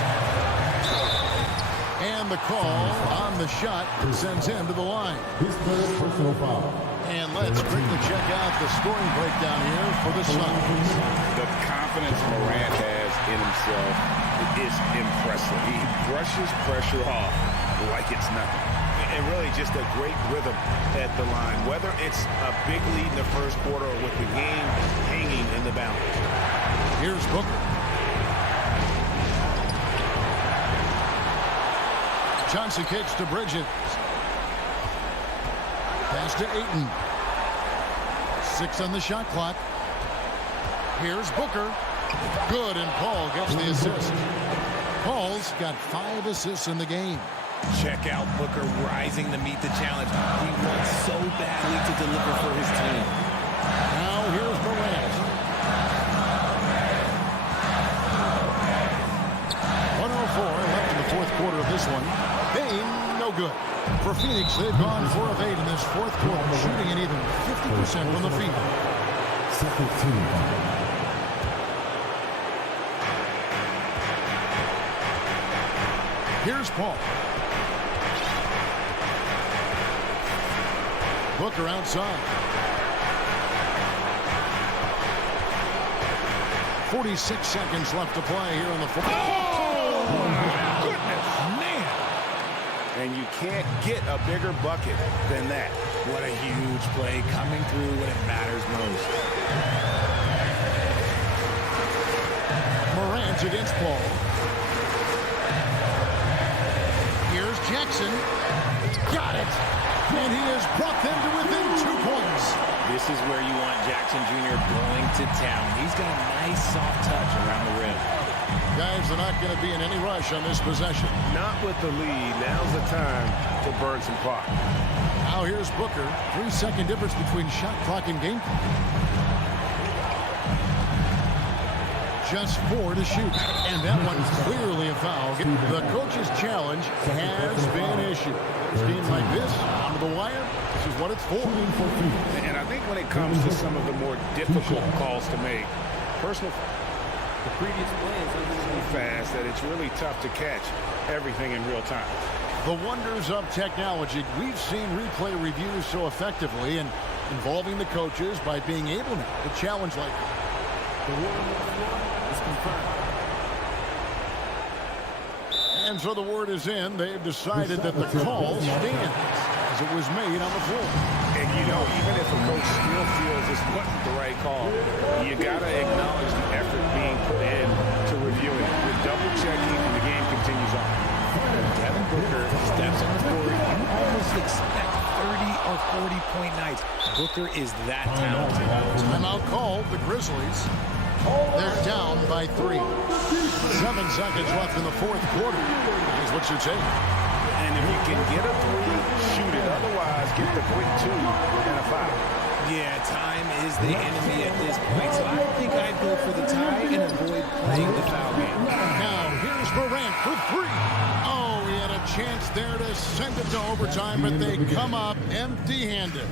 And the call on the shot sends him to the line. His third personal foul. And let's quickly check out the scoring breakdown here for the Suns. The confidence Morant has in himself is impressive. He brushes pressure off like it's nothing. And really just a great rhythm at the line, whether it's a big lead in the first quarter or with the game hanging in the balance. Here's Booker. Johnson kicks to Bridges. Pass to Ayton. 6 on the shot clock. Here's Booker. Good, and Paul gets the assist. Paul's got 5 assists in the game. Check out Booker rising to meet the challenge. He wants so badly to deliver for his team. Now here's Morant. 1:04 left in the fourth quarter of this one. Bane, no good. For Phoenix, they've gone 4 of 8 in this fourth quarter, shooting an even 50% from the field. Second team foul. Here's Paul. Booker outside. 46 seconds left to play here in the fourth. Oh, my goodness, man. And you can't get a bigger bucket than that. What a huge play coming through when it matters most. Morant against Paul. Here's Jackson. Got it. And he has brought them to within 2 points. This is where you want Jackson Jr. going to town. He's got a nice soft touch around the rim. Guys, they're not going to be in any rush on this possession. Not with the lead. Now's the time to burn some clock. Now here's Booker. 3-second difference between shot clock and game clock. Just 4 to shoot. And that one's clearly a foul. The coach's challenge has been issued. Games like this, on the wire, this is what it's for. And I think when it comes to some of the more difficult calls to make, the previous play is so fast that it's really tough to catch everything in real time. The wonders of technology. We've seen replay reviews so effectively and involving the coaches by being able to challenge like that. The ruling on the floor is confirmed. And so the word is in. They've decided that the call stands as it was made on the floor. And you know, even if a coach still feels this wasn't the right call, you got to acknowledge the effort being put in to reviewing it. You're double checking and the game continues on. Devin Booker steps on the court. You almost expect 30 or 40-point nights. Booker is that talented. Timeout called. The Grizzlies. They're down by 3. 7 seconds left in the fourth quarter. Is what you'd say. And if you can get a 3, shoot it. Otherwise, get the quick 2 and a foul. Yeah, time is the enemy at this point. So I think I'd go for the tie and avoid playing the foul game. Now, here's Morant for 3. Oh, he had a chance there to send it to overtime, but they come up empty-handed.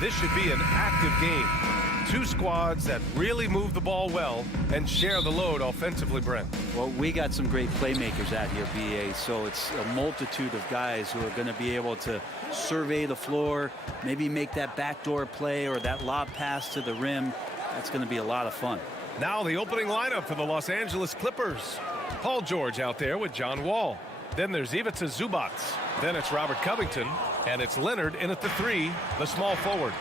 This should be an active game. Two squads that really move the ball well and share the load offensively, Brent. Well, we got some great playmakers out here, BA, so it's a multitude of guys who are going to be able to survey the floor, maybe make that backdoor play or that lob pass to the rim. That's going to be a lot of fun. Now the opening lineup for the Los Angeles Clippers. Paul George out there with John Wall. Then there's Ivica Zubac. Then it's Robert Covington. And it's Leonard in at the 3, the small forward.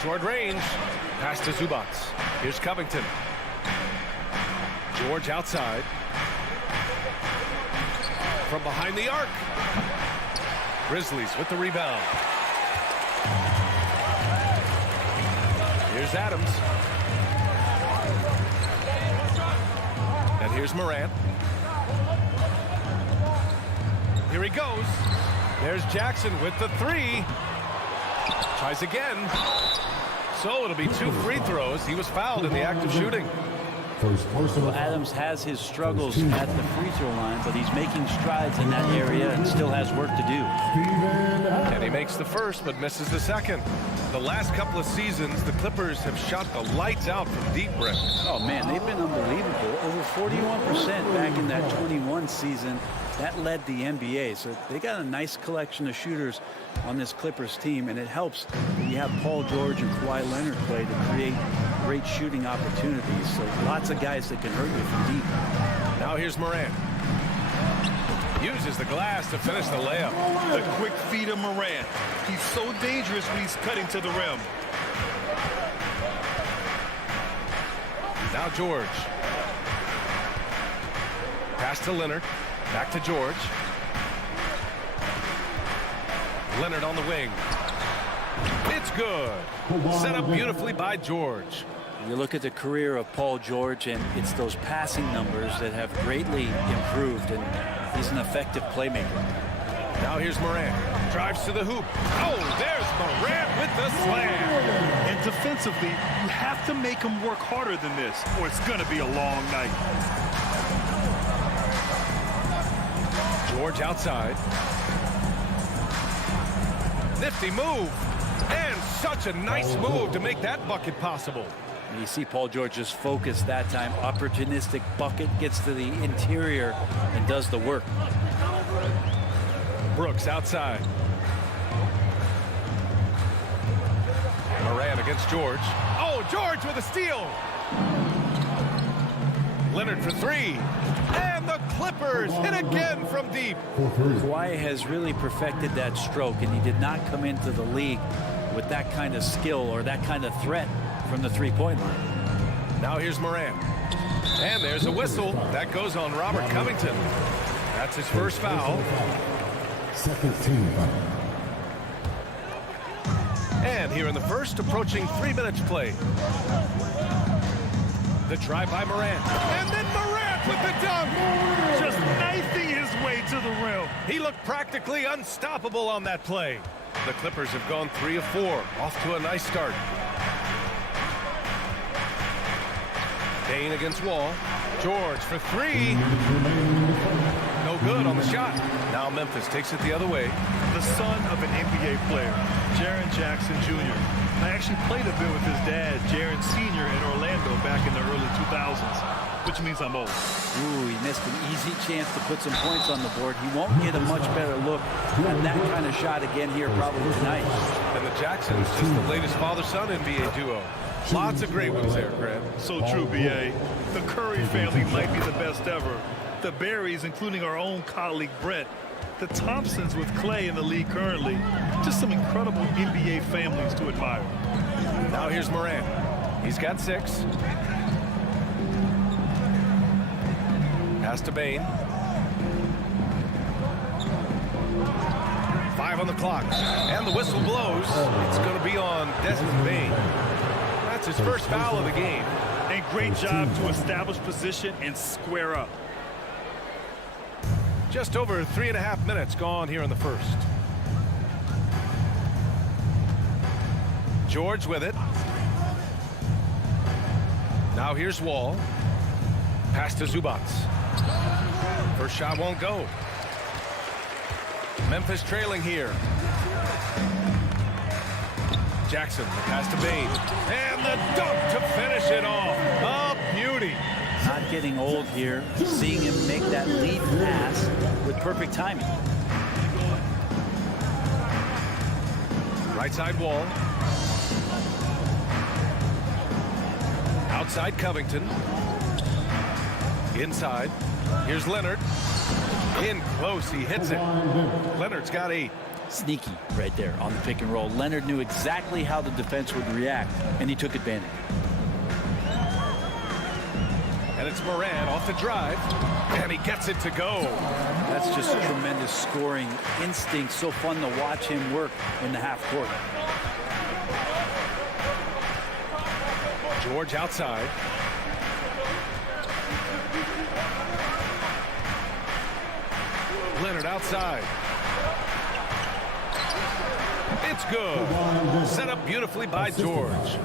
Short range, pass to Zubac. Here's Covington. George outside. From behind the arc. Grizzlies with the rebound. Here's Adams. And here's Morant. Here he goes. There's Jackson with the 3. Tries again. So it'll be 2 free throws. He was fouled in the act of shooting. Well, Adams has his struggles at the free throw line, but he's making strides in that area and still has work to do. And he makes the first, but misses the second. The last couple of seasons, the Clippers have shot the lights out from deep, Brett. Oh, man, they've been unbelievable. Over 41% back in that 21 season. That led the NBA. So they got a nice collection of shooters on this Clippers team, and it helps that you have Paul George and Kawhi Leonard play to create great shooting opportunities. So lots of guys that can hurt you from deep. Now here's Morant. Uses the glass to finish the layup. The quick feed of Morant. He's so dangerous when he's cutting to the rim. Now George. Pass to Leonard. Back to George. Leonard on the wing. It's good. Set up beautifully by George. You look at the career of Paul George, and it's those passing numbers that have greatly improved, and he's an effective playmaker. Now here's Morant. Drives to the hoop. Oh, there's Morant with the slam. And defensively, you have to make him work harder than this, or it's going to be a long night. George outside. Nifty move. And such a nice move to make that bucket possible. You see Paul George just focused that time. Opportunistic bucket, gets to the interior and does the work. Brooks outside. Morant against George. Oh, George with a steal. Leonard for 3. And the Clippers hit again from deep. Kawhi has really perfected that stroke, and he did not come into the league with that kind of skill or that kind of threat from the three-point line. Now here's Morant. And there's a whistle. That goes on Robert Covington. That's his first foul. Second team foul. And here in the first, approaching 3 minutes played. The drive by Morant. And then Morant with the dunk. Just knifing his way to the rim. He looked practically unstoppable on that play. The Clippers have gone 3 of 4. Off to a nice start. Kane against Wall. George for 3. No good on the shot. Now Memphis takes it the other way. The son of an NBA player, Jaren Jackson Jr. I actually played a bit with his dad, Jaren Sr. in Orlando back in the early 2000s, which means I'm old. Ooh, he missed an easy chance to put some points on the board. He won't get a much better look at that kind of shot again here probably tonight. And the Jacksons, just the latest father-son NBA duo. Lots of great ones there, Grant. So true, B.A. The Curry family might be the best ever. The Berries, including our own colleague Brent. The Thompsons with Clay in the league currently. Just some incredible NBA families to admire. Now here's Morant. He's got 6. Pass to Bane. 5 on the clock. And the whistle blows. It's going to be on Desmond Bane. That's his first foul of the game. And great job to establish position and square up. Just over 3.5 minutes gone here in the first. George with it. Now here's Wall. Pass to Zubac. First shot won't go. Memphis trailing here. Jackson, the pass to Bane, and the dunk to finish it off. A beauty. Not getting old here. Seeing him make that lead pass with perfect timing. Right side Wall. Outside Covington. Inside. Here's Leonard. In close, he hits it. Leonard's got 8. Sneaky right there on the pick and roll. Leonard knew exactly how the defense would react, and he took advantage. And it's Moran off the drive, and he gets it to go. That's just tremendous scoring instinct. So fun to watch him work in the half court. George outside. Leonard outside. It's good. Set up beautifully by George.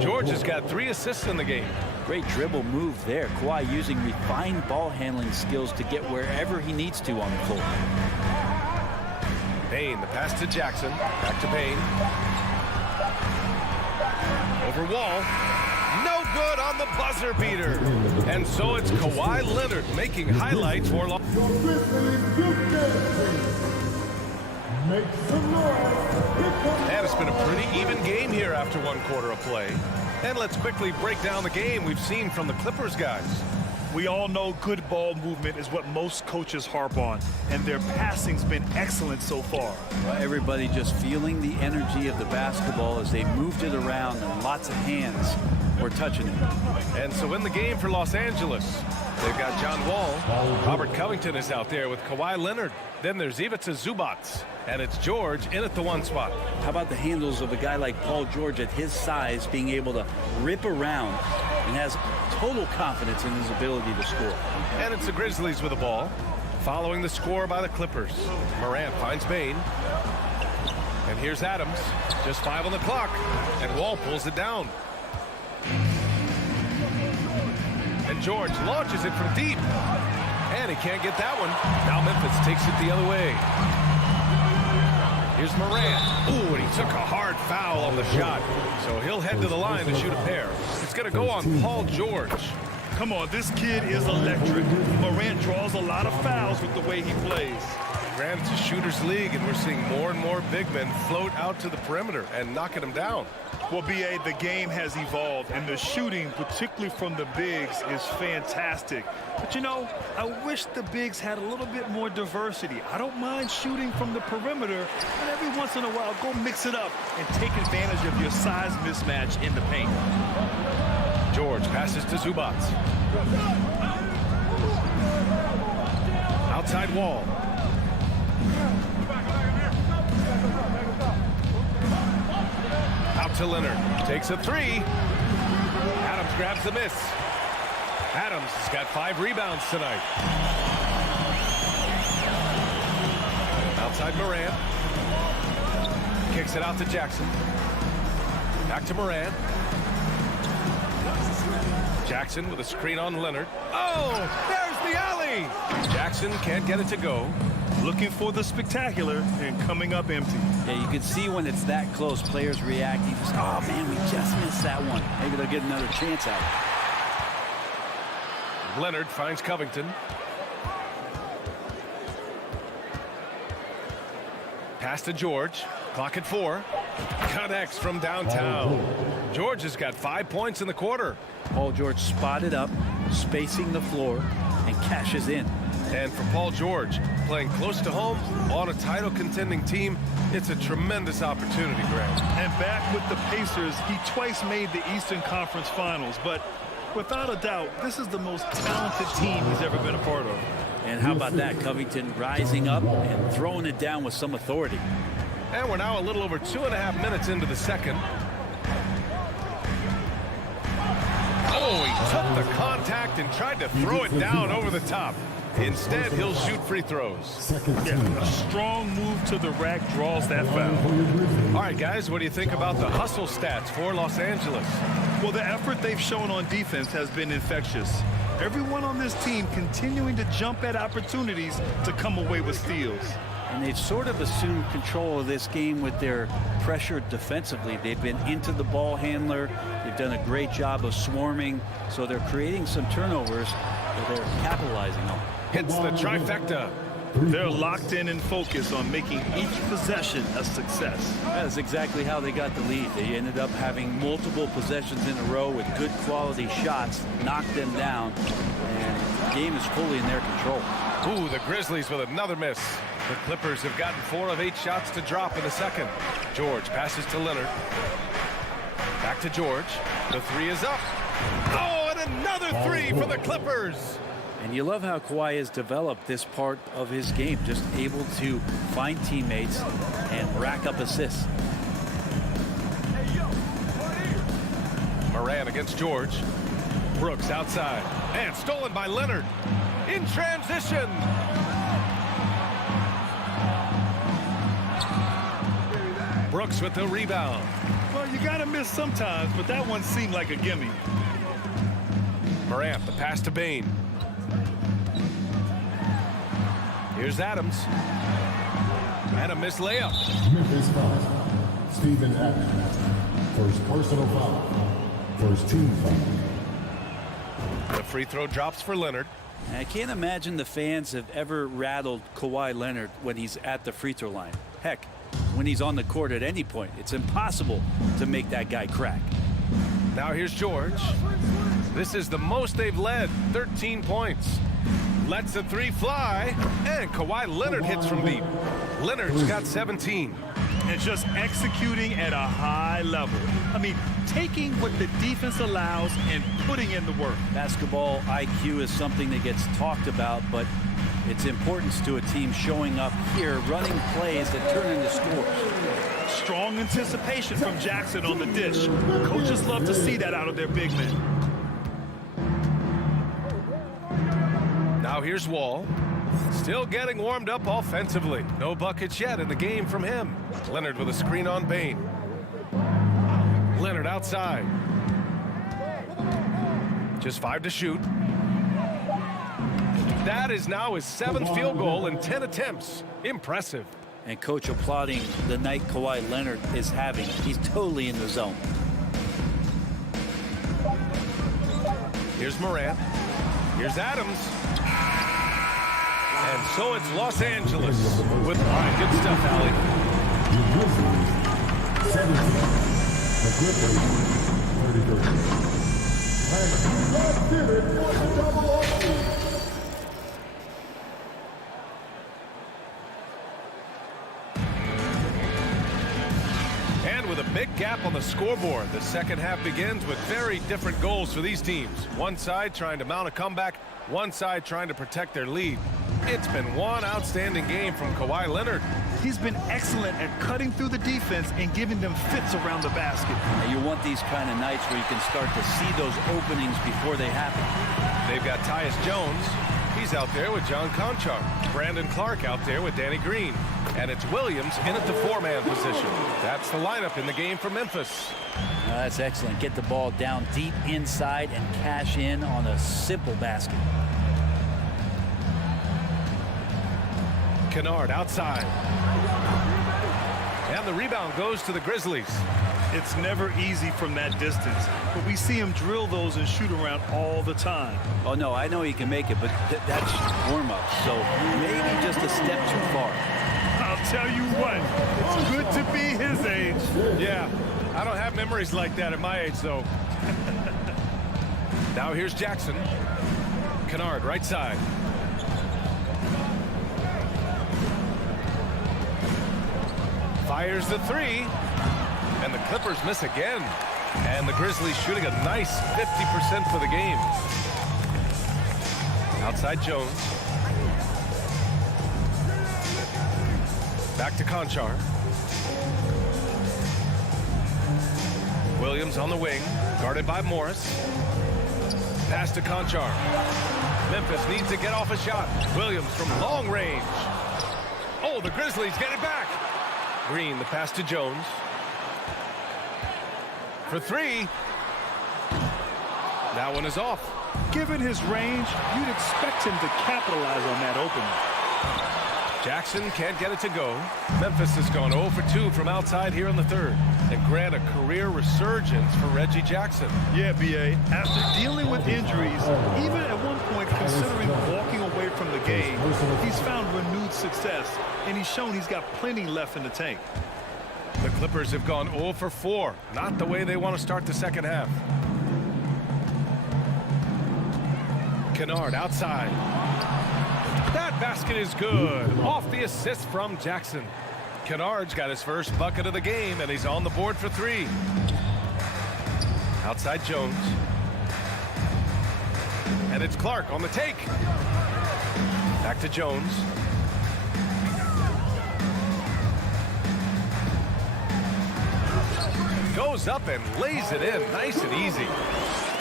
George has got 3 assists in the game. Great dribble move there. Kawhi using refined ball handling skills to get wherever he needs to on the floor. Bane, the pass to Jackson. Back to Bane. Over Wall. No good on the buzzer beater. And so it's Kawhi Leonard making highlights for Los And it's been a pretty even game here after 1 quarter of play. And let's quickly break down the game we've seen from the Clippers guys. We all know good ball movement is what most coaches harp on, and their passing's been excellent so far. Everybody just feeling the energy of the basketball as they moved it around, and lots of hands were touching it. And so in the game for Los Angeles, they've got John Wall. Robert Covington is out there with Kawhi Leonard. Then there's Ivica Zubac. And it's George in at the 1 spot. How about the handles of a guy like Paul George at his size being able to rip around and has total confidence in his ability to score. And it's the Grizzlies with the ball. Following the score by the Clippers. Morant finds Bane. And here's Adams. Just 5 on the clock. And Wall pulls it down. And George launches it from deep. And he can't get that one. Now Memphis takes it the other way. Here's Morant. Ooh, and he took a hard foul on the shot. So he'll head to the line to shoot a pair. It's going to go on Paul George. Come on, this kid is electric. Morant draws a lot of fouls with the way he plays. Grant, it's a shooter's league, and we're seeing more and more big men float out to the perimeter and knocking them down. Well, B.A., the game has evolved, and the shooting, particularly from the bigs, is fantastic. But, you know, I wish the bigs had a little bit more diversity. I don't mind shooting from the perimeter, but every once in a while, go mix it up and take advantage of your size mismatch in the paint. George passes to Zubac. Outside Wall. Out to Leonard. Takes a 3. Adams grabs the miss. Adams has got 5 rebounds tonight. Outside Morant. Kicks it out to Jackson. Back to Morant. Jackson with a screen on Leonard. Oh, there's the alley. Jackson can't get it to go. Looking for the spectacular and coming up empty. Yeah, you can see when it's that close, players react. You just, oh man, we just missed that one. Maybe they'll get another chance at it. Leonard finds Covington. Pass to George. Clock at 4. Connects from downtown. George has got 5 points in the quarter. Paul George spotted up, spacing the floor, and cashes in. And for Paul George, playing close to home on a title contending team, it's a tremendous opportunity, Grant. And back with the Pacers, he twice made the Eastern Conference Finals, but without a doubt, this is the most talented team he's ever been a part of. And how about that? Covington rising up and throwing it down with some authority. And we're now a little over 2.5 minutes into the second. Oh, he took the contact and tried to throw it down over the top. Instead, he'll shoot free throws. Yeah, a strong move to the rack draws that foul. All right, guys, what do you think about the hustle stats for Los Angeles? Well, the effort they've shown on defense has been infectious. Everyone on this team continuing to jump at opportunities to come away with steals. And they've sort of assumed control of this game with their pressure defensively. They've been into the ball handler. They've done a great job of swarming. So they're creating some turnovers that they're capitalizing on. Hits the trifecta. They're locked in and focused on making each possession a success. That's exactly how they got the lead. They ended up having multiple possessions in a row with good quality shots, knocked them down, and the game is fully in their control. Ooh, the Grizzlies with another miss. The Clippers have gotten 4 of 8 shots to drop in the second. George passes to Leonard. Back to George. The 3 is up. Oh, and another 3 for the Clippers. And you love how Kawhi has developed this part of his game, just able to find teammates and rack up assists. Moran against George. Brooks outside. And stolen by Leonard. In transition. Brooks with the rebound. Well, you got to miss sometimes, but that one seemed like a gimme. Morant, the pass to Bane. Here's Adams. And a missed layup. Memphis foul. Steven Adams. First personal foul. First team foul. The free throw drops for Leonard. I can't imagine the fans have ever rattled Kawhi Leonard when he's at the free throw line. Heck, when he's on the court at any point, it's impossible to make that guy crack. Now here's George. This is the most they've led, 13 points. Lets the 3 fly, and Kawhi Leonard hits from deep. Leonard's got 17. And just executing at a high level. I mean, taking what the defense allows and putting in the work. Basketball IQ is something that gets talked about, but its importance to a team showing up here, running plays that turn into scores. Strong anticipation from Jackson on the dish. Coaches love to see that out of their big men. Now here's Wall. Still getting warmed up offensively. No buckets yet in the game from him. Leonard with a screen on Bane. Leonard outside. Just 5 to shoot. That is now his 7th field goal in 10 attempts. Impressive. And coach applauding the night Kawhi Leonard is having. He's totally in the zone. Here's Morant. Here's Adams. And so it's Los Angeles with good stuff, Allie. The Grizzlies 17. The Clippers 33. And God did it for the double overtime. And with a big gap on the scoreboard, the second half begins with very different goals for these teams. One side trying to mount a comeback, one side trying to protect their lead. It's been one outstanding game from Kawhi Leonard. He's been excellent at cutting through the defense and giving them fits around the basket. Now you want these kind of nights where you can start to see those openings before they happen. They've got Tyus Jones. He's out there with John Conchar. Brandon Clark out there with Danny Green. And it's Williams in at the 4-man position. That's the lineup in the game for Memphis. Now that's excellent. Get the ball down deep inside and cash in on a simple basket. Kennard outside. And the rebound goes to the Grizzlies. It's never easy from that distance, but we see him drill those and shoot around all the time. Oh, no, I know he can make it, but that's warm-up, so maybe just a step too far. I'll tell you what, it's good to be his age. Yeah, I don't have memories like that at my age, though. Now here's Jackson. Kennard, right side. Fires the 3. And the Clippers miss again. And the Grizzlies shooting a nice 50% for the game. Outside Jones. Back to Conchar. Williams on the wing, guarded by Morris. Pass to Conchar. Memphis needs to get off a shot. Williams from long range. Oh, the Grizzlies get it back. Green, the pass to Jones. For 3. That one is off. Given his range, you'd expect him to capitalize on that opening. Jackson can't get it to go. Memphis has gone 0 for 2 from outside here in the third. And grant a career resurgence for Reggie Jackson. Yeah, B.A. After dealing with injuries, even at one point considering walking away from the game, he's found renewed success, and he's shown he's got plenty left in the tank. The Clippers have gone 0 for 4. Not the way they want to start the second half. Kennard outside. That basket is good. Off the assist from Jackson. Kennard's got his first bucket of the game, and he's on the board for 3. Outside Jones. And it's Clark on the take. Back to Jones. Goes up and lays it in nice and easy.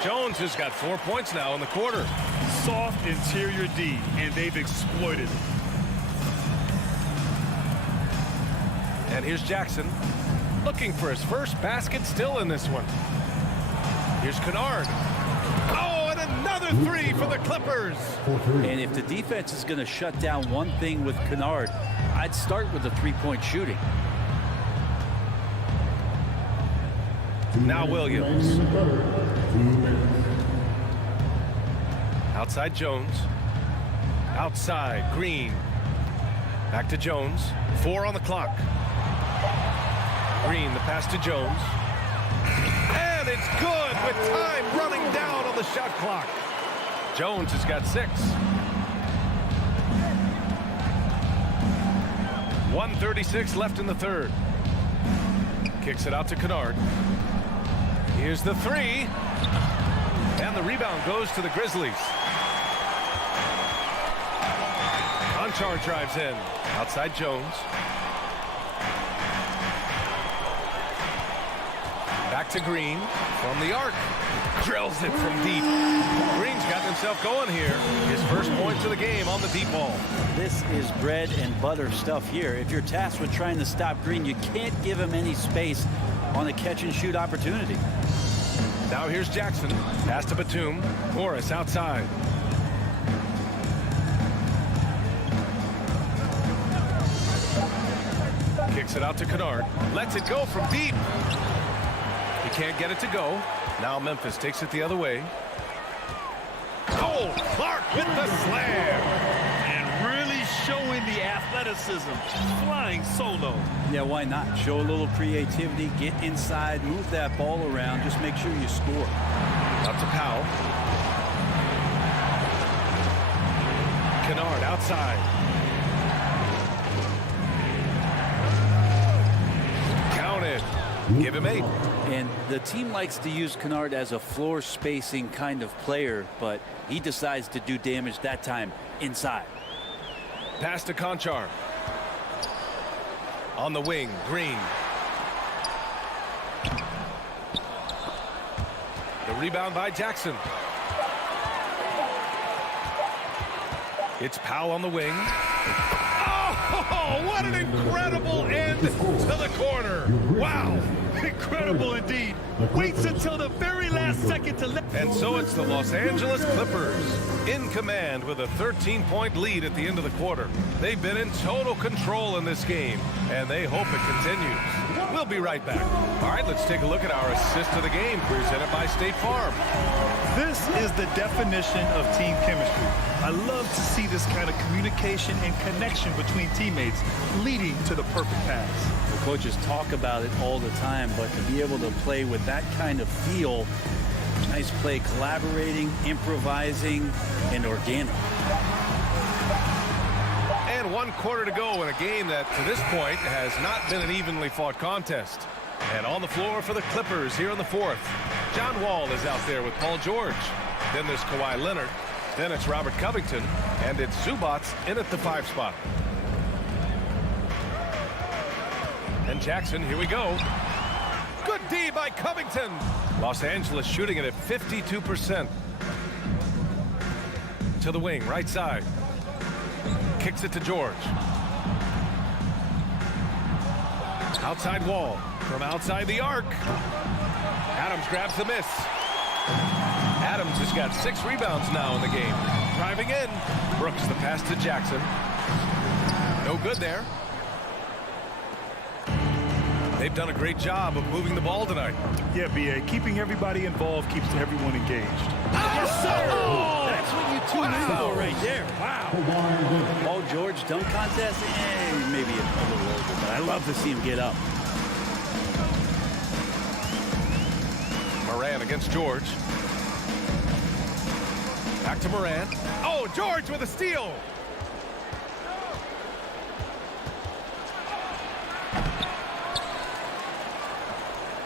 Jones has got 4 points now in the quarter. Soft interior D, and they've exploited it. And here's Jackson looking for his first basket, still in this one. Here's Kennard. Oh, and another 3 for the Clippers. And if the defense is going to shut down one thing with Kennard, I'd start with the three-point shooting. Now Williams. Outside Jones. Outside Green. Back to Jones. 4 on the clock. Green, the pass to Jones. And it's good with time running down on the shot clock. Jones has got 6. 1:36 left in the third. Kicks it out to Kennard. Here's the 3. And the rebound goes to the Grizzlies. Conchar drives in. Outside Jones. Back to Green from the arc. Drills it from deep. Green's got himself going here. His first points of the game on the deep ball. This is bread and butter stuff here. If you're tasked with trying to stop Green, you can't give him any space on a catch-and-shoot opportunity. Now here's Jackson. Pass to Batum. Morris outside. Kicks it out to Kennard. Lets it go from deep. He can't get it to go. Now Memphis takes it the other way. Oh, Clark with the slam. And really showing the athleticism. Flying solo. Yeah, why not? Show a little creativity, get inside, move that ball around, just make sure you score. Out to Powell. Kennard outside. Counted. Give him 8. And the team likes to use Kennard as a floor spacing kind of player, but he decides to do damage that time inside. Pass to Conchar. On the wing, Green. The rebound by Jackson. It's Powell on the wing. Oh, what an incredible end to the corner. Wow. Incredible indeed. Waits until the very last second to let. And so it's the Los Angeles Clippers in command with a 13-point lead at the end of the quarter. They've been in total control in this game, and they hope it continues. We'll be right back. All right, let's take a look at our assist of the game presented by State Farm. This is the definition of team chemistry. I love to see this kind of communication and connection between teammates leading to the perfect pass. Well, coaches talk about it all the time, but to be able to play with that kind of feel, nice play, collaborating, improvising, and organic. And 1 quarter to go in a game that, to this point, has not been an evenly fought contest. And on the floor for the Clippers here in the fourth, John Wall is out there with Paul George. Then there's Kawhi Leonard. Then it's Robert Covington. And it's Zubats in at the 5 spot. And Jackson, here we go. Good D by Covington. Los Angeles shooting it at 52%. To the wing, right side. Kicks it to George. Outside Wall. From outside the arc. Adams grabs the miss. Adams has got 6 rebounds now in the game. Driving in. Brooks the pass to Jackson. No good there. They've done a great job of moving the ball tonight. Yeah, B.A. Keeping everybody involved keeps everyone engaged. Yes, sir! Oh, that's what you tune in for right there. Wow. Paul George dunk contest? Maybe a little over, but I love to see him get up. Moran against George. Back to Moran. Oh, George with a steal.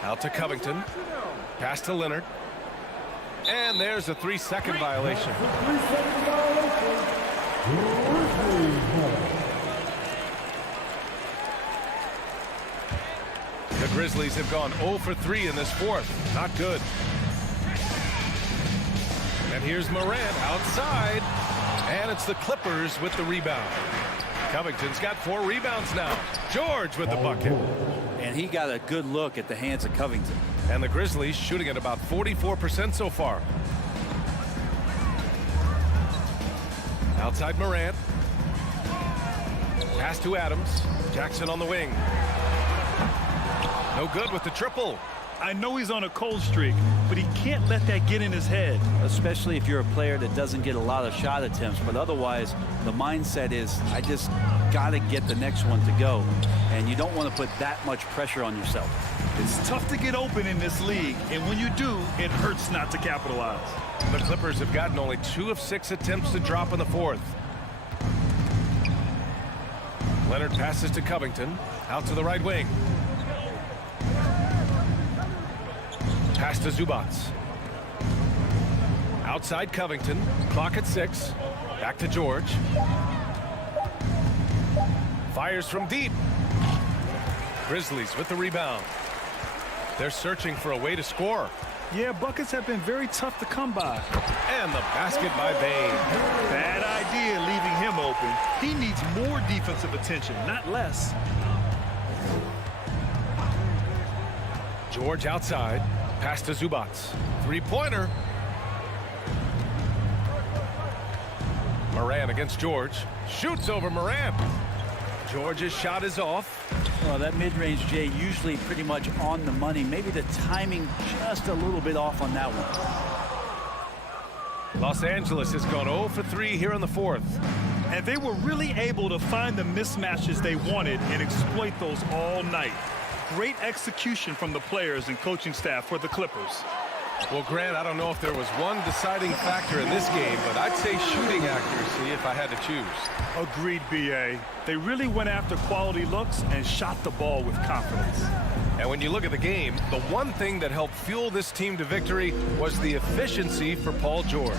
Out to Covington. Pass to Leonard. And there's a 3-second violation. The Grizzlies have gone 0 for 3 in this fourth. Not good. And here's Moran outside. And it's the Clippers with the rebound. Covington's got 4 rebounds now. George with the bucket. And he got a good look at the hands of Covington. And the Grizzlies shooting at about 44% so far. Outside Moran. Pass to Adams. Jackson on the wing. No good with the triple. I know he's on a cold streak, but he can't let that get in his head. Especially if you're a player that doesn't get a lot of shot attempts. But otherwise, the mindset is, I just got to get the next one to go. And you don't want to put that much pressure on yourself. It's tough to get open in this league, and when you do, it hurts not to capitalize. The Clippers have gotten only 2 of 6 attempts to drop in the fourth. Leonard passes to Covington. Out to the right wing. Pass to Zubats. Outside Covington. Clock at 6. Back to George. Fires from deep. Grizzlies with the rebound. They're searching for a way to score. Yeah, buckets have been very tough to come by. And the basket by Bain. Bad idea leaving him open. He needs more defensive attention, not less. George outside. Pass to Zubats. 3-pointer. Moran against George. Shoots over Moran. George's shot is off. Well, that mid-range, Jay, usually pretty much on the money. Maybe the timing just a little bit off on that one. Los Angeles has gone 0 for 3 here in the fourth. And they were really able to find the mismatches they wanted and exploit those all night. Great execution from the players and coaching staff for the Clippers. Well, Grant, I don't know if there was one deciding factor in this game, but I'd say shooting accuracy if I had to choose. Agreed, B.A. They really went after quality looks and shot the ball with confidence. And when you look at the game, the one thing that helped fuel this team to victory was the efficiency for Paul George.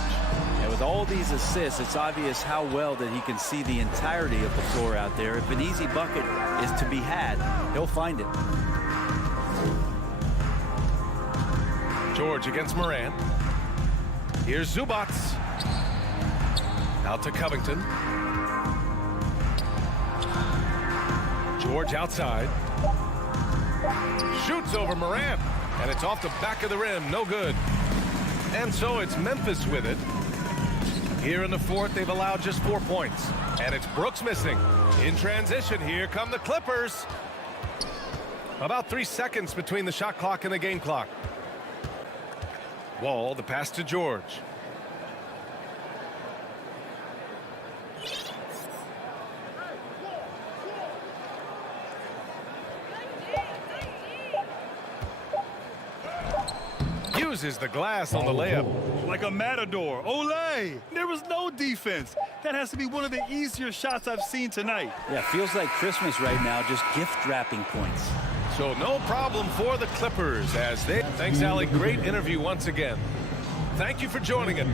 And with all these assists, it's obvious how well that he can see the entirety of the floor out there. If an easy bucket is to be had, he'll find it. George against Moran. Here's Zubats. Out to Covington. George outside. Shoots over Moran. And it's off the back of the rim. No good. And so it's Memphis with it. Here in the fourth, they've allowed just 4 points. And it's Brooks missing. In transition, here come the Clippers. About 3 seconds between the shot clock and the game clock. Wall, the pass to George. Uses the glass on the layup. Like a matador. Olay! There was no defense. That has to be one of the easier shots I've seen tonight. Yeah, feels like Christmas right now, just gift wrapping points. So no problem for the Clippers as they... Thanks, Allie. Great interview once again. Thank you for joining us.